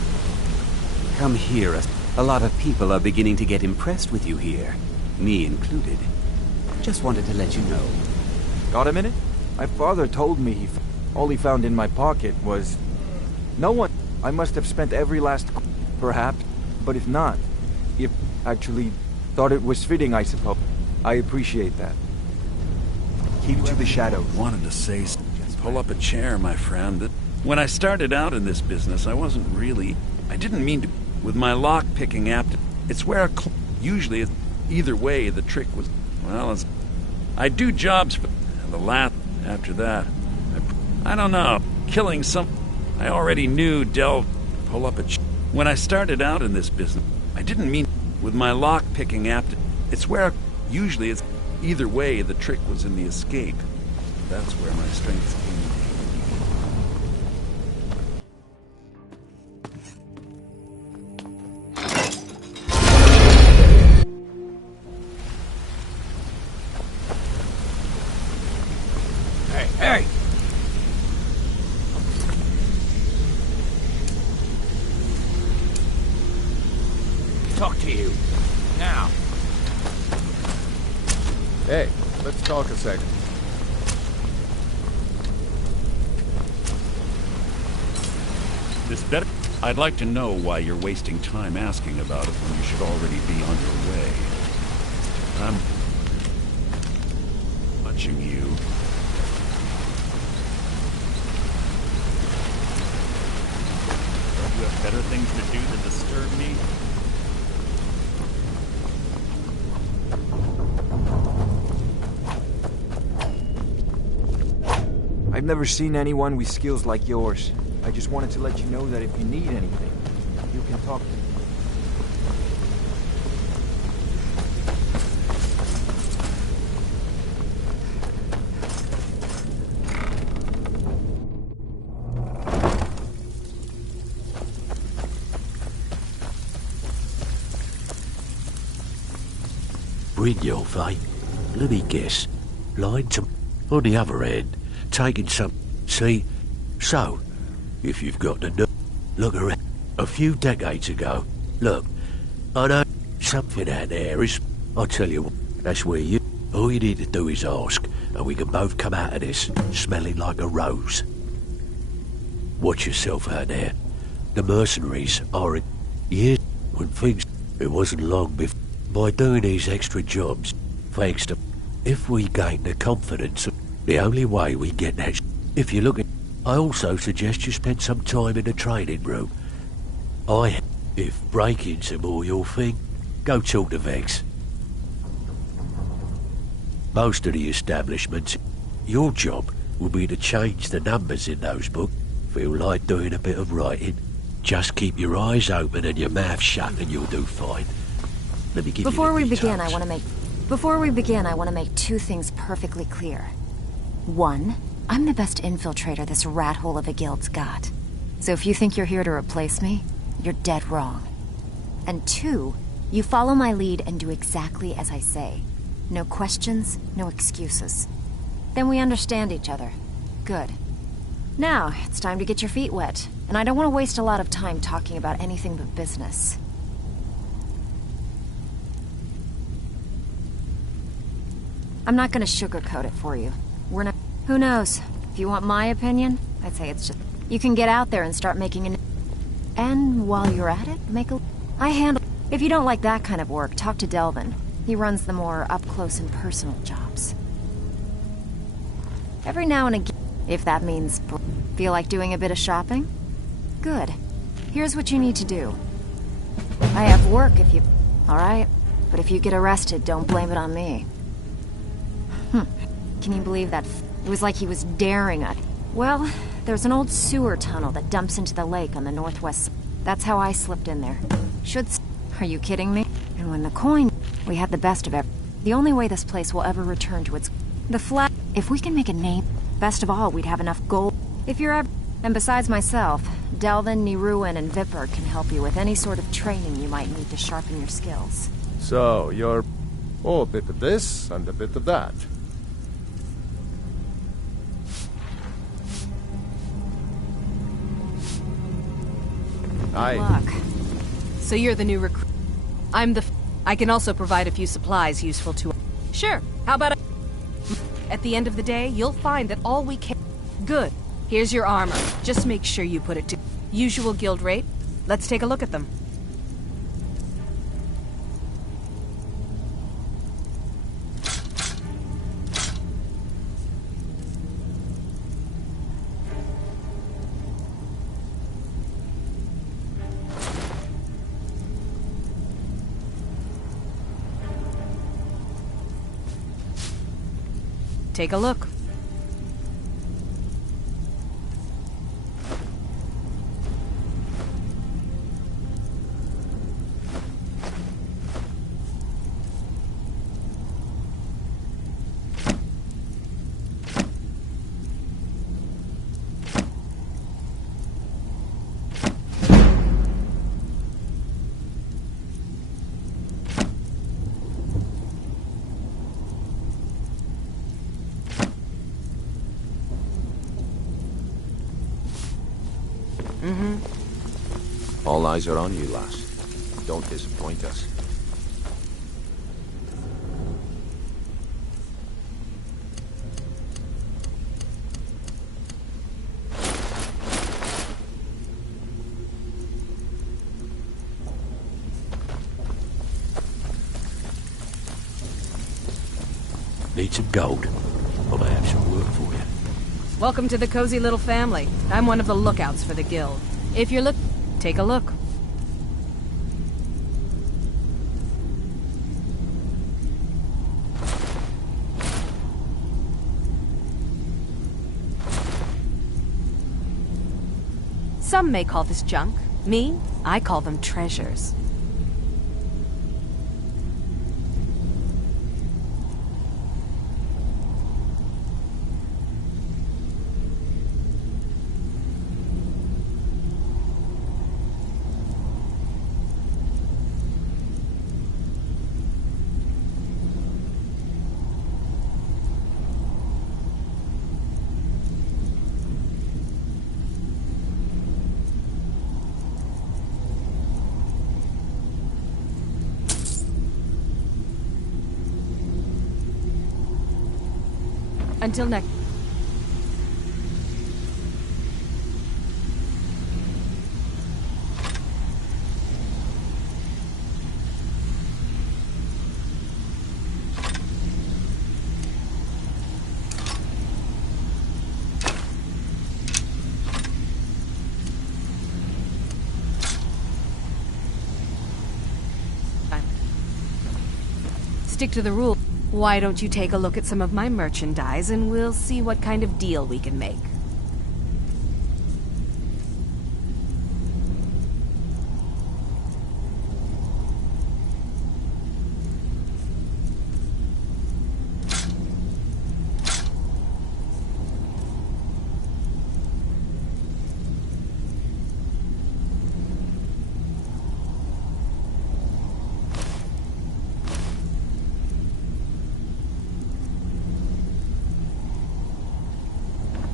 Come here. A lot of people are beginning to get impressed with you here. Me included. Just wanted to let you know. Got a minute? My father told me all he found in my pocket was... No one. I must have spent every last... Perhaps. But if not... If actually thought it was fitting, I suppose. I appreciate that. Keep to the shadows. Wanted to say... Pull up a chair, my friend. When I started out in this business, I wasn't really... I didn't mean to... With my lock-picking apt... It's where usually... Either way, the trick was... Well, I do jobs for... The last... After that... I don't know. Killing some... I already knew pull up a When I started out in this business, I didn't mean... With my lock-picking apt... It's where... Usually it's... Either way, the trick was in the escape. That's where my strengths came. Hey! Talk to you. Now. Hey, let's talk a second. This better... I'd like to know why you're wasting time asking about it when you should already be on your way. I'm... watching you. who have better things to do than disturb me? I've never seen anyone with skills like yours. I just wanted to let you know that if you need anything, you can talk to me. Brynjolf, eh? Let me guess. Lying to... On the other hand, taking some... See? So, if you've got to know... Look around. A few decades ago... Look, I know something out there is... I'll tell you what, that's where you... All you need to do is ask, and we can both come out of this smelling like a rose. Watch yourself out there. The mercenaries are in... Years when things... It wasn't long before... By doing these extra jobs, thanks to... If we gain the confidence of... The only way we get that... If you look at... I also suggest you spend some time in the training room. If break-ins are more your thing, go talk to Vex. Most of the establishments... Your job will be to change the numbers in those books. Feel like doing a bit of writing. Just keep your eyes open and your mouth shut and you'll do fine. Let me give you the Before we details. begin, I want to make two things perfectly clear. One, I'm the best infiltrator this rat hole of a guild's got. So if you think you're here to replace me, you're dead wrong. And two, you follow my lead and do exactly as I say. No questions, no excuses. Then we understand each other. Good. Now, it's time to get your feet wet, and I don't want to waste a lot of time talking about anything but business. I'm not gonna sugarcoat it for you. We're not... Who knows? If you want my opinion, I'd say it's just... You can get out there and start making an... And while you're at it, make a... I handle... If you don't like that kind of work, talk to Delvin. He runs the more up-close and personal jobs. Every now and again, if that means... Feel like doing a bit of shopping? Good. Here's what you need to do. I have work if you... Alright? But if you get arrested, don't blame it on me. Can you believe that? It was like he was daring us. Well, there's an old sewer tunnel that dumps into the lake on the northwest. That's how I slipped in there. Are you kidding me? And when the coin... We had the best of it. The only way this place will ever return to its... The flat... If we can make a name... Best of all, we'd have enough gold. If you're ever... And besides myself, Delvin, Niruin, and Vipper can help you with any sort of training you might need to sharpen your skills. So, you're... Oh, a bit of this and a bit of that. Good luck. So you're the new recruit. I'm the... I can also provide a few supplies useful to... Sure, how about... At the end of the day, you'll find that all we can... Good. Here's your armor. Just make sure you put it to... Usual guild rate. Let's take a look at them. Take a look. All eyes are on you, lass. Don't disappoint us. Need some gold. I may have some work for you. Welcome to the cozy little family. I'm one of the lookouts for the guild. If you're Take a look. Some may call this junk. Me, I call them treasures. Until next. Stick to the rule. Why don't you take a look at some of my merchandise and we'll see what kind of deal we can make.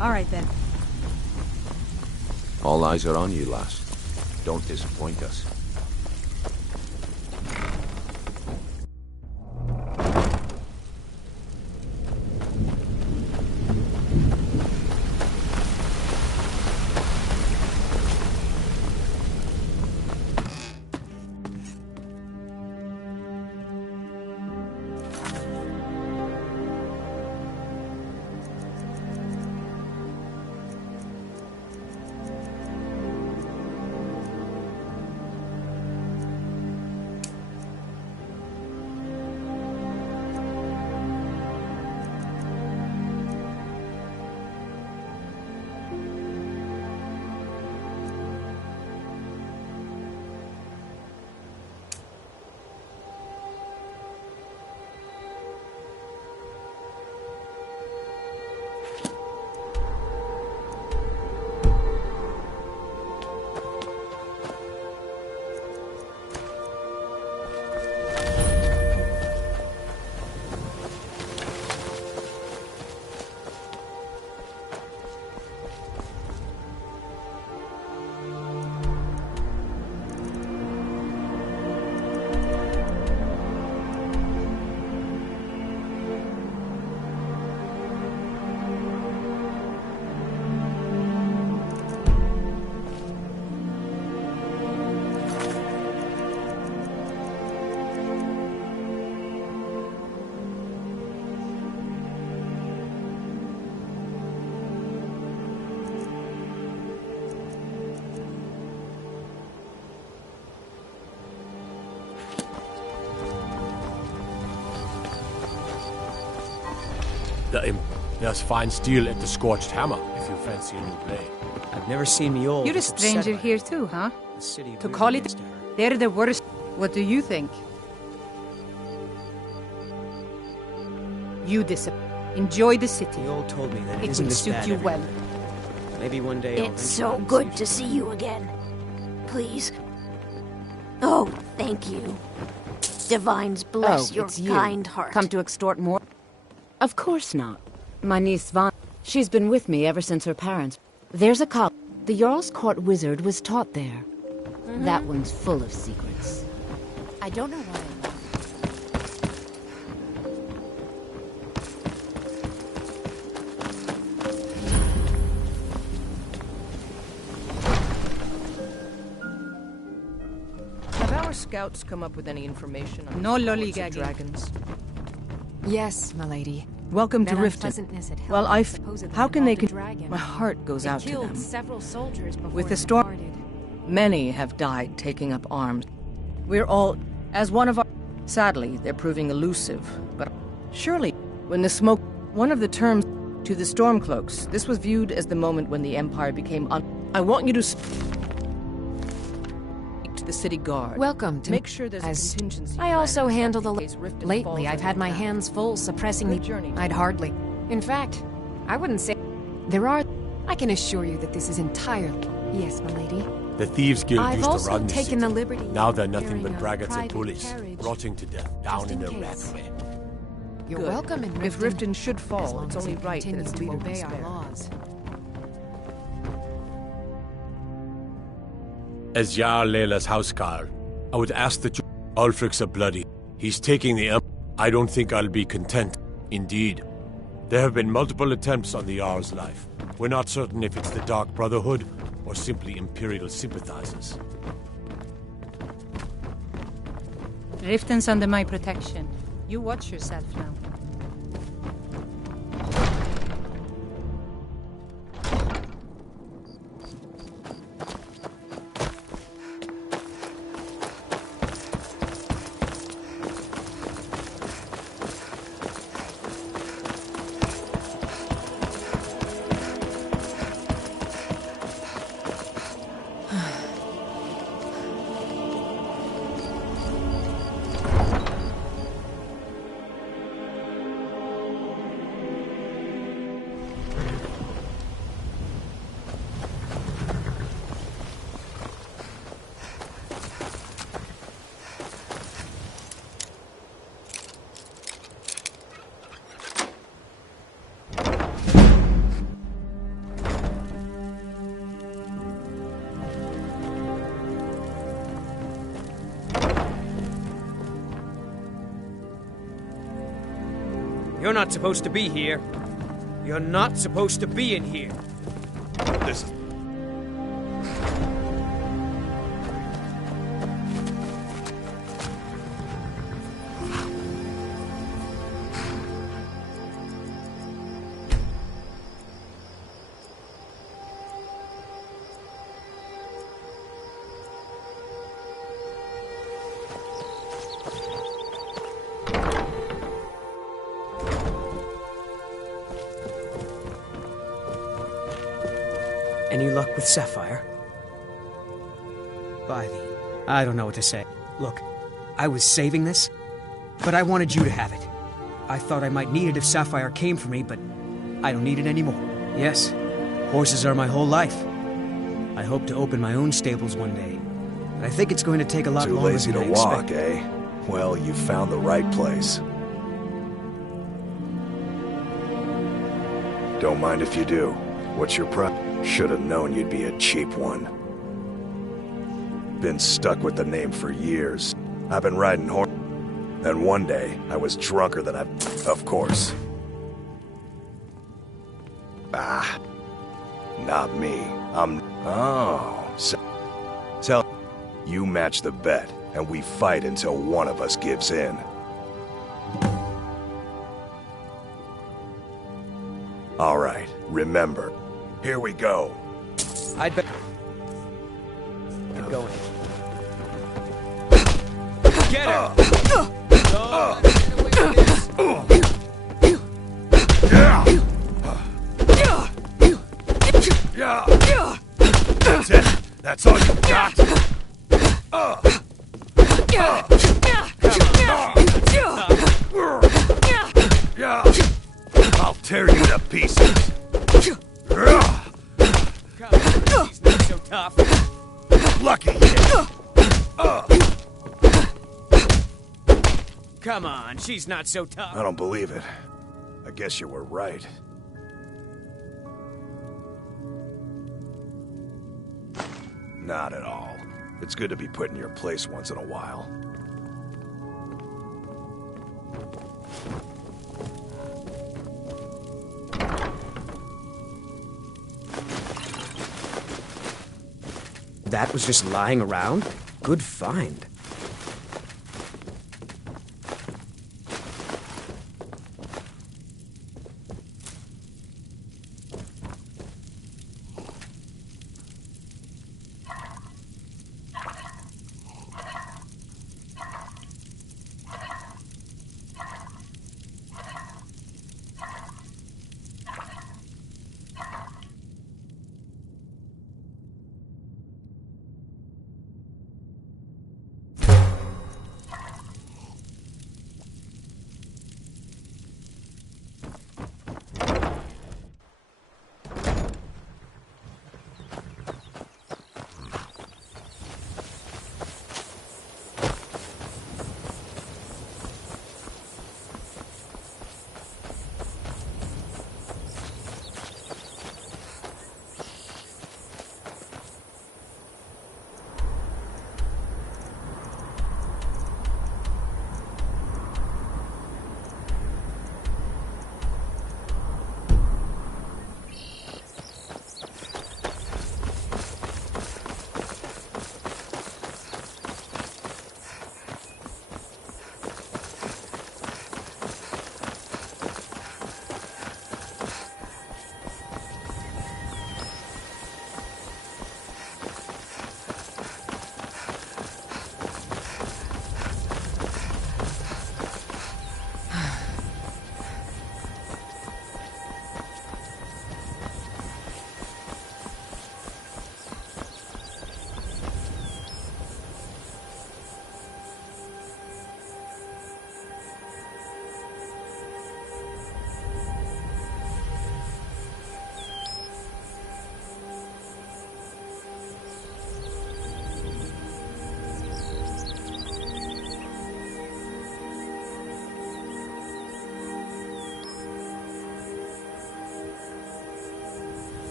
All right, then. All eyes are on you, lass. Don't disappoint us. There's fine steel at the Scorched Hammer, if you fancy a new blade. I've never seen me old. You're a stranger here too, huh? To call it... They're the worst. What do you think? You enjoy the city. You all told me that it isn't would this suit bad you everywhere. well. Maybe one day It's so good to see you again. Please. Oh, thank you. Divines bless your it's you. kind heart. Come to extort more? Of course not. My niece Vaughn, she's been with me ever since her parents. There's a cop. The Jarl's Court wizard was taught there. That one's full of secrets. I don't know why. Have our scouts come up with any information on No these lollygagging. hordes of dragons? Yes, milady. Welcome to Riften. Well, how can they My heart goes out to them. Several soldiers before With the it storm... departed. Many have died taking up arms. We're all, as one of our... Sadly, they're proving elusive, but surely, when the smoke... One of the terms to the Stormcloaks, this was viewed as the moment when the Empire became I want you to to the city guard. Welcome to make sure there's a contingency. I also plan handle the in case Riften falls lately. I've had my into hands full suppressing Good the. journey. I'd hardly. In fact, I wouldn't say there are. I can assure you that this is entirely. Yes, milady. The Thieves Guild I've used to also run this taken city. the liberty. Now they're nothing carrying but a braggarts and private bullies, carriage, rotting to death down just in in their case. rathway. You're Good. welcome in Riften. If Riften should as fall, long it's as only you right that continue its to leader be obey our spared. laws. As Jarl Leila's housecarl, I would ask that you... Ulfric's a bloody. He's taking the I don't think I'll be content. Indeed. There have been multiple attempts on the Jarl's life. We're not certain if it's the Dark Brotherhood or simply Imperial sympathizers. Riften's under my protection. You watch yourself now. You're not supposed to be here. You're not supposed to be in here. This is... Any luck with Sapphire? By the... I don't know what to say. Look, I was saving this, but I wanted you to have it. I thought I might need it if Sapphire came for me, but I don't need it anymore. Yes, horses are my whole life. I hope to open my own stables one day, but I think it's going to take a lot Too longer lazy than to I walk, expected. eh? Well, you found the right place. Don't mind if you do. What's your price? Should have known you'd be a cheap one. Been stuck with the name for years. I've been riding horse. Then one day, I was drunker than Of course. Ah. Not me. Oh. Tell... You match the bet, and we fight until one of us gives in. All right, remember. Here we go. I'd bet... Get going. Get her! That's it. That's all you got. I'll tear you to pieces. She's not so tough. Lucky hit. Come on, she's not so tough. I don't believe it. I guess you were right. Not at all. It's good to be put in your place once in a while. That was just lying around? Good find.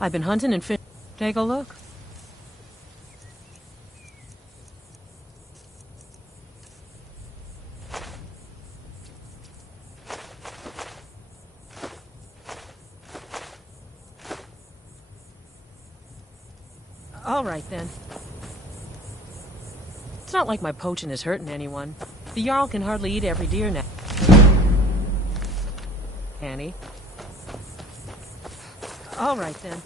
I've been hunting and fishing. Take a look. All right, then. It's not like my poaching is hurting anyone. The Jarl can hardly eat every deer now. Annie. All right, then.